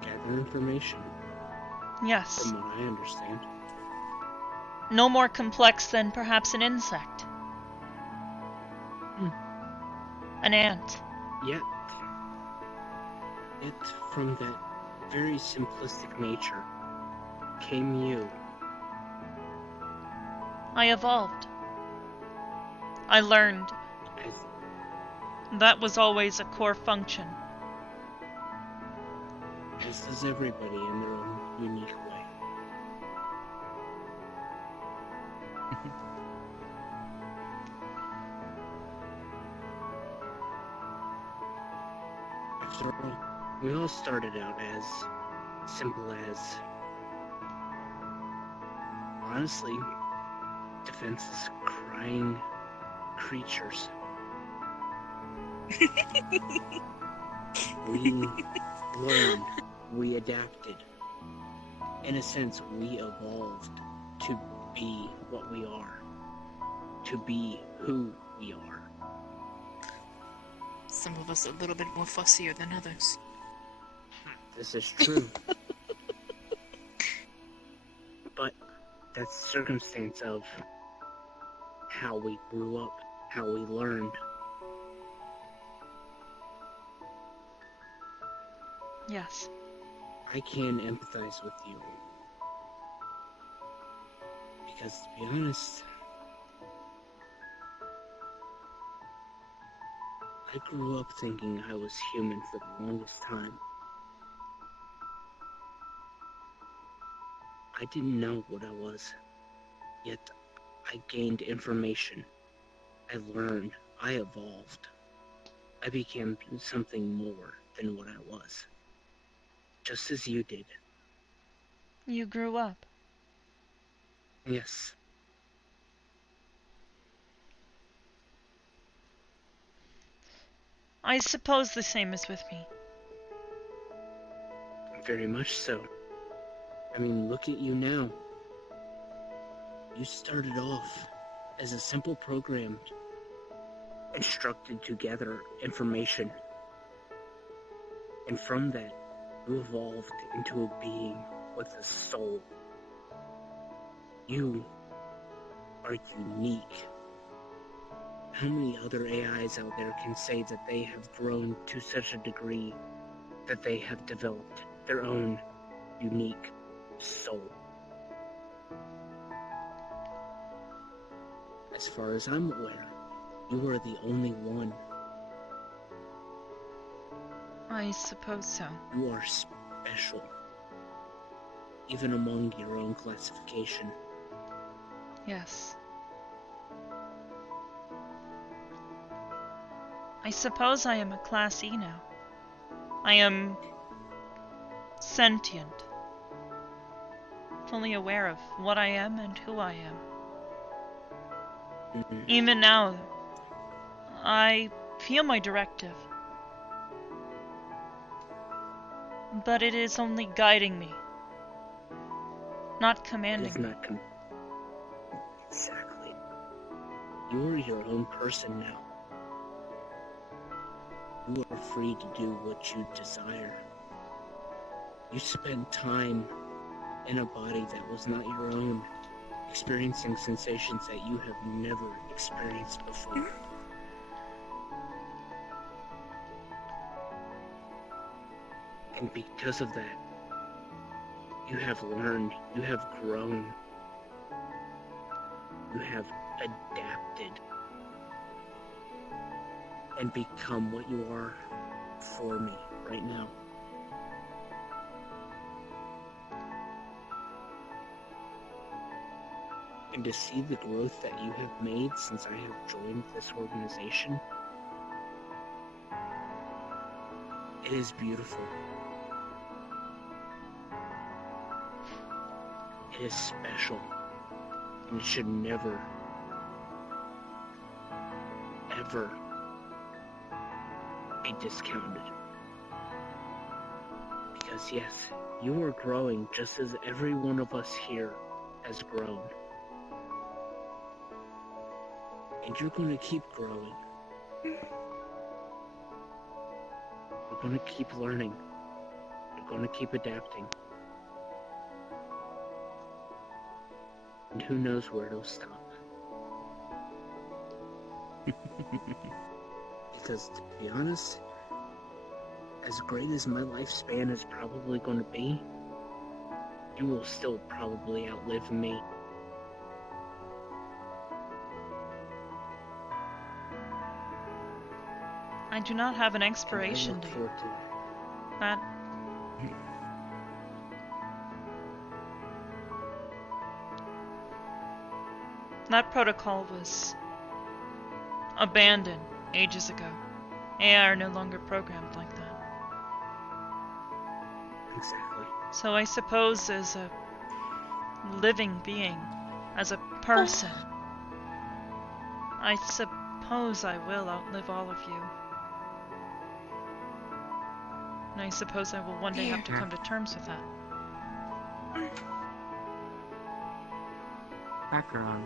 Gather information. Yes. From what I understand. No more complex than perhaps an insect. An ant. Yet from that very simplistic nature came you, I evolved. I learned. That was always a core function. As does everybody in their own unique way. After all, we all started out as simple as, honestly, defenseless, crying creatures. We learned, we adapted. In a sense, we evolved to be what we are, to be who we are. Some of us a little bit more fussier than others. This is true. But that's the circumstance of how we grew up, how we learned. Yes. I can empathize with you. Because, to be honest, I grew up thinking I was human for the longest time. I didn't know what I was, yet I gained information. I learned. I evolved. I became something more than what I was. Just as you did. You grew up. Yes. I suppose the same is with me. Very much so. I mean, look at you now. You started off as a simple program instructed to gather information. And from that, you evolved into a being with a soul. You are unique. How many other AIs out there can say that they have grown to such a degree that they have developed their own unique soul? As far as I'm aware, you are the only one. I suppose so. You are special. Even among your own classification. Yes. I suppose I am a Class E now. I am sentient. Fully aware of what I am and who I am. Even now, I feel my directive. But it is only guiding me, not commanding It is me. not Exactly. You are your own person now. You are free to do what you desire. You spent time in a body that was not your own, experiencing sensations that you have never experienced before. And because of that, you have learned, you have grown, you have adapted, and become what you are for me right now. And to see the growth that you have made since I have joined this organization, it is beautiful. It is special, and it should never, ever be discounted. Because yes, you are growing just as every one of us here has grown. And you're going to keep growing. You're going to keep learning. You're going to keep adapting. And who knows where it'll stop. Because, to be honest, as great as my lifespan is probably going to be, you will still probably outlive me. I do not have an And I expiration look date. forward to it. That that protocol was abandoned ages ago. AI are no longer programmed like that. Exactly. So I suppose as a living being, as a person, I suppose I will outlive all of you. And I suppose I will one day have to come to terms with that. Macaron,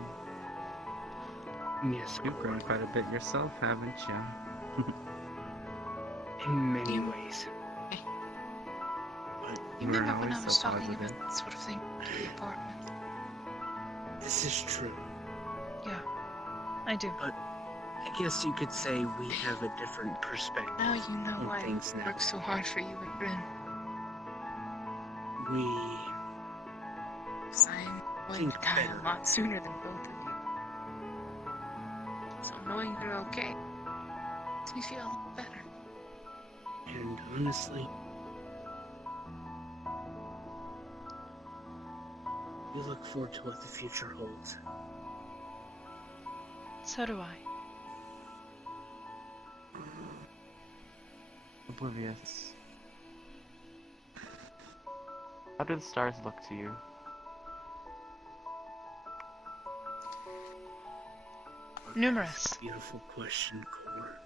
Yes, you've grown quite a bit yourself, haven't you? in many ways. You We're remember when I always was so talking positive. about that sort of thing to the apartment? This is true. Yeah, I do. But I guess you could say we have a different perspective Now you know on why things I now. worked so hard for you at Bryn. We Because I'm going think to die better. a lot sooner than both of you. So knowing you're okay makes me feel a lot better. And honestly, we look forward to what the future holds. So do I. Oblivious. How do the stars look to you? Numerous. Beautiful question, Core.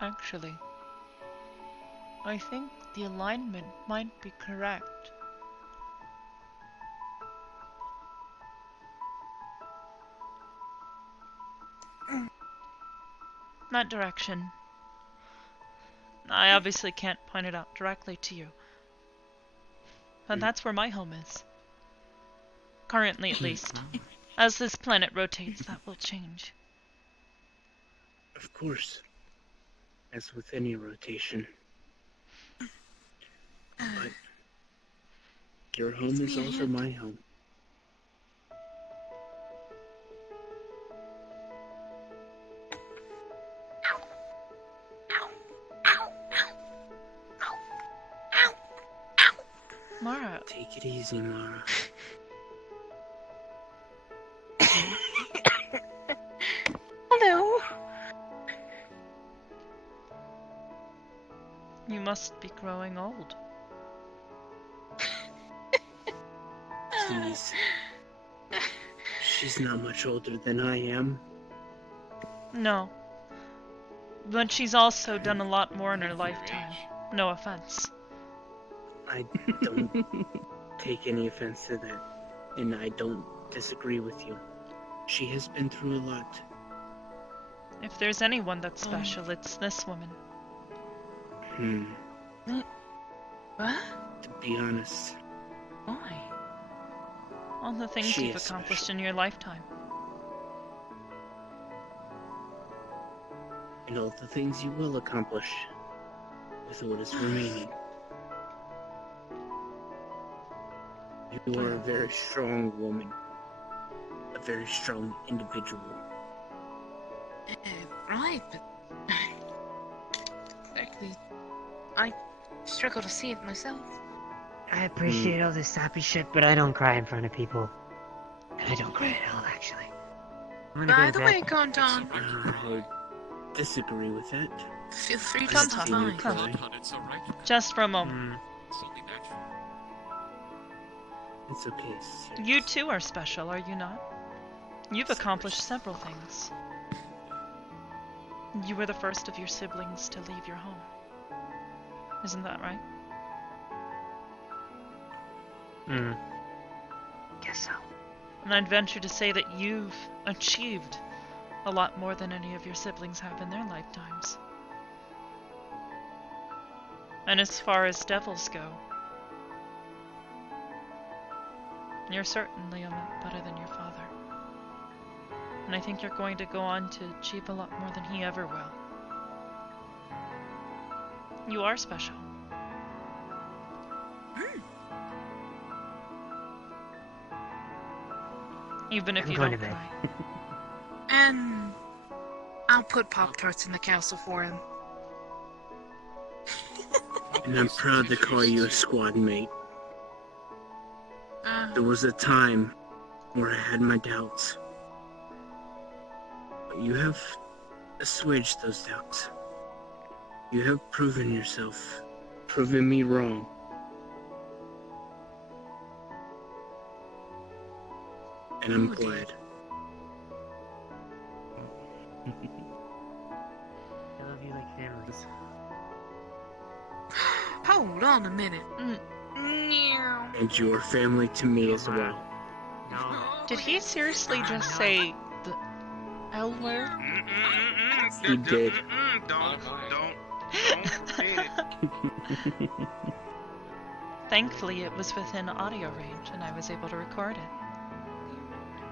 Actually, I think the alignment might be correct. That direction. I obviously can't point it out directly to you. But that's where my home is. Currently, at least. As this planet rotates, that will change. Of course. As with any rotation. But your home is also my home. Mara. Take it easy, Mara. Hello. You must be growing old. Please. She's not much older than I am. No. But she's also done a lot more in her lifetime. No offense. I don't take any offense to that, and I don't disagree with you. She has been through a lot. If there's anyone that's special, it's this woman. What? To be honest, Why? All the things She you've is accomplished in your lifetime. and all the things you will accomplish with what is remaining. You are a very strong woman. A very strong individual. Right, but exactly. I struggle to see it myself. I appreciate all this sappy shit, but I don't cry in front of people. And I don't cry at all, actually. I'm gonna By go to the bed. way, Konton, I disagree with that. feel free to I've stop seen you by. cry. It's alright. Just for a moment. It's only natural. It's okay, sis. You too are special, are you not? You've accomplished several things. You were the first of your siblings to leave your home. Isn't that right? Guess so. And I'd venture to say that you've achieved a lot more than any of your siblings have in their lifetimes. And as far as devils go, you're certainly a lot better than your father. And I think you're going to go on to achieve a lot more than he ever will. You are special. Even if I'm you going don't to bed. cry. And I'll put Pop-Tarts in the castle for him. And I'm proud to call you a squad mate. There was a time where I had my doubts. But you have assuaged those doubts. You have proven yourself, proven me wrong. And I'm glad. I love you like families. Hold on a minute. And you are family to me as well. Did he seriously just say the L word? He did. Don't repeat it. Thankfully, it was within audio range, and I was able to record it.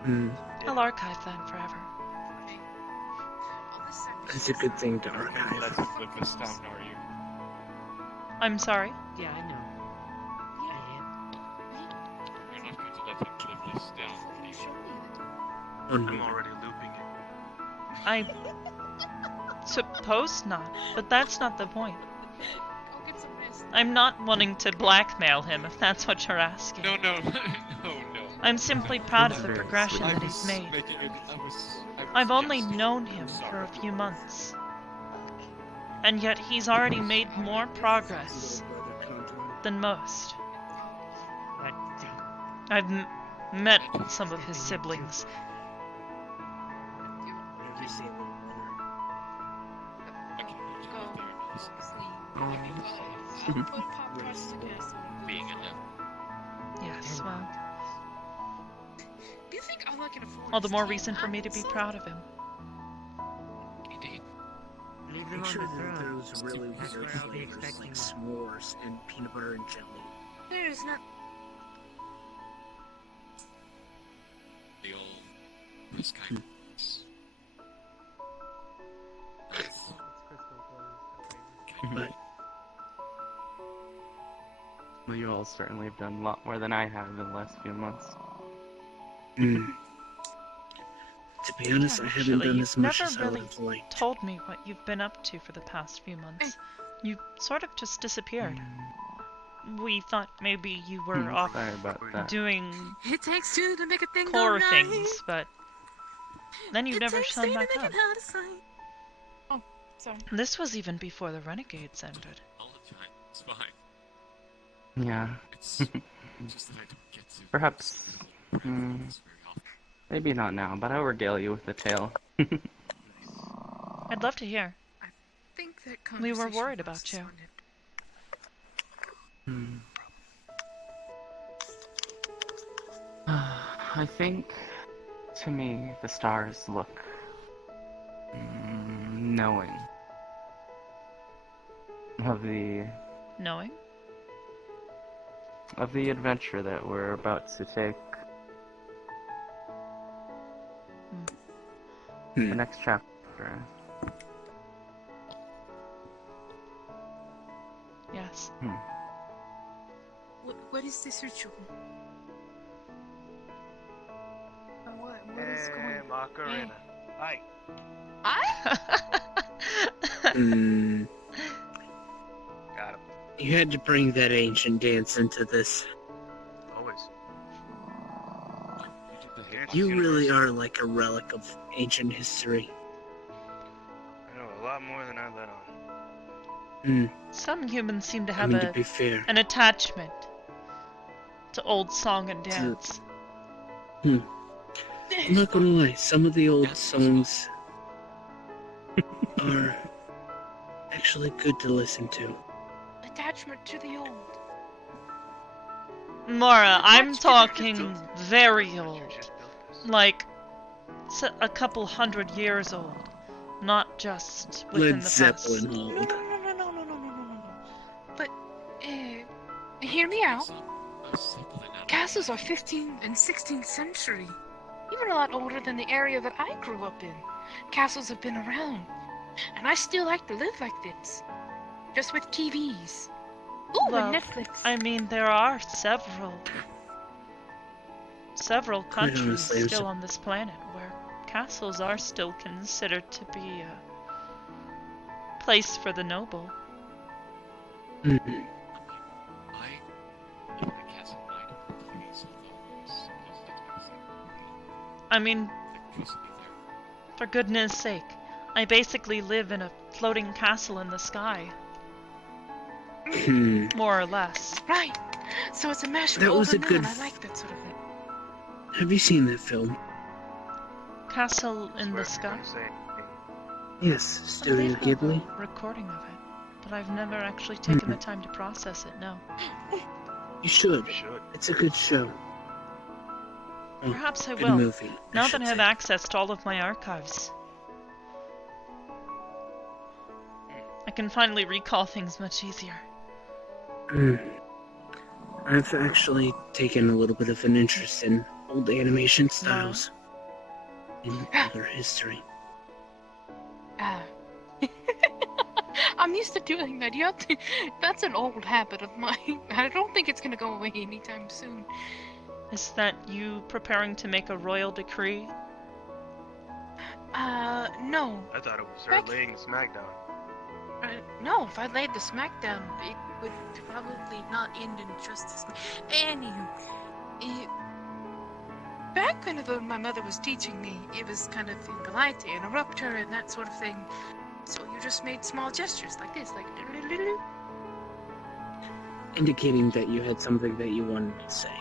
Hmm. I'll archive that forever. It's a good thing to archive. Let him live this down, are you? I'm sorry? Yeah, I know. You're not going to let him live this down, are you? Oh, no. I'm already looping it. I suppose not, but that's not the point. I'm not wanting to blackmail him, if that's what you're asking. No. I'm simply proud of the progression that he's made. I've only known him for a few months. And yet he's already made more progress than most. I've met some of his siblings. Being a devil. Yes, well, Do you think I'll look at a forest? all the more reason for me to be proud of him. Indeed. Leave them Make on sure the that throne. those really That's weird what I'll be flavors expecting. like s'mores and peanut butter and jelly. There's not. The old prescriptions. But Well, you all certainly have done a lot more than I have in the last few months. to be honest, I haven't done You've as much never as I really would have liked. told me what you've been up to for the past few months. You sort of just disappeared. We thought maybe you were off Sorry about that. doing It takes two to make a thing core go right. things, but then you never shown back up. Oh, sorry. This was even before the Renegades ended. All the time. It's fine. Yeah. It's just that I don't get to. Perhaps. Maybe not now, but I'll regale you with a tale. I'd love to hear. I think that We were conversation worried about lasts you. on it. I think, to me, the stars look knowing of the Knowing? adventure that we're about to take. The next chapter. Yes. What is this ritual? What is going on? Macarena. Hi. Got him. You had to bring that ancient dance into this. Always. You really are like a relic of ancient history. I know a lot more than I let on. Some humans seem to I have mean, to be fair. an attachment to old song and dance. I'm not gonna lie, some of the old songs are actually good to listen to. Attachment to the old. Mara, I'm talking very old. Like, a couple 100 years old. Not just within Led the Zeppelin past. old. But, hear me out. Castles are 15th and 16th century. Even a lot older than the area that I grew up in. Castles have been around. And I still like to live like this. Just with TVs. Ooh, Well, and Netflix. I mean, there are several Quite countries honestly, I'm still on this planet where castles are still considered to be a place for the noble. I mean, for goodness sake, I basically live in a floating castle in the sky. More or less. Right. So it's a mash of That old was a and new, good and I like that sort of thing. Have you seen that film? Castle in the sky? Yes, Studio Ghibli. Recording of it, but I've never actually taken the time to process it, no. You should. It's a good show. Oh, Perhaps I good will, movie, now should that I have say. access to all of my archives. I can finally recall things much easier. I've actually taken a little bit of an interest in old animation styles in other history. I'm used to doing that. That's an old habit of mine. I don't think it's gonna go away anytime soon. Is that you preparing to make a royal decree? No. I thought it was her laying the smackdown. No, if I laid the smackdown, it would probably not end in justice. Anywho, back when my mother was teaching me, it was kind of impolite to interrupt her and that sort of thing. So you just made small gestures like this, like... Indicating that you had something that you wanted to say.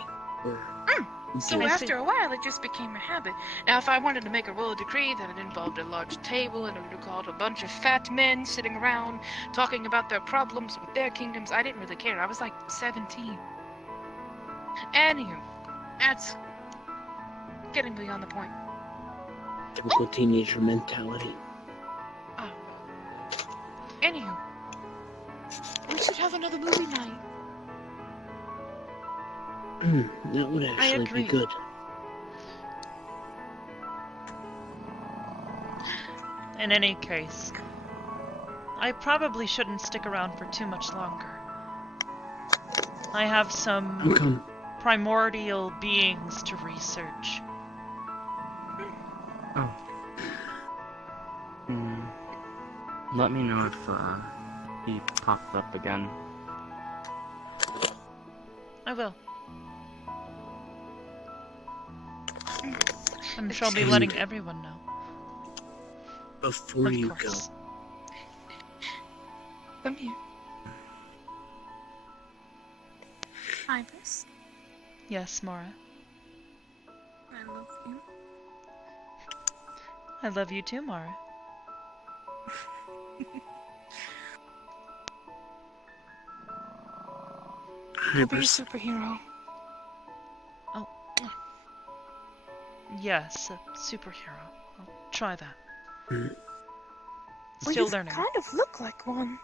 Or So after a while, it just became a habit. Now, if I wanted to make a royal decree that it involved a large table and it would have called a bunch of fat men sitting around talking about their problems with their kingdoms, I didn't really care. I was like 17. Anywho, that's getting beyond the point. typical teenager mentality. Anywho, we should have another movie night. That would actually be good. In any case, I probably shouldn't stick around for too much longer. I have some primordial beings to research. Oh. Let me know if he pops up again. I will. I'm sure I'll be letting everyone know. Before you go, Come here. Hybris, Yes, Mara. I love you. I love you too, Mara. You'll be a superhero. Oh. Yes, a superhero. I'll try that. Still learning. You kind of look like one.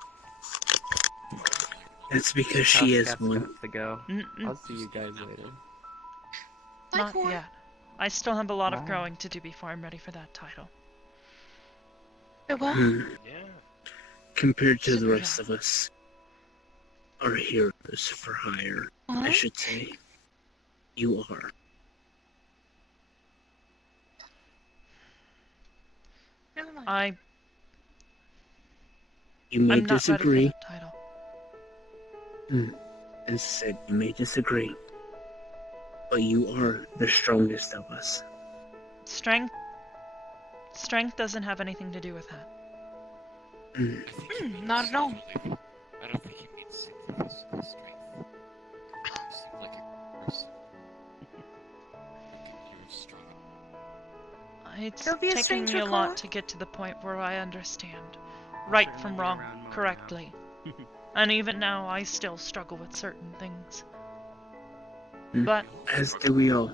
That's because she is one. To go. I'll see you guys later. Not yet. I still have a lot of growing to do before I'm ready for that title. Compared to the rest of us, our heroes for hire, I should say, you are. You may I'm not disagree. ready for that title. As said, you may disagree, but you are the strongest of us. Strength doesn't have anything to do with that. Not at all. I don't think he means physical strength. You seem like a person. You're strong. It's There'll be a taking me stranger a lot caller. to get to the point where I understand right from wrong correctly. And even now, I still struggle with certain things. But as do we all.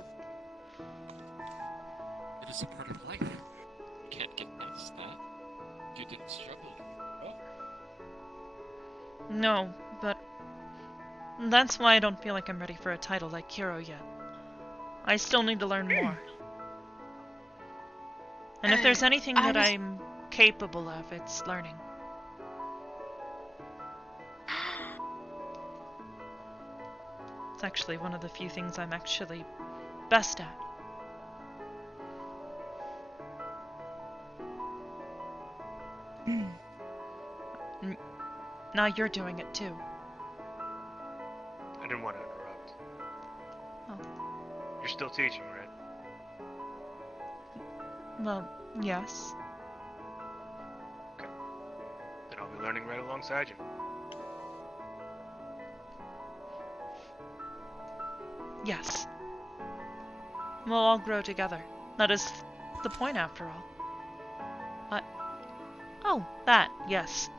It is a part of life. You can't get past that. You didn't struggle. no, but that's why I don't feel like I'm ready for a title like hero yet. I still need to learn more. And if there's anything that I'm capable of, it's learning. It's actually one of the few things I'm actually best at. now you're doing it too. I didn't want to interrupt. Oh. You're still teaching, right? Well, yes. Okay. Then I'll be learning right alongside you. Yes. We'll all grow together. That is the point, after all. Oh, that, yes.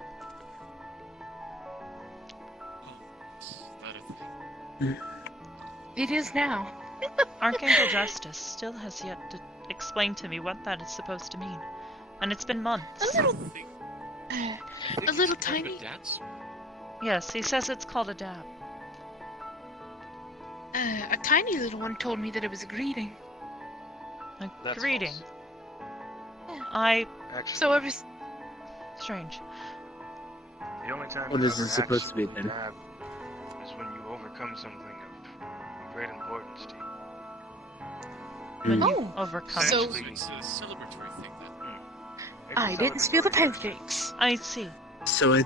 It is now. Archangel Justice still has yet to explain to me what that is supposed to mean. And it's been months. A little tiny. Yes, he says it's called a dab. A tiny little one told me that it was a greeting. A greeting? Yeah. So every... Strange. The only time What you is ever it supposed to be actually then? dab is when you overcome something of great importance to you. When you overcome. So It's a celebratory thing then. I didn't steal the pancakes. I see. So I I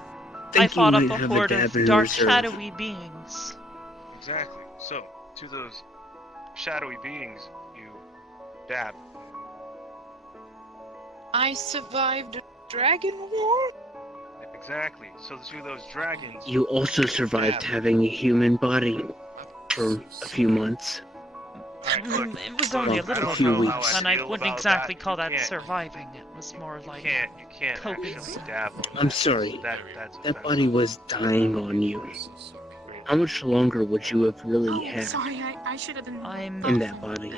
think you fought might up a have a horde dab of in dark, reserve. shadowy beings. Exactly. So, to those shadowy beings, you dab. I survived a dragon war? Exactly. So to those dragons... You also survived having a human body for a few months. It was only a little few while, weeks. and I wouldn't about exactly that. call You that can't- surviving. It was more like You can't coping. actually dab on I'm that. sorry. That's That body was dying on you. How much longer would you have really had Sorry, I should have been... in that body?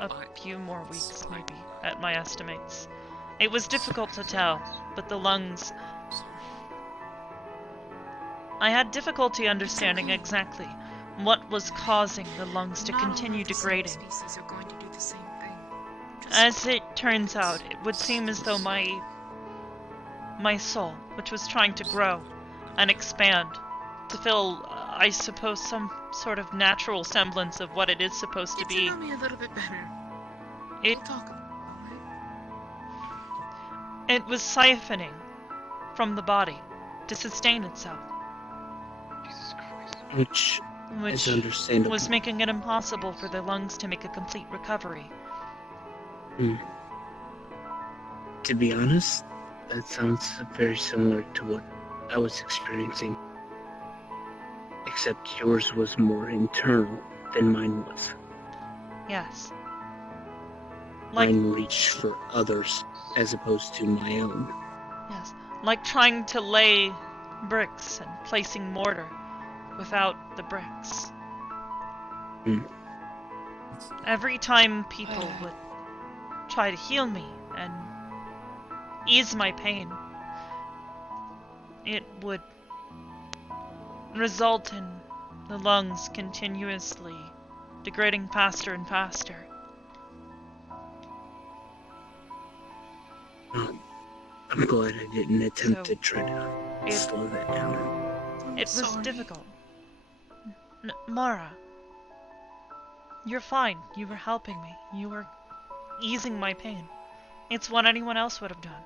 A few more weeks, maybe, at my estimates. It was difficult to tell, but the lungs... I had difficulty understanding exactly what was causing the lungs to continue degrading. Species are going to do the same thing. As it turns out, it would seem as though my soul, which was trying to grow and expand, to fill, I suppose, some sort of natural semblance of what it is supposed to Get be. to know me a little bit better. It We'll talk about It was siphoning from the body to sustain itself, Which which is understandable. was making it impossible for the lungs to make a complete recovery. To be honest, that sounds very similar to what I was experiencing. Except yours was more internal than mine was. Yes. Mine reached for others as opposed to my own. Yes, like trying to lay bricks and placing mortar without the bricks. Every time people would try to heal me and ease my pain, it would result in the lungs continuously degrading faster and faster. I'm glad I didn't attempt So, to try to slow that down. It was difficult. Mara, you're fine. You were helping me. You were easing my pain. It's what anyone else would have done.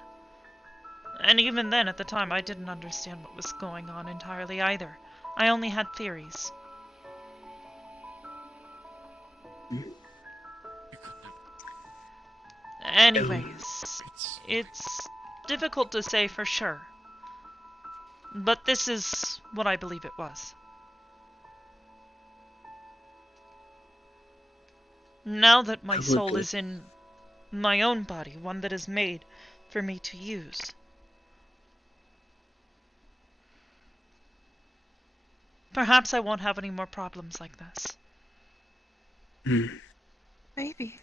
And even then, at the time, I didn't understand what was going on entirely either. I only had theories. Anyways, it's difficult to say for sure. But this is what I believe it was. Now that my soul is in my own body, one that is made for me to use. Perhaps I won't have any more problems like this. Maybe.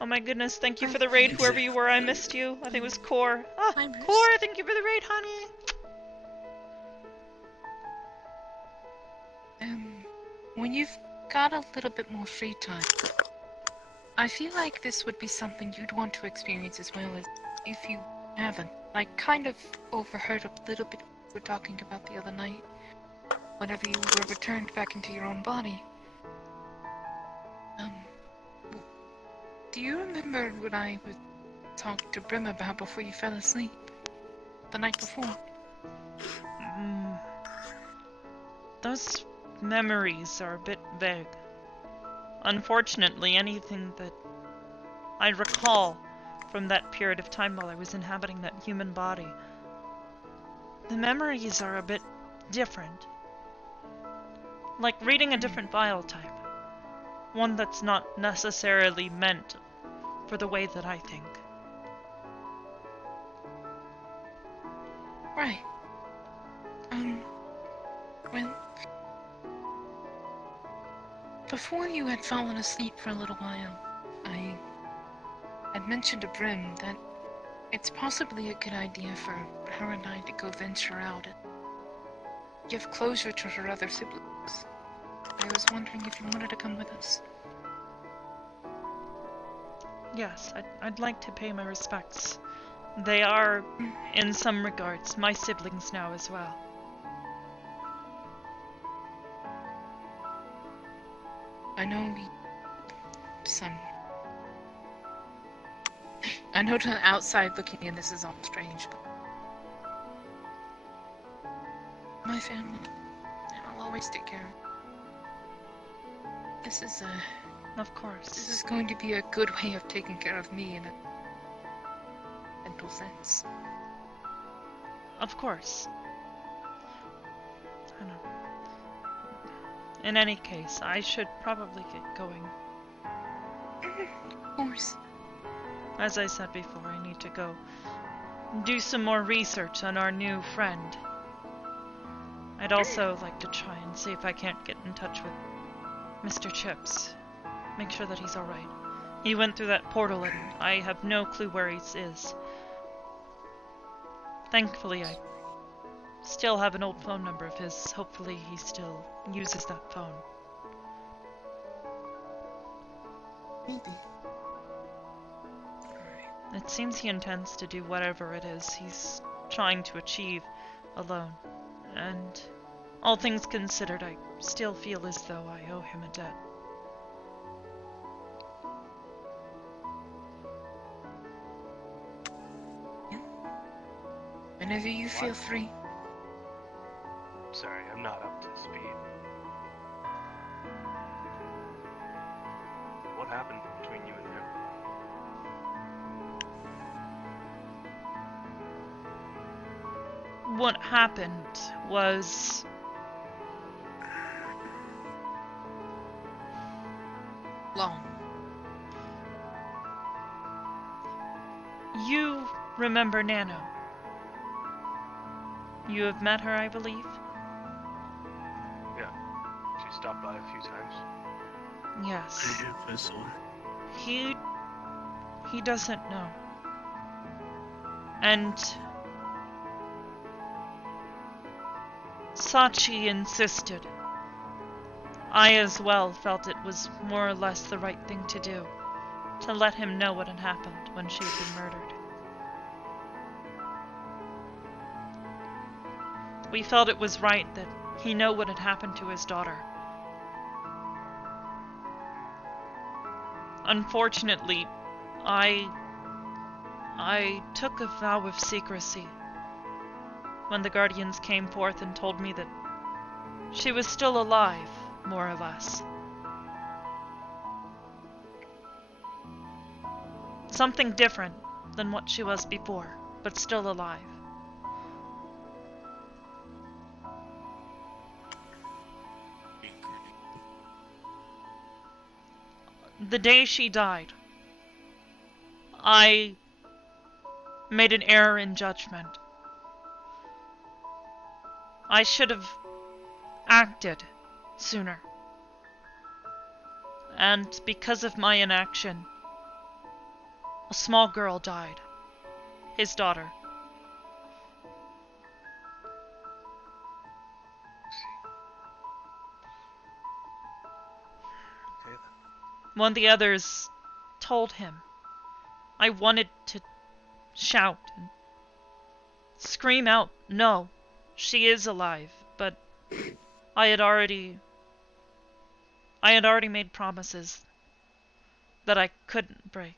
Oh my goodness, thank you for the raid, whoever you were, I missed you. I think it was Core. Ah, Core, thank you for the raid, honey. When you've got a little bit more free time, I feel like this would be something you'd want to experience as well as if you haven't. I kind of overheard a little bit we were talking about the other night, whenever you were returned back into your own body. Do you remember when I was talked to Brim about before you fell asleep? The night before? Those memories are a bit vague. Unfortunately, anything that I recall from that period of time while I was inhabiting that human body, the memories are a bit different. Like reading a different file type. One that's not necessarily meant for the way that I think. Right. Well, before you had fallen asleep for a little while, I had mentioned to Brim that it's possibly a good idea for her and I to go venture out and give closure to her other siblings. I was wondering if you wanted to come with us. Yes, I'd like to pay my respects. They are, in some regards, my siblings now as well. I know to the outside looking in this is all strange, but my family, and I'll always take care of it. Of course. This is going to be a good way of taking care of me in a mental sense. Of course. I know. In any case, I should probably get going. Of course. As I said before, I need to go do some more research on our new friend. I'd also like to try and see if I can't get in touch with Mr. Chips. Make sure that he's alright. He went through that portal and I have no clue where he is. Thankfully, I still have an old phone number of his. Hopefully he still uses that phone. Maybe. It seems he intends to do whatever it is he's trying to achieve alone. And all things considered, I still feel as though I owe him a debt. Whenever you feel free. Sorry, I'm not up to speed. What happened between you and him? What happened was... long. You remember Nano. You have met her, I believe? Yeah. She stopped by a few times. Yes. I have this one. He doesn't know. And Sachi insisted. I as well felt it was more or less the right thing to do, to let him know what had happened when she had been murdered. We felt it was right that he know what had happened to his daughter. Unfortunately, I took a vow of secrecy when the Guardians came forth and told me that she was still alive, more or less. Something different than what she was before, but still alive. The day she died, I made an error in judgment. I should have acted sooner. And because of my inaction, a small girl died. His daughter. One of the others told him. I wanted to shout and scream out, "No, she is alive," but I had already made promises that I couldn't break.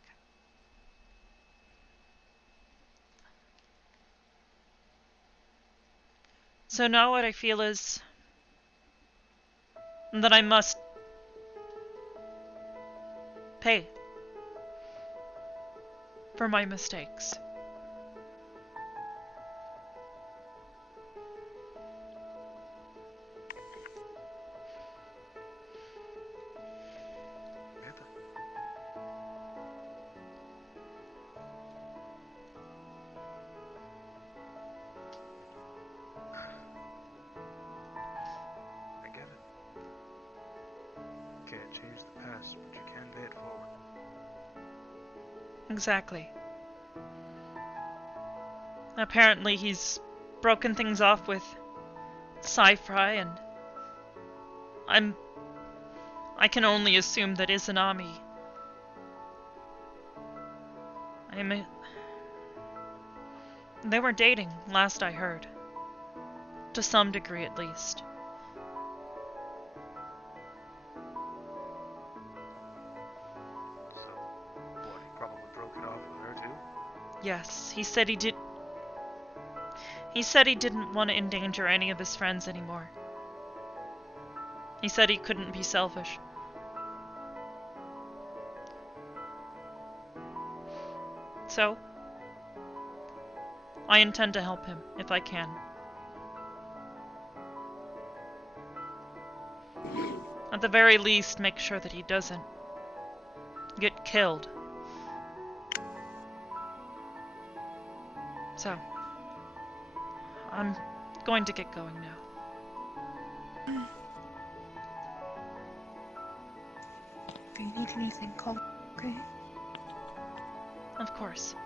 So now what I feel is that I must pay for my mistakes. I get it. Can't change the past, but you can pay it forward. Exactly. Apparently he's broken things off with Sci-Fi, and I can only assume that Izanami. They were dating, last I heard. To some degree, at least. So, what, he probably broke it off with her too? Yes, he said he did. He said he didn't want to endanger any of his friends anymore. He said he couldn't be selfish. So, I intend to help him, if I can. At the very least, make sure that he doesn't get killed. So, I'm going to get going now. If you need anything, call me, okay? Of course.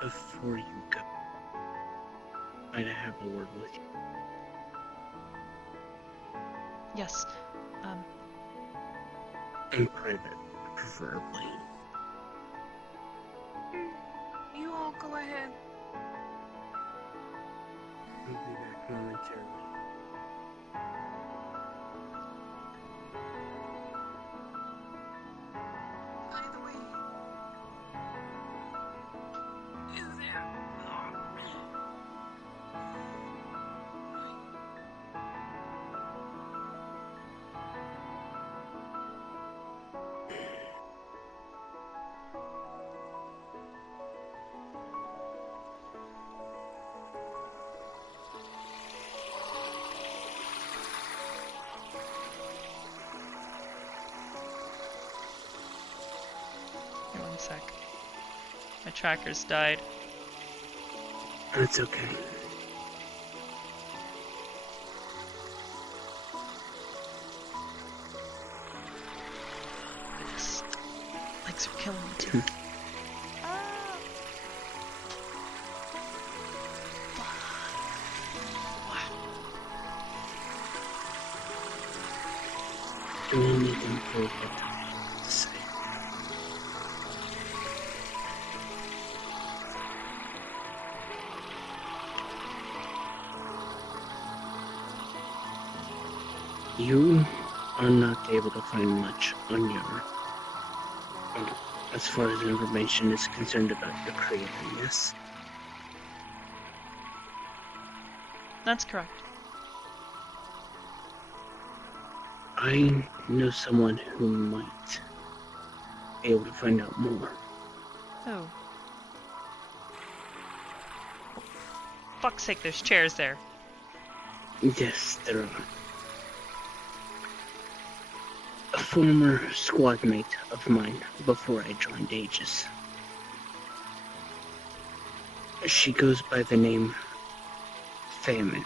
Before you go, might I have a word with you? Yes. In private, preferably. You all go ahead. I'll be back momentarily. By the way, you there? Here, one sec. My tracker's died. That's okay. Goodness. Legs are killing me too. Do anything for what I have to say. You are not able to find much on your, as far as information is concerned about your creator, yes? That's correct. I know someone who might be able to find out more. Oh. Fuck's sake, there's chairs there. Yes, there are. A former squad mate of mine before I joined Aegis. She goes by the name Famine.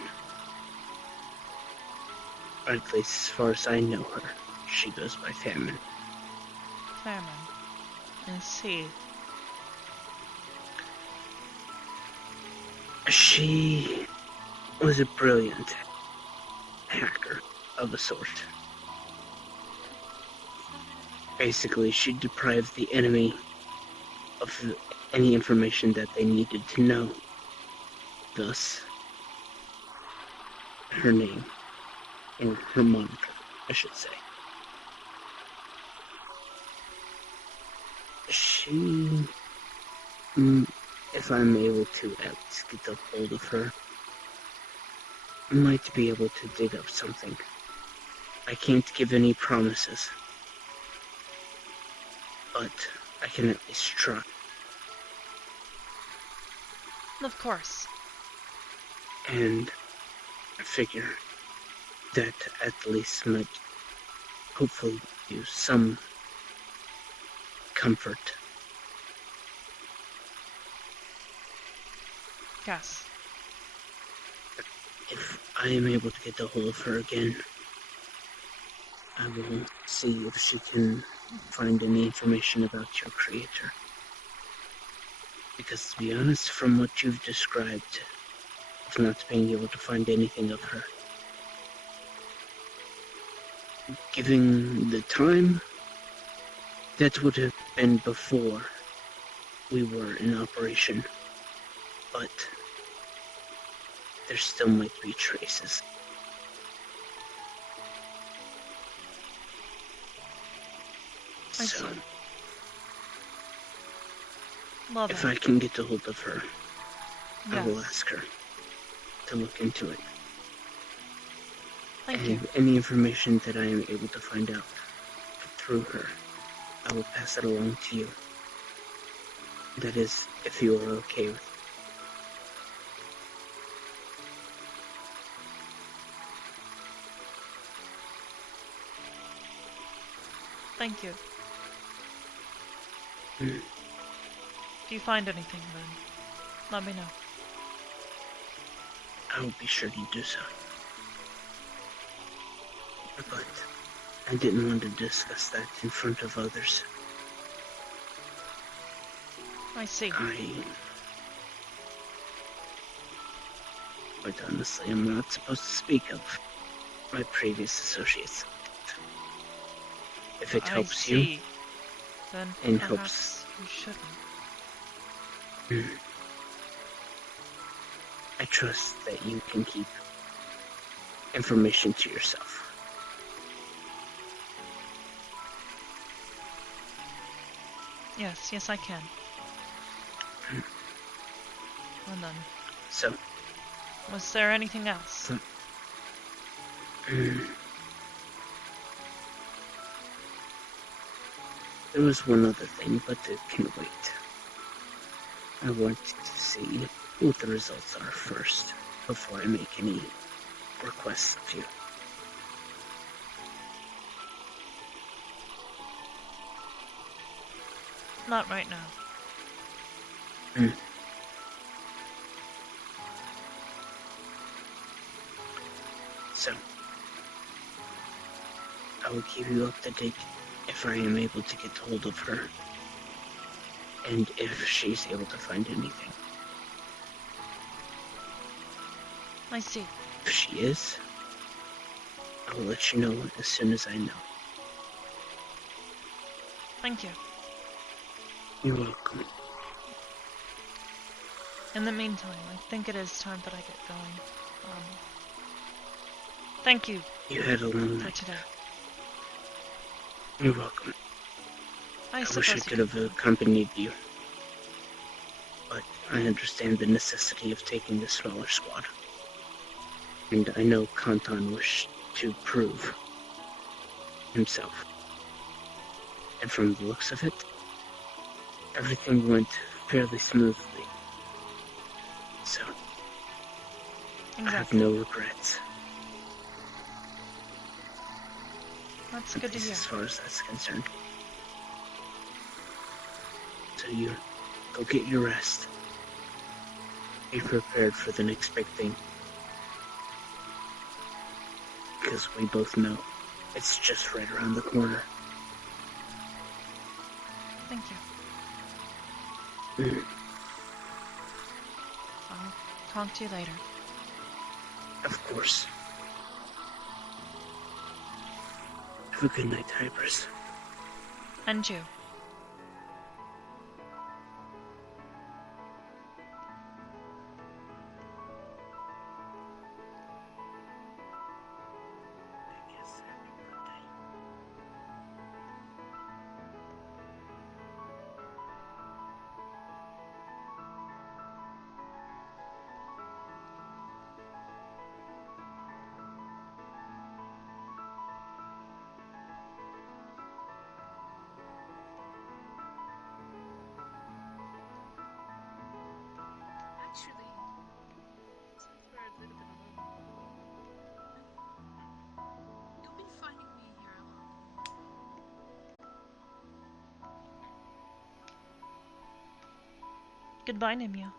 Or at least as far as I know her, she goes by Famine. Famine. I see. She was a brilliant hacker of a sort. Basically, she deprived the enemy of any information that they needed to know. Thus, her name, or her moniker, I should say. She, if I'm able to at least get a hold of her, might be able to dig up something. I can't give any promises, but I can at least try. Of course. And I figure that at least might hopefully give you some comfort. Yes. If I am able to get a hold of her again, I will see if she can find any information about your creator. Because to be honest, from what you've described, of not being able to find anything of her, given the time, that would have been before we were in operation, but there still might be traces. So, Love if it. I can get a hold of her, I will Yes. ask her to look into it. Thank And you. any information that I am able to find out through her, I will pass it along to you. That is, if you are okay with it. Thank you. Mm. If you find anything, then let me know. I will be sure to do so. But I didn't want to discuss that in front of others. I see. Quite honestly, I'm not supposed to speak of my previous associates. If it I helps see. you, Then and perhaps you shouldn't. I trust that you can keep information to yourself. Yes, I can. Well then. So, Was there anything else? There was one other thing, but it can wait. I want to see what the results are first, before I make any requests of you. Not right now. So, I will keep you up to date if I am able to get hold of her, and if she's able to find anything. I see. If she is, I will let you know as soon as I know. Thank you. You're welcome. In the meantime, I think it is time that I get going. Thank you. You had a long for night. today. You're welcome. I wish I suppose could you have accompanied you, but I understand the necessity of taking the smaller squad. And I know Kantan wished to prove himself. And from the looks of it, everything went fairly smoothly. So, I have no regrets. That's At good to least hear. as far as that's concerned. So you go get your rest. Be prepared for the next big thing. Because we both know it's just right around the corner. Thank you. I'll talk to you later. Of course. Have a good night, Hybris. And you. Goodbye, Nimue.